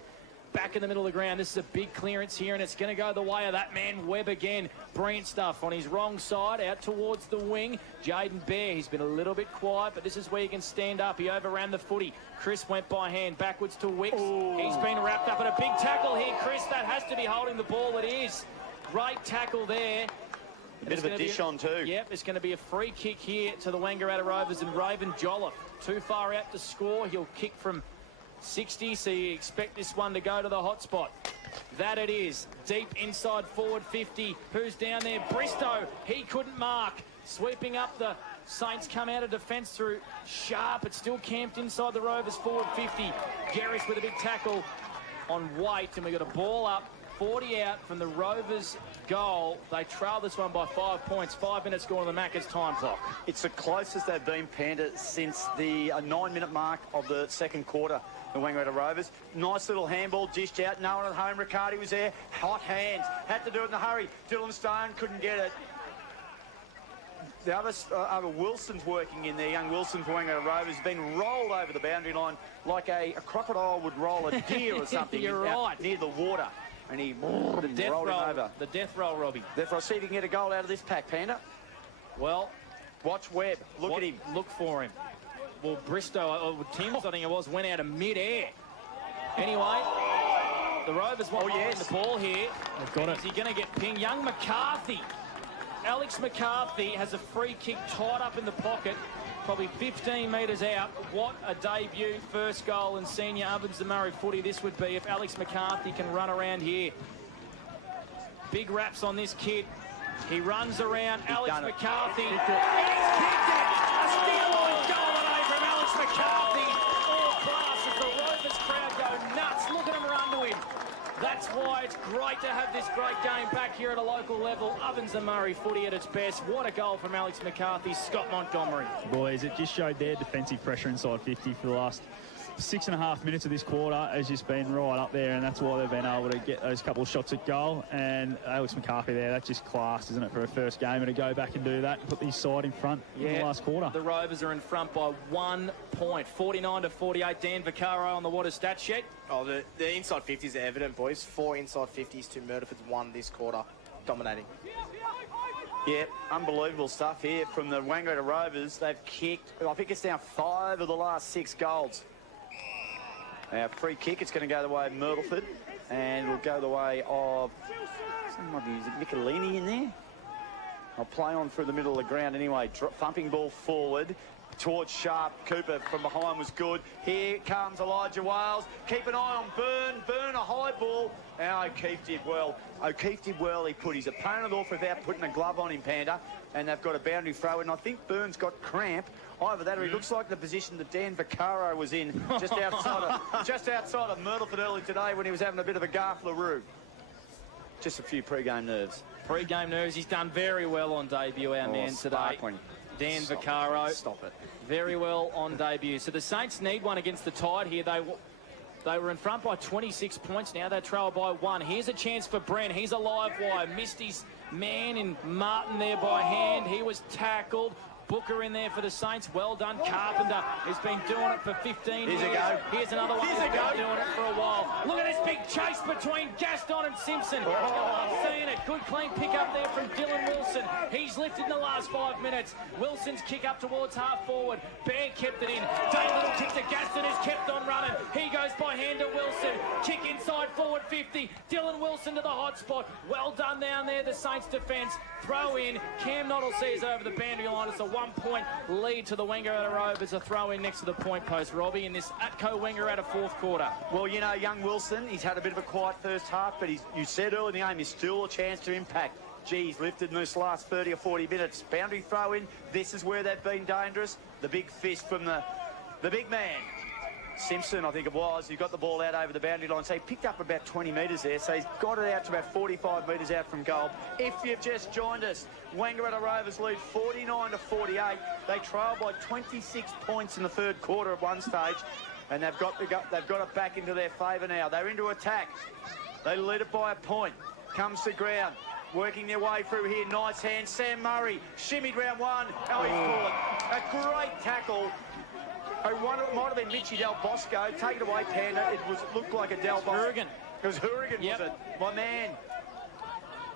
Back in the middle of the ground. This is a big clearance here, and it's going to go the way of that man Webb again. Brilliant stuff on his wrong side, out towards the wing. Jaden Bear, he's been a little bit quiet, but this is where you can stand up. He overran the footy. Chris went by hand, backwards to Wicks. Ooh. He's been wrapped up in a big tackle here. Chris, that has to be holding the ball. It is. Great tackle there. A bit of a dish on too. Yep, it's going to be a free kick here to the Wangaratta Rovers, and Raven Jolliffe too far out to score. He'll kick from 60, so you expect this one to go to the hot spot. That it is. Deep inside forward 50. Who's down there? Bristow. He couldn't mark. Sweeping up, the Saints come out of defence through Sharp. It's still camped inside the Rovers forward 50. Garris with a big tackle on Waite, and we got a ball up. 40 out from the Rovers goal. They trail this one by 5 points. 5 minutes gone on the Macca's time clock. It's the closest they've been, Panda, since the 9-minute mark of the second quarter. The Wangaratta Rovers. Nice little handball dished out. No one at home. Riccardi was there. Hot hands. Had to do it in a hurry. Dylan Stone couldn't get it. The other Wilson's working in there. Young Wilson for Wangaratta Rovers has been rolled over the boundary line like a crocodile would roll a deer or something. You're right. Near the water. And he rolled him over. The death roll, Robbie. Death roll. See if you can get a goal out of this pack, Panda. Well, watch Webb. Look at him. Look for him. Well, Bristow, or Timms, I think it was, went out of mid-air. Anyway, the Rovers want the ball here. They've got it. Is he going to get pinged? Young McCarthy. Alex McCarthy has a free kick tied up in the pocket, probably 15 metres out. What a debut, first goal in senior Ovens and Murray footy this would be if Alex McCarthy can run around here. Big raps on this kid. He runs around. Alex McCarthy. He's kicked it. A steal-line goal today from Alex McCarthy. All class as the Rovers crowd go nuts. Look at him run to him. That's why it's great to have this great game back here at a local level. Ovens and Murray footy at its best. What a goal from Alex McCarthy. Scott Montgomery. Boys, it just showed their defensive pressure inside 50 for the last 6.5 minutes of this quarter has just been right up there, and that's why they've been able to get those couple of shots at goal. And Alex McCarthy there, that's just class, isn't it, for a first game, and to go back and do that and put the side in front in the last quarter. The Rovers are in front by 1 point, 49-48. Dan Vaccaro on the Waters stat sheet. Oh, the inside 50s are evident, boys. 4 inside 50s to Myrtleford's 1 this quarter, dominating. Yeah, unbelievable stuff here from the Wangaratta Rovers. They've kicked, I think it's now 5 of the last 6 goals. Now, free kick, it's going to go the way of Myrtleford, and it'll go the way of, is it Michelini in there? I'll play on through the middle of the ground anyway. Thumping ball forward towards Sharp. Cooper from behind was good. Here comes Elijah Wales. Keep an eye on Byrne. Byrne, a high ball. And O'Keefe did well. O'Keefe did well. He put his opponent off without putting a glove on him, Panda. And they've got a boundary throw. And I think Byrne's got cramp. Either that or he looks like the position that Dan Vaccaro was in just outside of Myrtleford early today when he was having a bit of a garflaroo. Just a few pre-game nerves. Pre-game nerves. He's done very well on debut, our man today. Dan Vaccaro. Stop it. Very well on debut. So the Saints need one against the Tide here. They were in front by 26 points. Now they trail by 1. Here's a chance for Brent. He's a live wire. Missed his man in Martin there by hand. He was tackled. Booker in there for the Saints. Well done. Carpenter has been doing it for 15 years. Here's another one. He's been doing it for a while. Look at this big chase between Gaston and Simpson. I'm seeing it. Good clean pick up there from Dylan Wilson. He's lifted in the last 5 minutes. Wilson's kick up towards half forward. Bear kept it in. Dave Little kick to Gaston, who's kept on running. He goes by hand to Wilson. Kick inside forward 50. Dylan Wilson to the hot spot. Well done down there, the Saints defence. Throw in. Cam Noddle sees over the boundary line. It's a 1-point lead to the Wangaratta Rovers. A throw in next to the point post, Robbie, in this ATCO Wangaratta fourth quarter. Well, you know, young Wilson, he's had a bit of a quiet first half, but you said early in the game, he's still a chance to impact. Geez, lifted in this last 30 or 40 minutes. Boundary throw in. This is where they've been dangerous. The big fist from the big man. Simpson, I think it was, he got the ball out over the boundary line, so he picked up about 20 metres there, so he's got it out to about 45 metres out from goal. If you've just joined us, Wangaratta Rovers lead 49-48. They trail by 26 points in the third quarter at one stage, and they've got it back into their favour now. They're into attack. They lead it by a point. Comes to ground. Working their way through here. Nice hand. Sam Murray shimmied round one. Oh, he's caught. A great tackle. It might have been Mitchy Del Bosco. Take it away, Panda. It looked like a Del Bosco. Hourigan. It was Hourigan, was it? My man.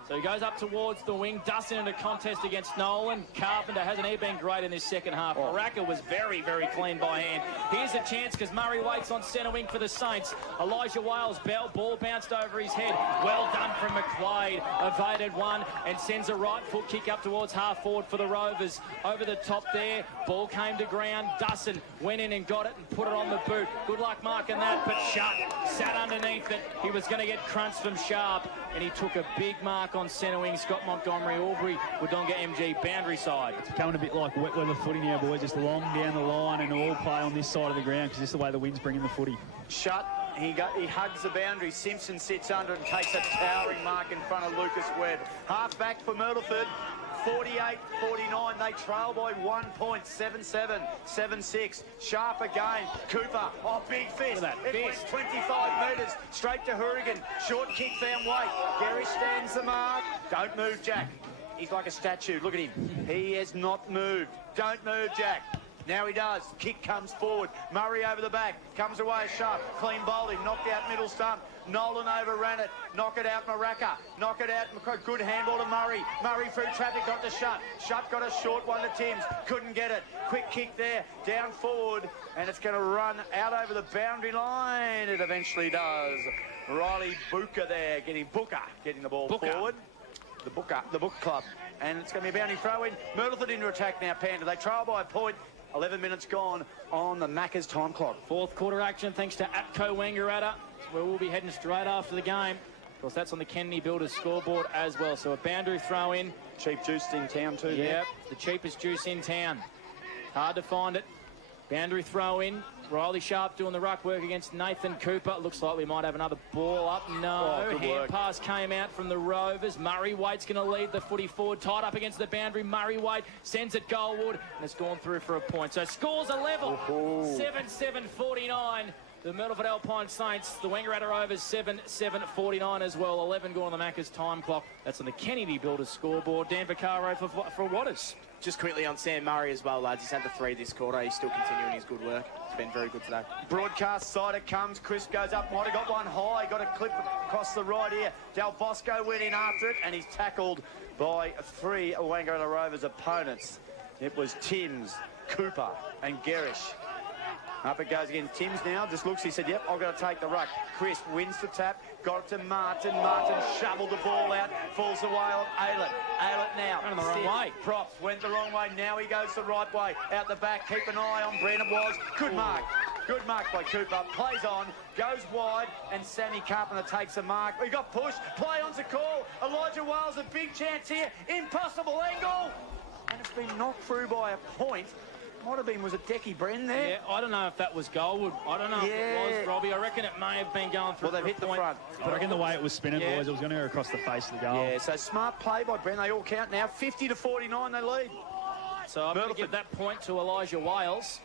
So he goes up towards the wing. Dustin in a contest against Nolan. Carpenter hasn't he been great in this second half. Baraka was very, very clean by hand. Here's a chance because Murray waits on centre wing for the Saints. Elijah Wales, ball bounced over his head. Well done from McQuaid. Evaded one and sends a right foot kick up towards half forward for the Rovers. Over the top there. Ball came to ground. Dustin went in and got it and put it on the boot. Good luck marking that, but Sharp sat underneath it. He was going to get crunched from Sharp, and he took a big mark on centre wing. Scott Montgomery, Albury, Wodonga MG, boundary side. It's becoming a bit like wet weather footy now, boys. Just long down the line and all play on this side of the ground because this is the way the wind's bringing the footy. Shut. He hugs the boundary. Simpson sits under and takes a towering mark in front of Lucas Webb. Half back for Myrtleford. 48-49. They trail by 1 point. 7-7, 7-6. Sharp again. Cooper. Oh, big fist. It went 25 metres straight to Hourigan. Short kick found weight. Gary stands the mark. Don't move, Jack. He's like a statue. Look at him. He has not moved. Don't move, Jack. Now he does. Kick comes forward. Murray over the back. Comes away Sharp. Clean bowling. Knocked out middle stump. Nolan overran it. Knock it out Maraka. Knock it out. Good handball to Murray. Murray through traffic. Got to Shutt. Shutt got a short one to Timms. Couldn't get it. Quick kick there. Down forward. And it's going to run out over the boundary line. It eventually does. Riley Booker there. Getting the ball forward. The Book Club. And it's going to be a boundary throw in. Myrtleford into attack now, Panda. They trail by a point. 11 minutes gone on the Macca's time clock. Fourth quarter action thanks to Atco Wangaratta, where we'll be heading straight after the game. Of course, that's on the Kennedy Builders scoreboard as well. So a boundary throw in. Cheap juice in town too. Yep, the cheapest juice in town. Hard to find it. Boundary throw in. Riley Sharp doing the ruck work against Nathan Cooper. Looks like we might have another ball up. No, hand pass came out from the Rovers. Murray Waite's going to lead the footy forward. Tied up against the boundary. Murray Waite sends it goalward and it's gone through for a point. So scores a level. 7-7-49. The Myrtleford Alpine Saints, the Wangaratta Rovers 7-7-49 as well. 11 gone on the Macca's time clock. That's on the Kennedy Builders scoreboard. Dan Vaccaro for Waters. Just quickly on Sam Murray as well, lads. He's had the 3 this quarter. He's still continuing his good work. It's been very good today. Broadcast side it comes. Chris goes up. Might have got one high. Got a clip across the right here. Del Bosco went in after it and he's tackled by 3 Wangaratta Rovers opponents. It was Timms, Cooper and Gerish. Up it goes again. Timms now just looks. He said, yep, I've got to take the ruck. Chris wins the tap. Got it to Martin. Martin shoveled the ball out. Falls away on Aylett. Aylett now. Went the wrong way. Props went the wrong way. Now he goes the right way. Out the back. Keep an eye on Brennan was. Good mark. Good mark by Cooper. Plays on. Goes wide. And Sammy Carpenter takes a mark. He got pushed. Play on's a call. Elijah Wales a big chance here. Impossible angle. And it's been knocked through by a point. Might have been, was it Decky Bren there? Yeah, I don't know if that was goalwood. I don't know if it was, Robbie. I reckon it may have been going through. Well, they've hit the front. I reckon the way it was spinning, boys, it was going to go across the face of the goal. Yeah, so smart play by Bren. They all count now. 50-49 they lead. So I'm going to give that point to Elijah Wales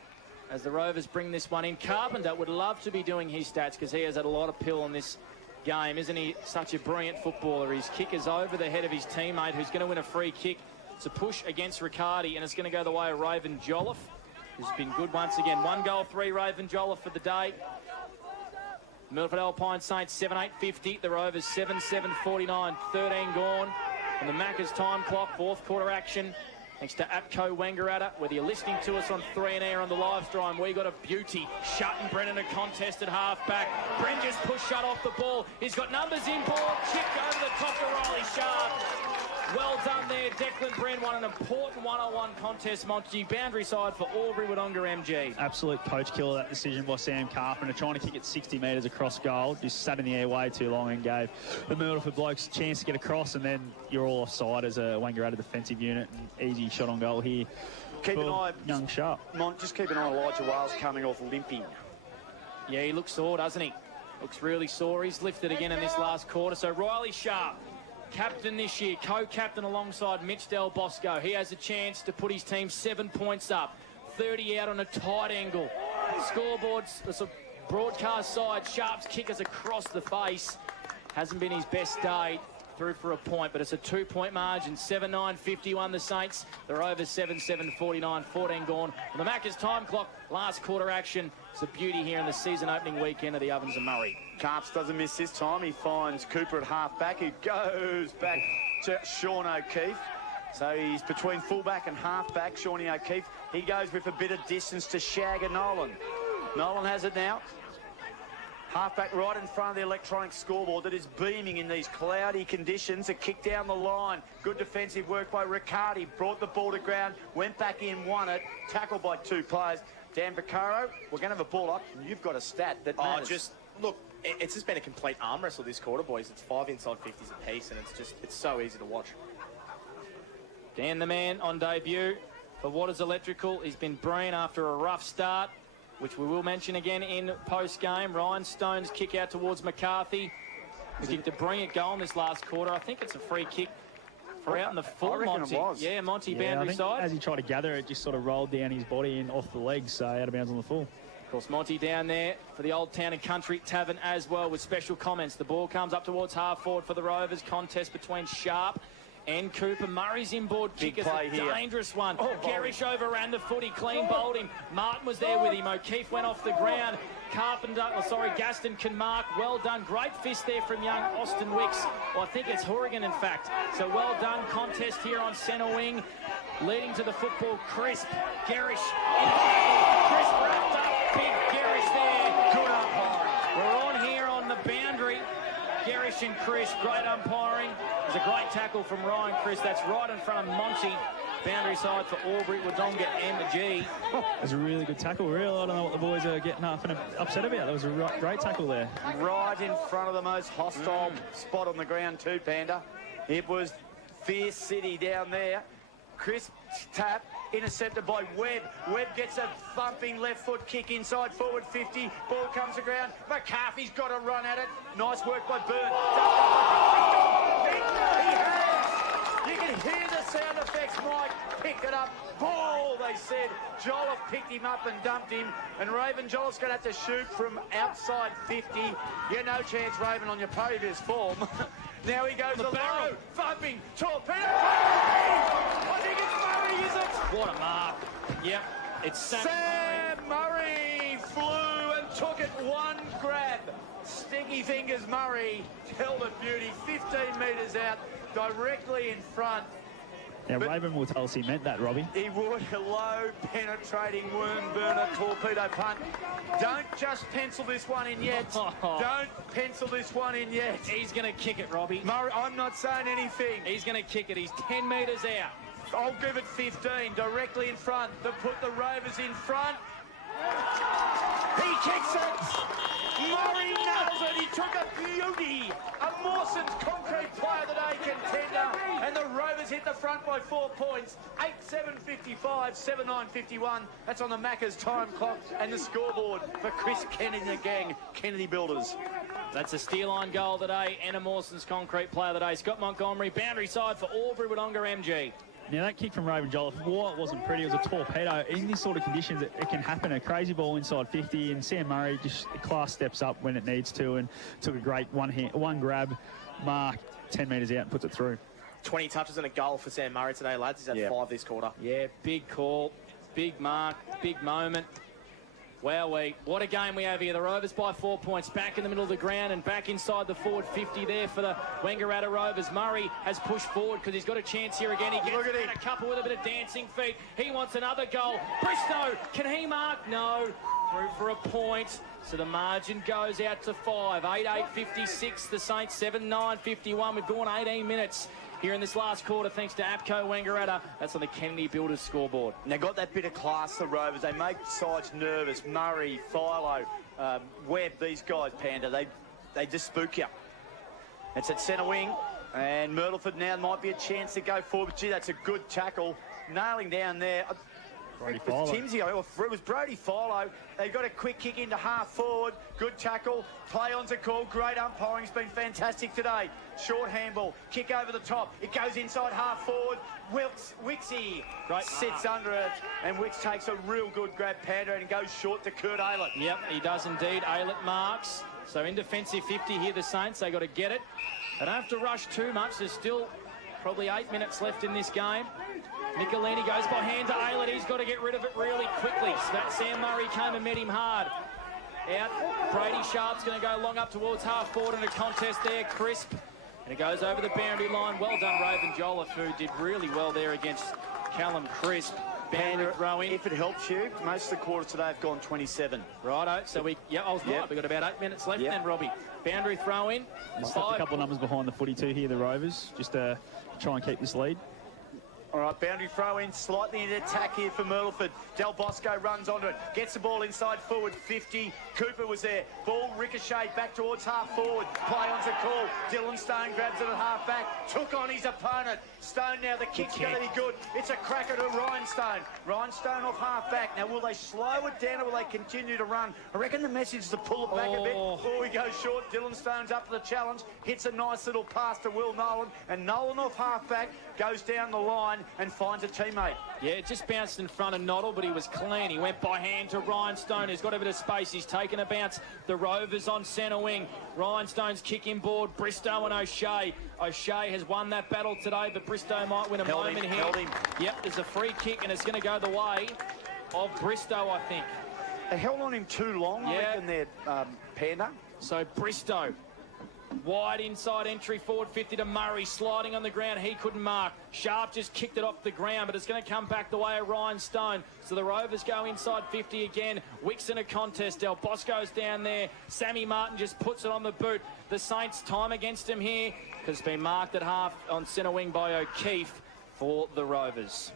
as the Rovers bring this one in. Carpenter would love to be doing his stats because he has had a lot of pill in this game. Isn't he such a brilliant footballer? His kick is over the head of his teammate who's going to win a free kick. It's a push against Riccardi and it's going to go the way of Raven Jolliffe, who's been good once again. 1 goal, 3 Raven Jolliffe for the day. Myrtleford Alpine Saints 7-8-50. The Rovers 7-7-49. 13 gone on the Macca's time clock. Fourth quarter action. Thanks to Atco Wangaratta, whether you're listening to us on 3 and Air on the live stream, we got a beauty. Shutt and Brennan a contest at half-back. Bren just pushed Shutt off the ball. He's got numbers inboard. Chipped over the top to Riley Sharp. Well done there. Declan Bren won an important one-on-one contest, Monty. Boundary side for Albury Wodonga MG. Absolute coach killer, that decision by Sam Carpenter, trying to kick it 60 metres across goal. Just sat in the air way too long and gave the Myrtleford blokes a chance to get across, and then you're all offside as a Wangaratta defensive unit. And easy shot on goal here. Keep an eye, young Sharp. Just keep an eye on Elijah Wales coming off limping. Yeah, he looks sore, doesn't he? Looks really sore. He's lifted again in this last quarter. So Riley Sharp, captain this year, co-captain alongside Mitch Del Bosco. He has a chance to put his team 7 points up. 30 out on a tight angle. Scoreboards, the broadcast side, Sharp's kick is across the face. Hasn't been his best day. Through for a point, but it's a 2-point margin. 7-9-51 the Saints. They're over 7-7-49, 14 gone. On the Macca's time clock, last quarter action. It's a beauty here in the season opening weekend of the Ovens and Murray. Carps doesn't miss this time. He finds Cooper at half-back. He goes back to Sean O'Keefe. So he's between fullback and half-back, Shawnee O'Keefe. He goes with a bit of distance to Shagger Nolan. Nolan has it now. Halfback right in front of the electronic scoreboard that is beaming in these cloudy conditions. A kick down the line. Good defensive work by Riccardi. Brought the ball to ground. Went back in, won it. Tackled by 2 players. Dan Vaccaro, we're going to have a ball up. You've got a stat that matters. Look, it's just been a complete arm wrestle this quarter, boys. It's 5 inside 50s apiece, and it's so easy to watch. Dan the man on debut for Waters Electrical. He's been brilliant after a rough start, which we will mention again in post-game. Ryan Stone's kick out towards McCarthy. He kicked a brilliant goal in this last quarter. I think it's a free kick for out in the full, Monty. Yeah, Monty boundary side. As he tried to gather it, just sort of rolled down his body and off the legs, so out of bounds on the full. Of course, Monty down there for the Old Town and Country Tavern as well with special comments. The ball comes up towards half forward for the Rovers. Contest between Sharp and Cooper. Murray's inboard kick is a dangerous one. Gerish overran the footy, clean bowled him. Martin was there with him. O'Keefe went off the ground. Gaston can mark. Well done. Great fist there from young Austin Wicks. Well, I think it's Horrigan, in fact. So well done. Contest here on centre wing. Leading to the football, Crisp. Gerish in a tackle. Crisp wrapped up. Big Gerish there. Good umpiring. We're on here on the boundary. Gerish and Crisp, great umpiring. There's a great tackle from Ryan Crisp. That's right in front of Monty. Boundary side for Albury, Wodonga and the G. That's a really good tackle. Really, I don't know what the boys are getting up and upset about. That was a great tackle there. Right in front of the most hostile spot on the ground too, Panda. It was Fierce City down there. Crisp tap, intercepted by Webb. Webb gets a thumping left foot kick inside forward 50. Ball comes to ground. McCarthy's got a run at it. Nice work by Byrne. He has. You can hear the sound effects. Mike picked it up. Ball, they said. Jolliffe picked him up and dumped him. And Raven Jolliffe's going to have to shoot from outside 50. You're no chance, Raven, on your previous form. Now he goes alone. Thumping. Torpedo. I think it's Murray, is it? What a mark. Yep. It's Sam Murray flew and took it one grab. Sticky fingers Murray held it beauty. 15 metres out, directly in front. Yeah, Raven will tell us he meant that, Robbie. He would. A low penetrating worm burner torpedo punt. Don't just pencil this one in yet. Don't pencil this one in yet. He's going to kick it, Robbie. Murray, I'm not saying anything. He's going to kick it. He's 10 metres out. I'll give it 15, directly in front. To put the Rovers in front. He kicks it. Murray nails it. He took a beauty. A Mawson's concrete player of the day contender. And the Rovers hit the front by 4 points. 8-7-55, 7-9-51. That's on the Macca's time clock and the scoreboard for Chris Kennedy and the gang, Kennedy Builders. That's a steal line goal today. Anna Mawson's concrete player of the day. Scott Montgomery, boundary side for Albury, Wodonga MG. Now, that kick from Raven Jolliffe, while it wasn't pretty, it was a torpedo. In these sort of conditions, it can happen. A crazy ball inside 50, and Sam Murray just class steps up when it needs to and took a great one grab, mark, 10 metres out and puts it through. 20 touches and a goal for Sam Murray today, lads. He's had 5 this quarter. Yeah, big call, big mark, big moment. Wowee, what a game we have here. The Rovers by 4 points, back in the middle of the ground and back inside the forward 50 there for the Wangaratta Rovers. Murray has pushed forward because he's got a chance here again. He gets a couple with a bit of dancing feet. He wants another goal. Bristow, can he mark? No. Through for a point. So the margin goes out to 5. 8-8-56, the Saints 7-9-51. We've gone 18 minutes here in this last quarter, thanks to APCO Wangaratta. That's on the Kennedy Builders scoreboard. And they got that bit of class, the Rovers. They make sides nervous. Murray, Philo, Webb, these guys, Panda, they just spook you. It's at centre wing, and Myrtleford now might be a chance to go forward. Gee, that's a good tackle. Nailing down there. Brody It was Filo. Timsy, or it was Brody Filo. They got a quick kick into half forward. Good tackle. Play-ons are called. Great umpiring's been fantastic today. Short handball. Kick over the top. It goes inside half forward. Wixie sits under it, and Wix takes a real good grab, Panda, and goes short to Kurt Aylett. Yep, he does indeed. Aylett marks. So in defensive 50 here, the Saints. They got to get it. They don't have to rush too much. There's still probably 8 minutes left in this game. Michelini goes by hand to Aylett. He's got to get rid of it really quickly. Sam Murray came and met him hard. Out. Brady Sharp's going to go long up towards half forward in a contest there. Crisp. And it goes over the boundary line. Well done, Raven Jolliffe, who did really well there against Callum Crisp. Boundary throw in. If it helps you, most of the quarters today have gone 27. Righto. So I was right. We've got about 8 minutes left then, Robbie. Boundary throw in. Just a couple of numbers behind the footy too here, the Rovers, just to try and keep this lead. All right, boundary throw in, slightly in attack here for Myrtleford. Del Bosco runs onto it, gets the ball inside forward, 50. Cooper was there. Ball ricocheted back towards half forward. Play-on's a call. Dylan Stone grabs it at half back, took on his opponent. Stone now, the kick's going to be good. It's a cracker to Ryan Stone. Ryan Stone off half back. Now, will they slow it down or will they continue to run? I reckon the message is to pull it back a bit. Before we go short, Dylan Stone's up for the challenge. Hits a nice little pass to Will Nolan. And Nolan off half back goes down the line and finds a teammate. Yeah, it just bounced in front of Noddle, but he was clean. He went by hand to Ryan Stone, who's got a bit of space. He's taken a bounce. The Rovers on centre wing. Ryan Stone's kicking board. Bristow and O'Shea. O'Shea has won that battle today, but Bristow might win a moment here. Held him. Yep, there's a free kick, and it's going to go the way of Bristow, I think. They held on him too long, I reckon, there, Panda. So Bristow. Wide inside entry, forward 50 to Murray, sliding on the ground. He couldn't mark. Sharp just kicked it off the ground, but it's going to come back the way of Ryan Stone. So the Rovers go inside 50 again. Wicks in a contest. Del Bosco's down there. Sammy Martin just puts it on the boot. The Saints time against him here because it's been marked at half on centre wing by O'Keefe for the Rovers.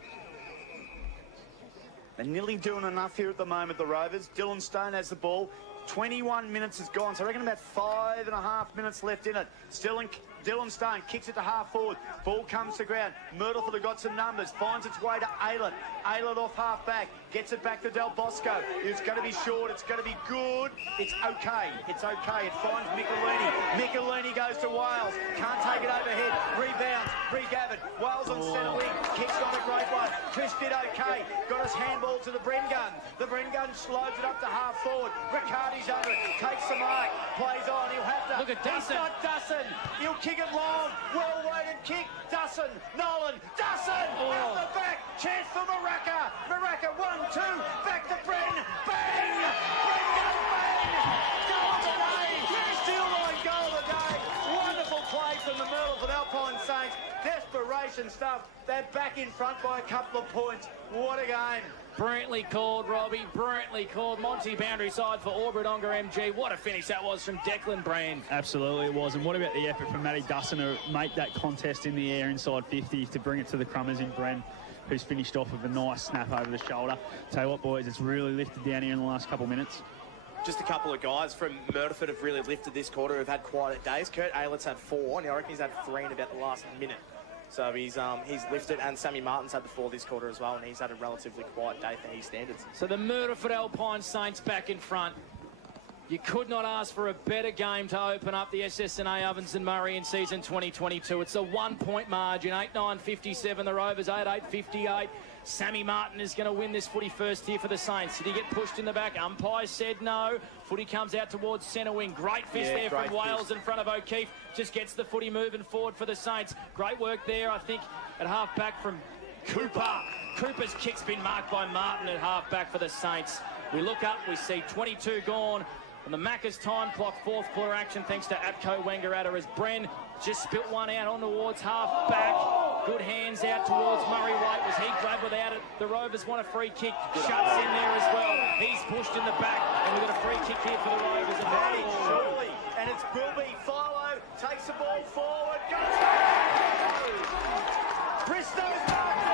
They're nearly doing enough here at the moment, the Rovers. Dylan Stone has the ball. 21 minutes is gone, so I reckon about 5.5 minutes left in it. Dylan Stone kicks it to half forward. Ball comes to ground. Myrtleford have got some numbers. Finds its way to Aylett. Aylett off half back. Gets it back to Del Bosco. It's going to be short. It's going to be good. It's okay. It's okay. It finds Michelini. Michelini goes to Wales. Can't take it overhead. Rebounds. Regathered. Wales on centre wing. Kicks on a great one. Chris did okay. Got his handball to the Brengun. The Brengun slows it up to half forward. Riccardi's under it. Takes the mark. Plays on. He'll have to. Look at Dussin. It's not Dussin. He'll kick it long. Well-weighted kick. Dussin. Nolan. Dussin. Out the back. Chance for Maraca. Maraca 1-2. Back to Bren. Bang. Brengun. Bang. Goal of the day. Still line goal of the day. Wonderful play from the Myrtleford Alpine Saints. Desperation stuff. They're back in front by a couple of points. What a game. Brilliantly called, Robbie. Brilliantly called. Monty boundary side for Albury-Wodonga MG. What a finish that was from Declan Brand. Absolutely it was. And what about the effort from Matty Dustin to make that contest in the air inside 50 to bring it to the Crummers in Bren, who's finished off with a nice snap over the shoulder. Tell you what, boys, it's really lifted down here in the last couple of minutes. Just a couple of guys from Myrtleford have really lifted this quarter, have had quiet days. Kurt Aylett's had 4, and I reckon he's had 3 in about the last minute. So he's lifted, and Sammy Martin's had the 4 this quarter as well, and he's had a relatively quiet day for his standards. So the Myrtleford Alpine Saints back in front. You could not ask for a better game to open up the SSNA Ovens and Murray in season 2022. It's a 1-point margin, 8-9-57. The Rovers 8-8-58. Sammy Martin is going to win this footy first here for the Saints. Did he get pushed in the back? Umpire said no. Footy comes out towards centre wing. Great fist there from Wales in front of O'Keefe. Just gets the footy moving forward for the Saints. Great work there, I think, at half back from Cooper. Cooper's kick's been marked by Martin at half back for the Saints. We look up, we see 22 gone. On the Macca's time clock, 4th quarter action thanks to Atco Wangaratta as Bren just spilt one out on towards half back. Good hands out towards Murray White. Was he grabbed without it? The Rovers want a free kick. Shuts in there as well. He's pushed in the back. And we've got a free kick here for the Rovers. And surely. And it's Bilby. Philo takes the ball forward. Bristow's marked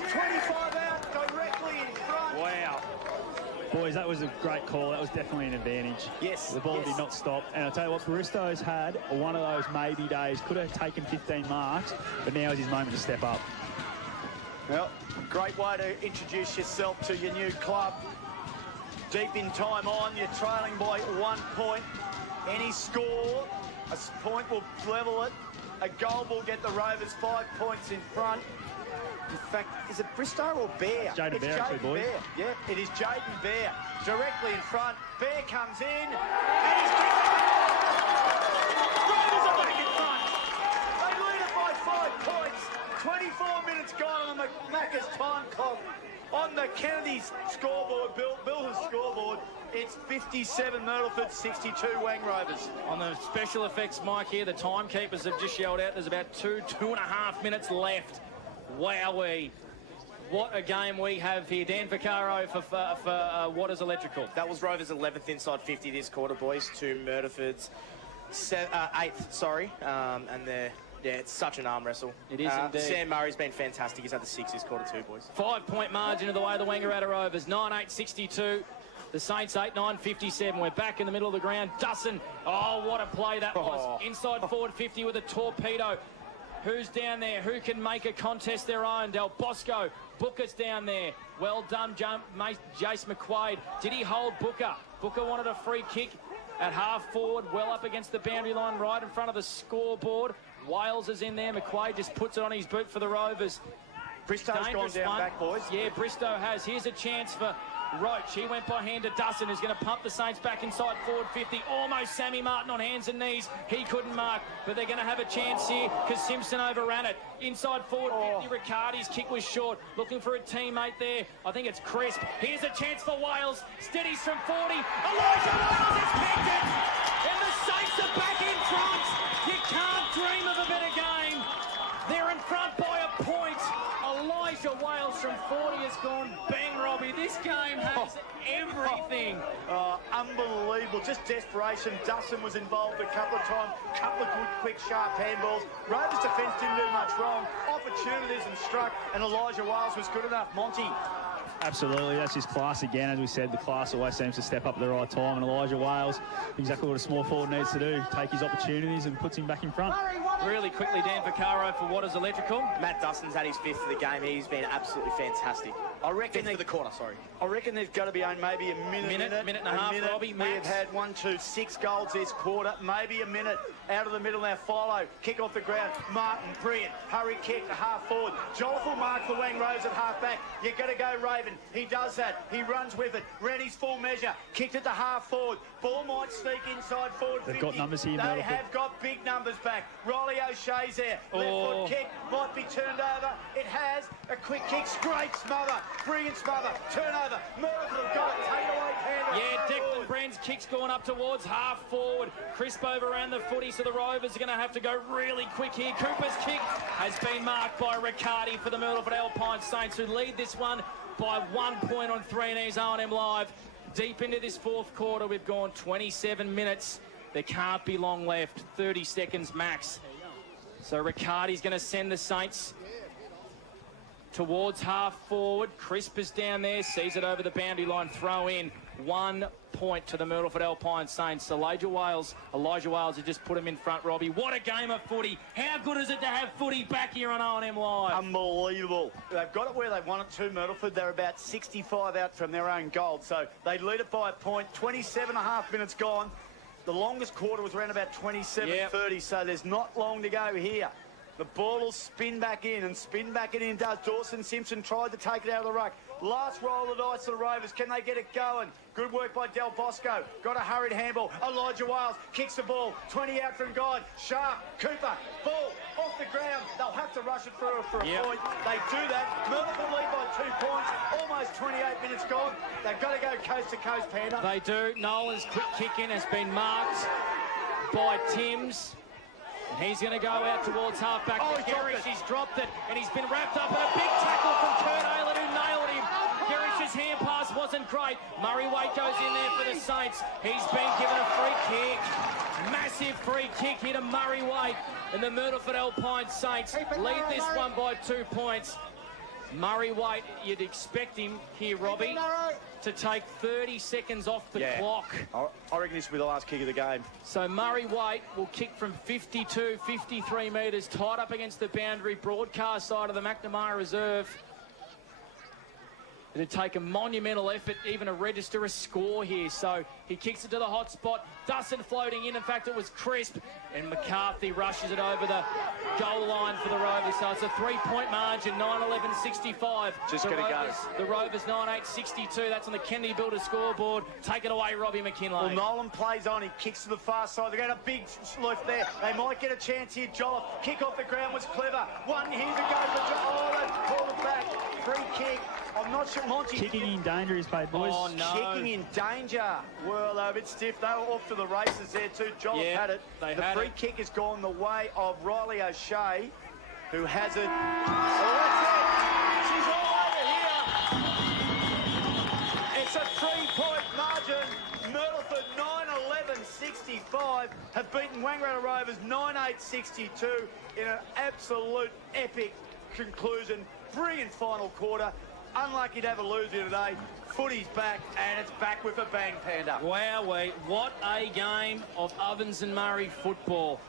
it. 25 out directly in front. Wow. Boys, that was a great call. That was definitely an advantage. Yes. The ball did not stop. And I'll tell you what, Bristo's had one of those maybe days. Could have taken 15 marks, but now is his moment to step up. Well, great way to introduce yourself to your new club. Deep in time on, you're trailing by 1 point. Any score, a point will level it. A goal will get the Rovers 5 points in front. In fact, is it Bristow or Bear? Jaden Bear, actually, boys. Bear. Yeah, it is Jaden Bear. Directly in front. Bear comes in. And he's Rovers are back in front. They lead it by 5 points. 24 minutes gone on the Macca's time clock. On the Kennedy's scoreboard, Bill's scoreboard, it's 57 Myrtleford, 62 Wang Rovers. On the special effects mic here, the timekeepers have just yelled out there's about 2.5 minutes left. Wowee. What a game we have here. Dan Vaccaro for Waters Electrical. That was Rovers' 11th inside 50 this quarter, boys, to Myrtleford's 8th, sorry. And they're... Yeah, it's such an arm wrestle. It is indeed. Sam Murray's been fantastic. He's had the 6 this quarter too, boys. 5 point margin of the way the Wangaratta Rovers. 9-8-62. The Saints 8-9-57. We're back in the middle of the ground. Dustin. Oh, what a play that was. Inside forward 50 with a torpedo. Who's down there? Who can make a contest their own? Del Bosco. Booker's down there. Well done, Jace McQuaid. Did he hold Booker? Booker wanted a free kick at half forward, well up against the boundary line, right in front of the scoreboard. Wales is in there. McQuaid just puts it on his boot for the Rovers. Bristow's gone down back, boys. Yeah, Bristow has. Here's a chance for Roach. He went by hand to Dustin, who's going to pump the Saints back inside forward 50. Almost Sammy Martin on hands and knees. He couldn't mark, but they're going to have a chance here because Simpson overran it. Inside forward 50, Riccardi's kick was short. Looking for a teammate there. I think it's Crisp. Here's a chance for Wales. Steadies from 40. Elijah Wales has picked it! And the Saints are back in front! You can't dream of a better game. They're in front by a point. Elijah Wales from 40 has gone bang, Robbie. This game has everything. Unbelievable. Just desperation. Dustin was involved a couple of times. Couple of good, quick, sharp handballs. Rovers' defence didn't do much wrong. Opportunities and struck, and Elijah Wales was good enough. Monty. Absolutely, that's his class again. As we said, the class always seems to step up at the right time, and Elijah Wales, exactly what a small forward needs to do, take his opportunities and puts him back in front. Really quickly, Dan Vaccaro for Waters Electrical. Matt Dustin's had his 5th of the game. He's been absolutely fantastic. I reckon 5th of the quarter, sorry. I reckon there's got to be maybe a minute and a half, Robbie. We've had 1, 2, 6 goals this quarter. Maybe a minute. Out of the middle now, follow. Kick off the ground. Martin, brilliant. Hurry kick to half forward. Jolliffe will mark the Wang Rose at half back. You got to go Raven. He does that. He runs with it. Ready's full measure. Kicked it to half forward. Ball might sneak inside forward. They've 50. got numbers here, They Myrtleford. have got big numbers back. Riley O'Shea's there. Left foot kick might be turned over. It has. A quick kick. Great smother. Brilliant smother. Turnover. Myrtleford have got it. Take it away, Panda. Yeah, Declan Brand's kick's going up towards half forward. Crisp overran the footy, so the Rovers are going to have to go really quick here. Cooper's kick has been marked by Riccardi for the Myrtleford Alpine Saints, who lead this one by 1 point on 3 knees. O&M Live. Deep into this 4th quarter, we've gone 27 minutes. There can't be long left. 30 seconds max. So Riccardi's going to send the Saints towards half forward. Crisp is down there, sees it over the boundary line, throw in. 1 point to the Myrtleford Alpine Saints. Elijah Wales has just put him in front, Robbie. What a game of footy. How good is it to have footy back here on O&M Live? Unbelievable. They've got it where they want it to, Myrtleford. They're about 65 out from their own goal, so they lead it by a point. 27.5 minutes gone. The longest quarter was around about 27:30, so there's not long to go here. The ball will spin back in, and spin back in does. Dawson Simpson tried to take it out of the ruck. Last roll of the dice to the Rovers. Can they get it going? Good work by Del Bosco. Got a hurried handball. Elijah Wales kicks the ball. 20 out from Guide. Sharp. Cooper. Ball off the ground. They'll have to rush it through for a point. They do that. Myrtleford lead by 2 points. Almost 28 minutes gone. They've got to go coast to coast, Panda. They do. Nolan's quick kick in has been marked by Timms. And he's going to go out towards half-back. Garish, he's dropped it, and he's been wrapped up in a big tackle from Kurt Ayler, who nailed him. Garish's hand pass wasn't great. Murray Waite goes in there for the Saints. He's been given a free kick. Massive free kick here to Murray Waite. And the Myrtleford Alpine Saints lead this one by 2 points. Murray Waite, you'd expect him here, Robbie, to take 30 seconds off the clock. I reckon this will be the last kick of the game. So Murray Waite will kick from 52, 53 metres, tied up against the boundary, broadcast side of the McNamara Reserve. It'd take a monumental effort even to register a score here. So he kicks it to the hot spot. Dustin floating in. In fact, it was crisp. And McCarthy rushes it over the goal line for the Rovers. So it's a 3-point margin, 9-11-65. Just got to go. The Rovers 9-8-62. That's on the Kennedy Builder scoreboard. Take it away, Robbie McKinlay. Well, Nolan plays on. He kicks to the far side. They've got a big left there. They might get a chance here. Jolliffe. Kick off the ground was clever. One, here's a go for Jolliffe. Oh, they've called it back. Free kick. I'm not sure. Monty. Kicking in danger is paid, boys. Oh, no. Kicking in danger. Well, they're a bit stiff. They were off to the races there too. Jolliffe had it. The free kick has gone the way of Riley O'Shea, who has it. Oh, that's it. She's all over here. It's a 3-point margin. Myrtleford 9-11-65 have beaten Wangaratta Rovers 9-8-62 in an absolute epic conclusion. Brilliant final quarter. Unlucky to have a loser today. Footy's back, and it's back with a bang, Panda. Wowee, what a game of Ovens and Murray football.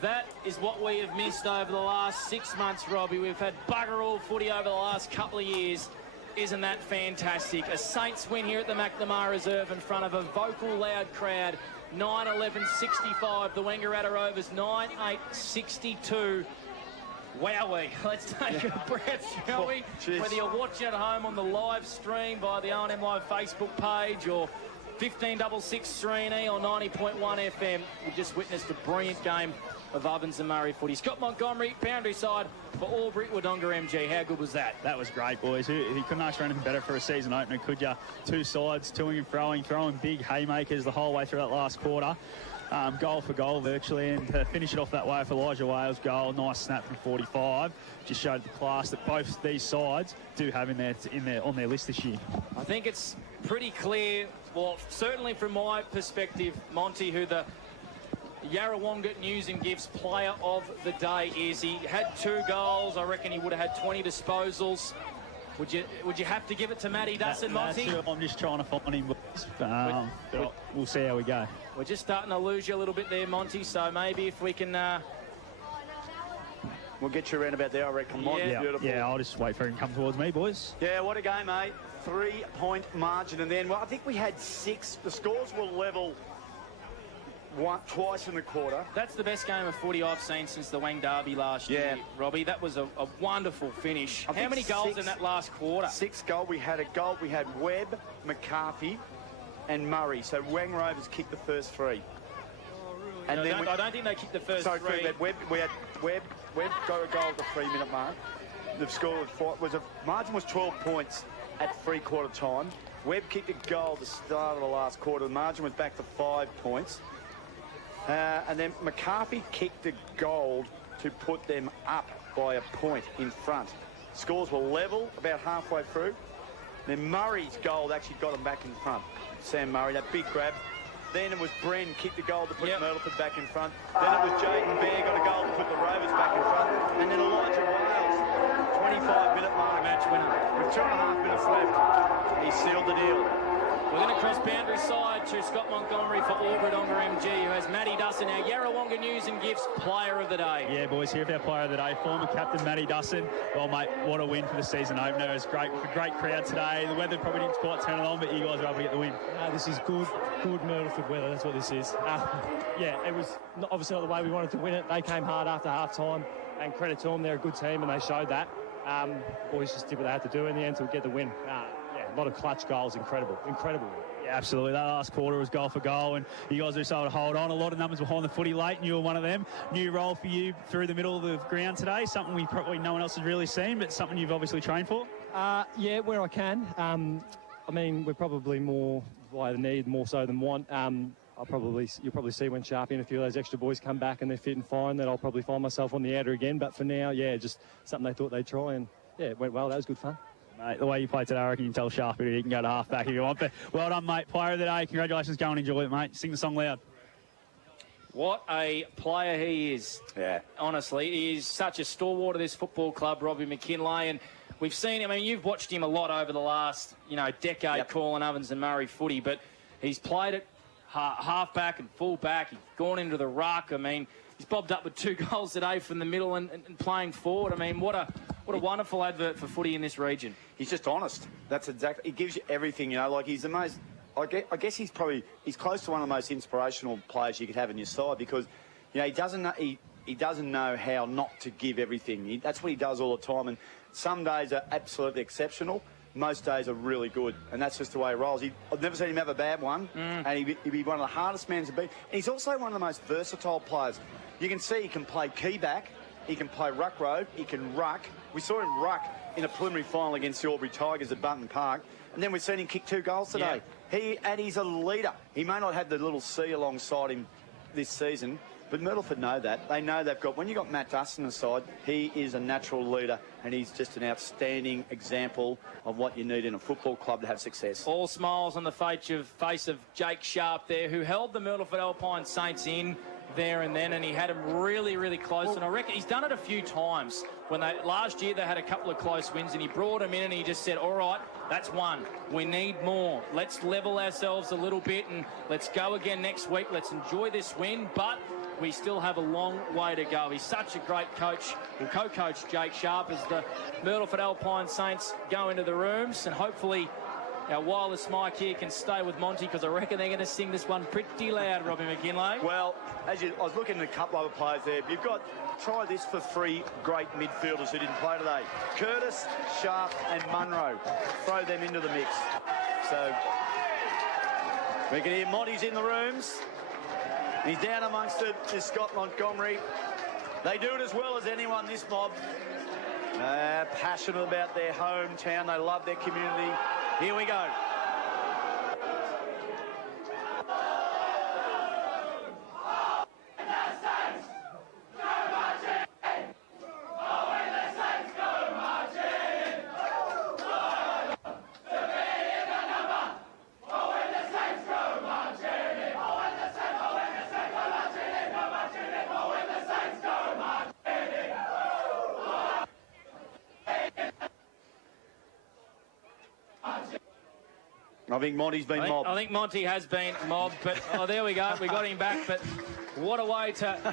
That is what we have missed over the last 6 months, Robbie. We've had bugger all footy over the last couple of years. Isn't that fantastic? A Saints win here at the McNamara Reserve in front of a vocal, loud crowd. 9-11-65. The Wangaratta Rovers 9-8-62. Wowee, let's take a breath, shall we? Cheers. Whether you're watching at home on the live stream via the O&M Live Facebook page or 1566 3E or 90.1 FM, we just witnessed a brilliant game of Ovens and Murray footy. Scott Montgomery, boundary side for Albury Wodonga MG. How good was that? That was great, boys. He couldn't ask for anything better for a season opener, could you? Two sides, toing and throwing big haymakers the whole way through that last quarter. Goal for goal virtually, and to finish it off that way for Elijah Wales' goal, nice snap from 45, just showed the class that both these sides do have on their list this year. I think it's pretty clear, well, certainly from my perspective, Monty, who the Yarrawonga News and Gifts player of the day is. He had 2 goals. I reckon he would have had 20 disposals. Would you have to give it to Matty Dustin, Monty? I'm just trying to find him, but we'll see how we go. We're just starting to lose you a little bit there, Monty, so maybe if we can... We'll get you around about there, I reckon. Yeah. Beautiful. Yeah, I'll just wait for him to come towards me, boys. Yeah, what a game, mate. 3-point margin. And then, well, I think we had 6. The scores were level twice in the quarter. That's the best game of footy I've seen since the Wang Derby last year, Robbie. That was a wonderful finish. How many goals in that last quarter? 6 goals. We had a goal. We had Webb, McCarthy and Murray. So Wang Rovers kicked the first 3. And I don't think they kicked the first 3. We had Webb got a goal at the 3-minute mark. The score margin was 12 points at 3-quarter time. Webb kicked a goal at the start of the last quarter. The margin was back to 5 points. And then McCarthy kicked a goal to put them up by a point in front. Scores were level about halfway through. Then Murray's goal actually got them back in front. Sam Murray, that big grab. Then it was Bren kicked a goal to put Myrtleford back in front. Then it was Jaden Bear got a goal to put the Rovers back in front. And then Elijah Wales, 25-minute mark. Match winner. With 2.5 minutes left, he sealed the deal. We're going to cross boundary side to Scott Montgomery for Albury Wodonga MG, who has Matty Dustin, our Yarrawonga News and Gifts player of the day. Yeah, boys, here for our player of the day, former captain Matty Dustin. Well, mate, what a win for the season opener. It was great, a great crowd today. The weather probably didn't quite turn it on, but you guys were able to get the win. This is good Myrtleford weather. That's what this is. Yeah, it was obviously not the way we wanted to win it. They came hard after half-time, and credit to them, they're a good team, and they showed that. Boys just did what they had to do in the end to get the win. A lot of clutch goals, incredible win. Yeah, absolutely. That last quarter was goal for goal, and you guys were able to hold on. A lot of numbers behind the footy late, and you were one of them. New role for you through the middle of the ground today, something no one else has really seen, but something you've obviously trained for? Yeah, where I can. I mean, we're probably more by the need, more so than want. You'll probably see when Sharpie and a few of those extra boys come back and they're fit and fine that I'll probably find myself on the outer again. But for now, yeah, just something they thought they'd try, and yeah, it went well. That was good fun. Mate, the way you played today, I reckon you can tell Sharpie he can go to half-back if you want. But well done, mate. Player of the day. Congratulations. Go and enjoy it, mate. Sing the song loud. What a player he is. Yeah. Honestly, he is such a stalwart of this football club, Robbie McKinlay. And we've seen him, I mean, you've watched him a lot over the last, decade calling Ovens and Murray footy, but he's played it half-back and full-back. He's gone into the ruck. I mean, he's bobbed up with 2 goals today from the middle and playing forward. I mean, what What a wonderful advert for footy in this region. He's just honest. That's exactly. He gives you everything. You know, like he's the most. I guess he's close to one of the most inspirational players you could have in your side because, you know, he doesn't know how not to give everything. That's what he does all the time. And some days are absolutely exceptional. Most days are really good, and that's just the way he rolls. I've never seen him have a bad one, and he'd be one of the hardest men to beat. And he's also one of the most versatile players. You can see he can play key back, he can play ruck road, he can ruck. We saw him ruck in a preliminary final against the Albury Tigers at Bunton Park, and then we've seen him kick 2 goals today. Yeah. He's a leader. He may not have the little C alongside him this season, but Myrtleford know that. They know they've got, when you've got Matt Dustin aside, he is a natural leader and he's just an outstanding example of what you need in a football club to have success. All smiles on the face of Jake Sharp there, who held the Myrtleford Alpine Saints in there and then, and he had them really, really close. And I reckon he's done it a few times. When last year they had a couple of close wins and he brought them in and he just said, all right, that's one. We need more. Let's level ourselves a little bit and let's go again next week. Let's enjoy this win, but we still have a long way to go. He's such a great coach. We'll co-coach Jake Sharp as the Myrtleford Alpine Saints go into the rooms, and hopefully our wireless mic here can stay with Monty because I reckon they're going to sing this one pretty loud, Robbie McKinlay. Well, I was looking at a couple other players there. You've got, try this for 3 great midfielders who didn't play today. Curtis, Sharp and Munro. Throw them into the mix. So we can hear Monty's in the rooms. He's down amongst it, is Scott Montgomery. They do it as well as anyone, this mob. Passionate about their hometown. They love their community. Here we go. I think Monty's been mobbed. I think Monty has been mobbed, but there we go. We got him back, but what a way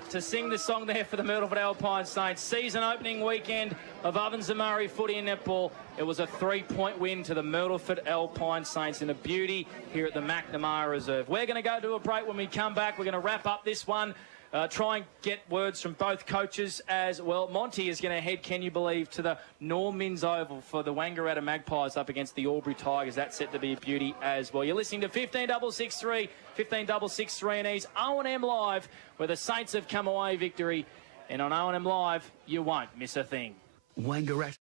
to sing the song there for the Myrtleford Alpine Saints. Season opening weekend of Ovens and Murray footy and netball. It was a 3-point win to the Myrtleford Alpine Saints in a beauty here at the McNamara Reserve. We're going to go to a break. When we come back, we're going to wrap up this one. Try and get words from both coaches as well. Monty is going to head, can you believe, to the Norm Minns Oval for the Wangaratta Magpies up against the Albury Tigers. That's set to be a beauty as well. You're listening to 15663, 15663 and E's O&M Live, where the Saints have come away victory. And on O&M Live, you won't miss a thing. Wangaratta.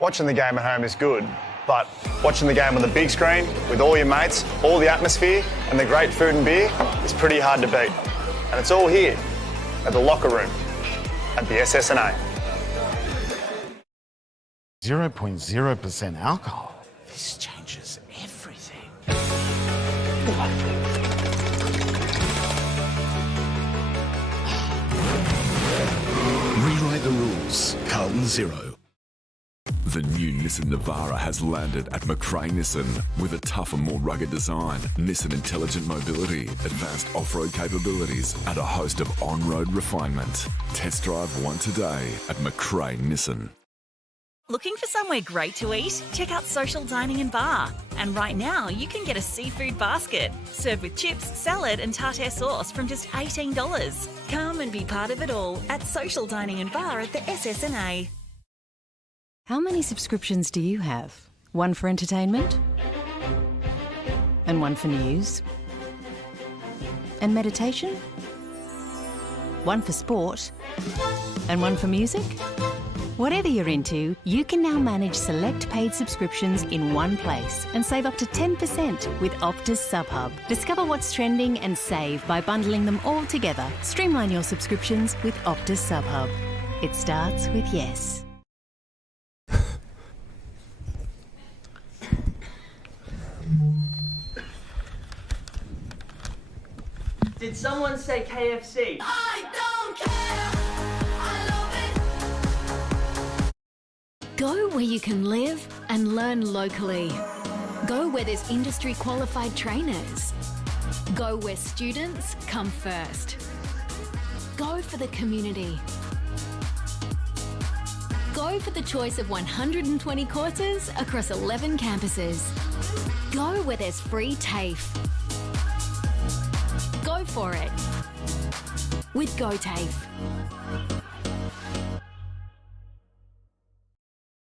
Watching the game at home is good, but watching the game on the big screen with all your mates, all the atmosphere and the great food and beer is pretty hard to beat. And it's all here at the locker room at the SSNA. 0.0% alcohol. This changes everything. Rewrite the rules. Carlton 0. The new Nissan Navara has landed at McRae Nissan with a tougher, more rugged design, Nissan intelligent mobility, advanced off-road capabilities, and a host of on-road refinement. Test drive one today at McRae Nissan. Looking for somewhere great to eat? Check out Social Dining and Bar. And right now, you can get a seafood basket, served with chips, salad and tartare sauce from just $18. Come and be part of it all at Social Dining and Bar at the SSNA. How many subscriptions do you have? One for entertainment? And one for news? And meditation? One for sport? And one for music? Whatever you're into, you can now manage select paid subscriptions in one place and save up to 10% with Optus SubHub. Discover what's trending and save by bundling them all together. Streamline your subscriptions with Optus SubHub. It starts with yes. Did someone say KFC? I don't care. I love it. Go where you can live and learn locally. Go where there's industry qualified trainers. Go where students come first. Go for the community. Go for the choice of 120 courses across 11 campuses. Go where there's free TAFE. Go for it with GoTAFE.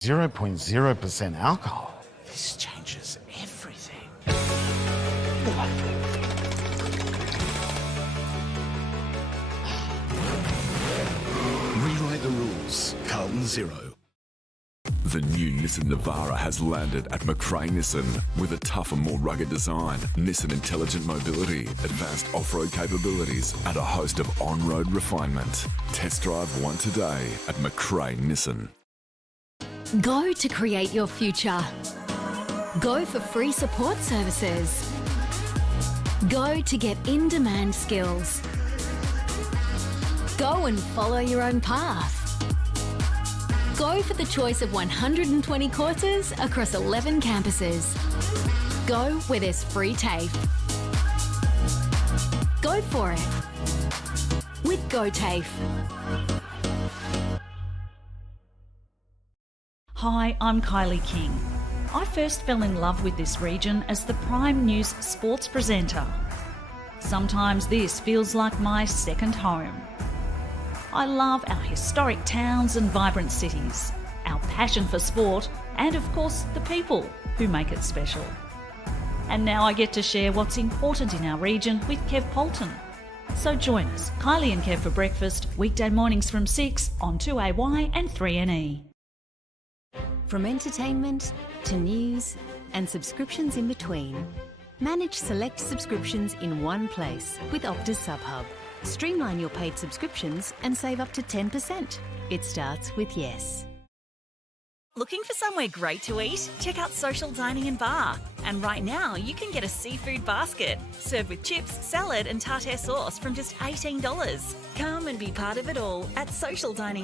0.0% alcohol. This changes everything. Rewrite the rules. Carlton Zero. The new Nissan Navara has landed at McRae Nissan with a tougher, more rugged design, Nissan intelligent mobility, advanced off-road capabilities, and a host of on-road refinement. Test drive one today at McRae Nissan. Go to create your future. Go for free support services. Go to get in-demand skills. Go and follow your own path. Go for the choice of 120 courses across 11 campuses. Go where there's free TAFE. Go for it with GoTAFE. Hi, I'm Kylie King. I first fell in love with this region as the Prime News sports presenter. Sometimes this feels like my second home. I love our historic towns and vibrant cities, our passion for sport, and of course the people who make it special. And now I get to share what's important in our region with Kev Polton. So join us, Kylie and Kev for breakfast, weekday mornings from 6 on 2AY and 3NE. From entertainment to news and subscriptions in between, manage select subscriptions in one place with Optus SubHub. Streamline your paid subscriptions and save up to 10%. It starts with yes. Looking for somewhere great to eat? Check out Social Dining and Bar. And right now, you can get a seafood basket served with chips, salad and tartare sauce from just $18. Come and be part of it all at Social Dining and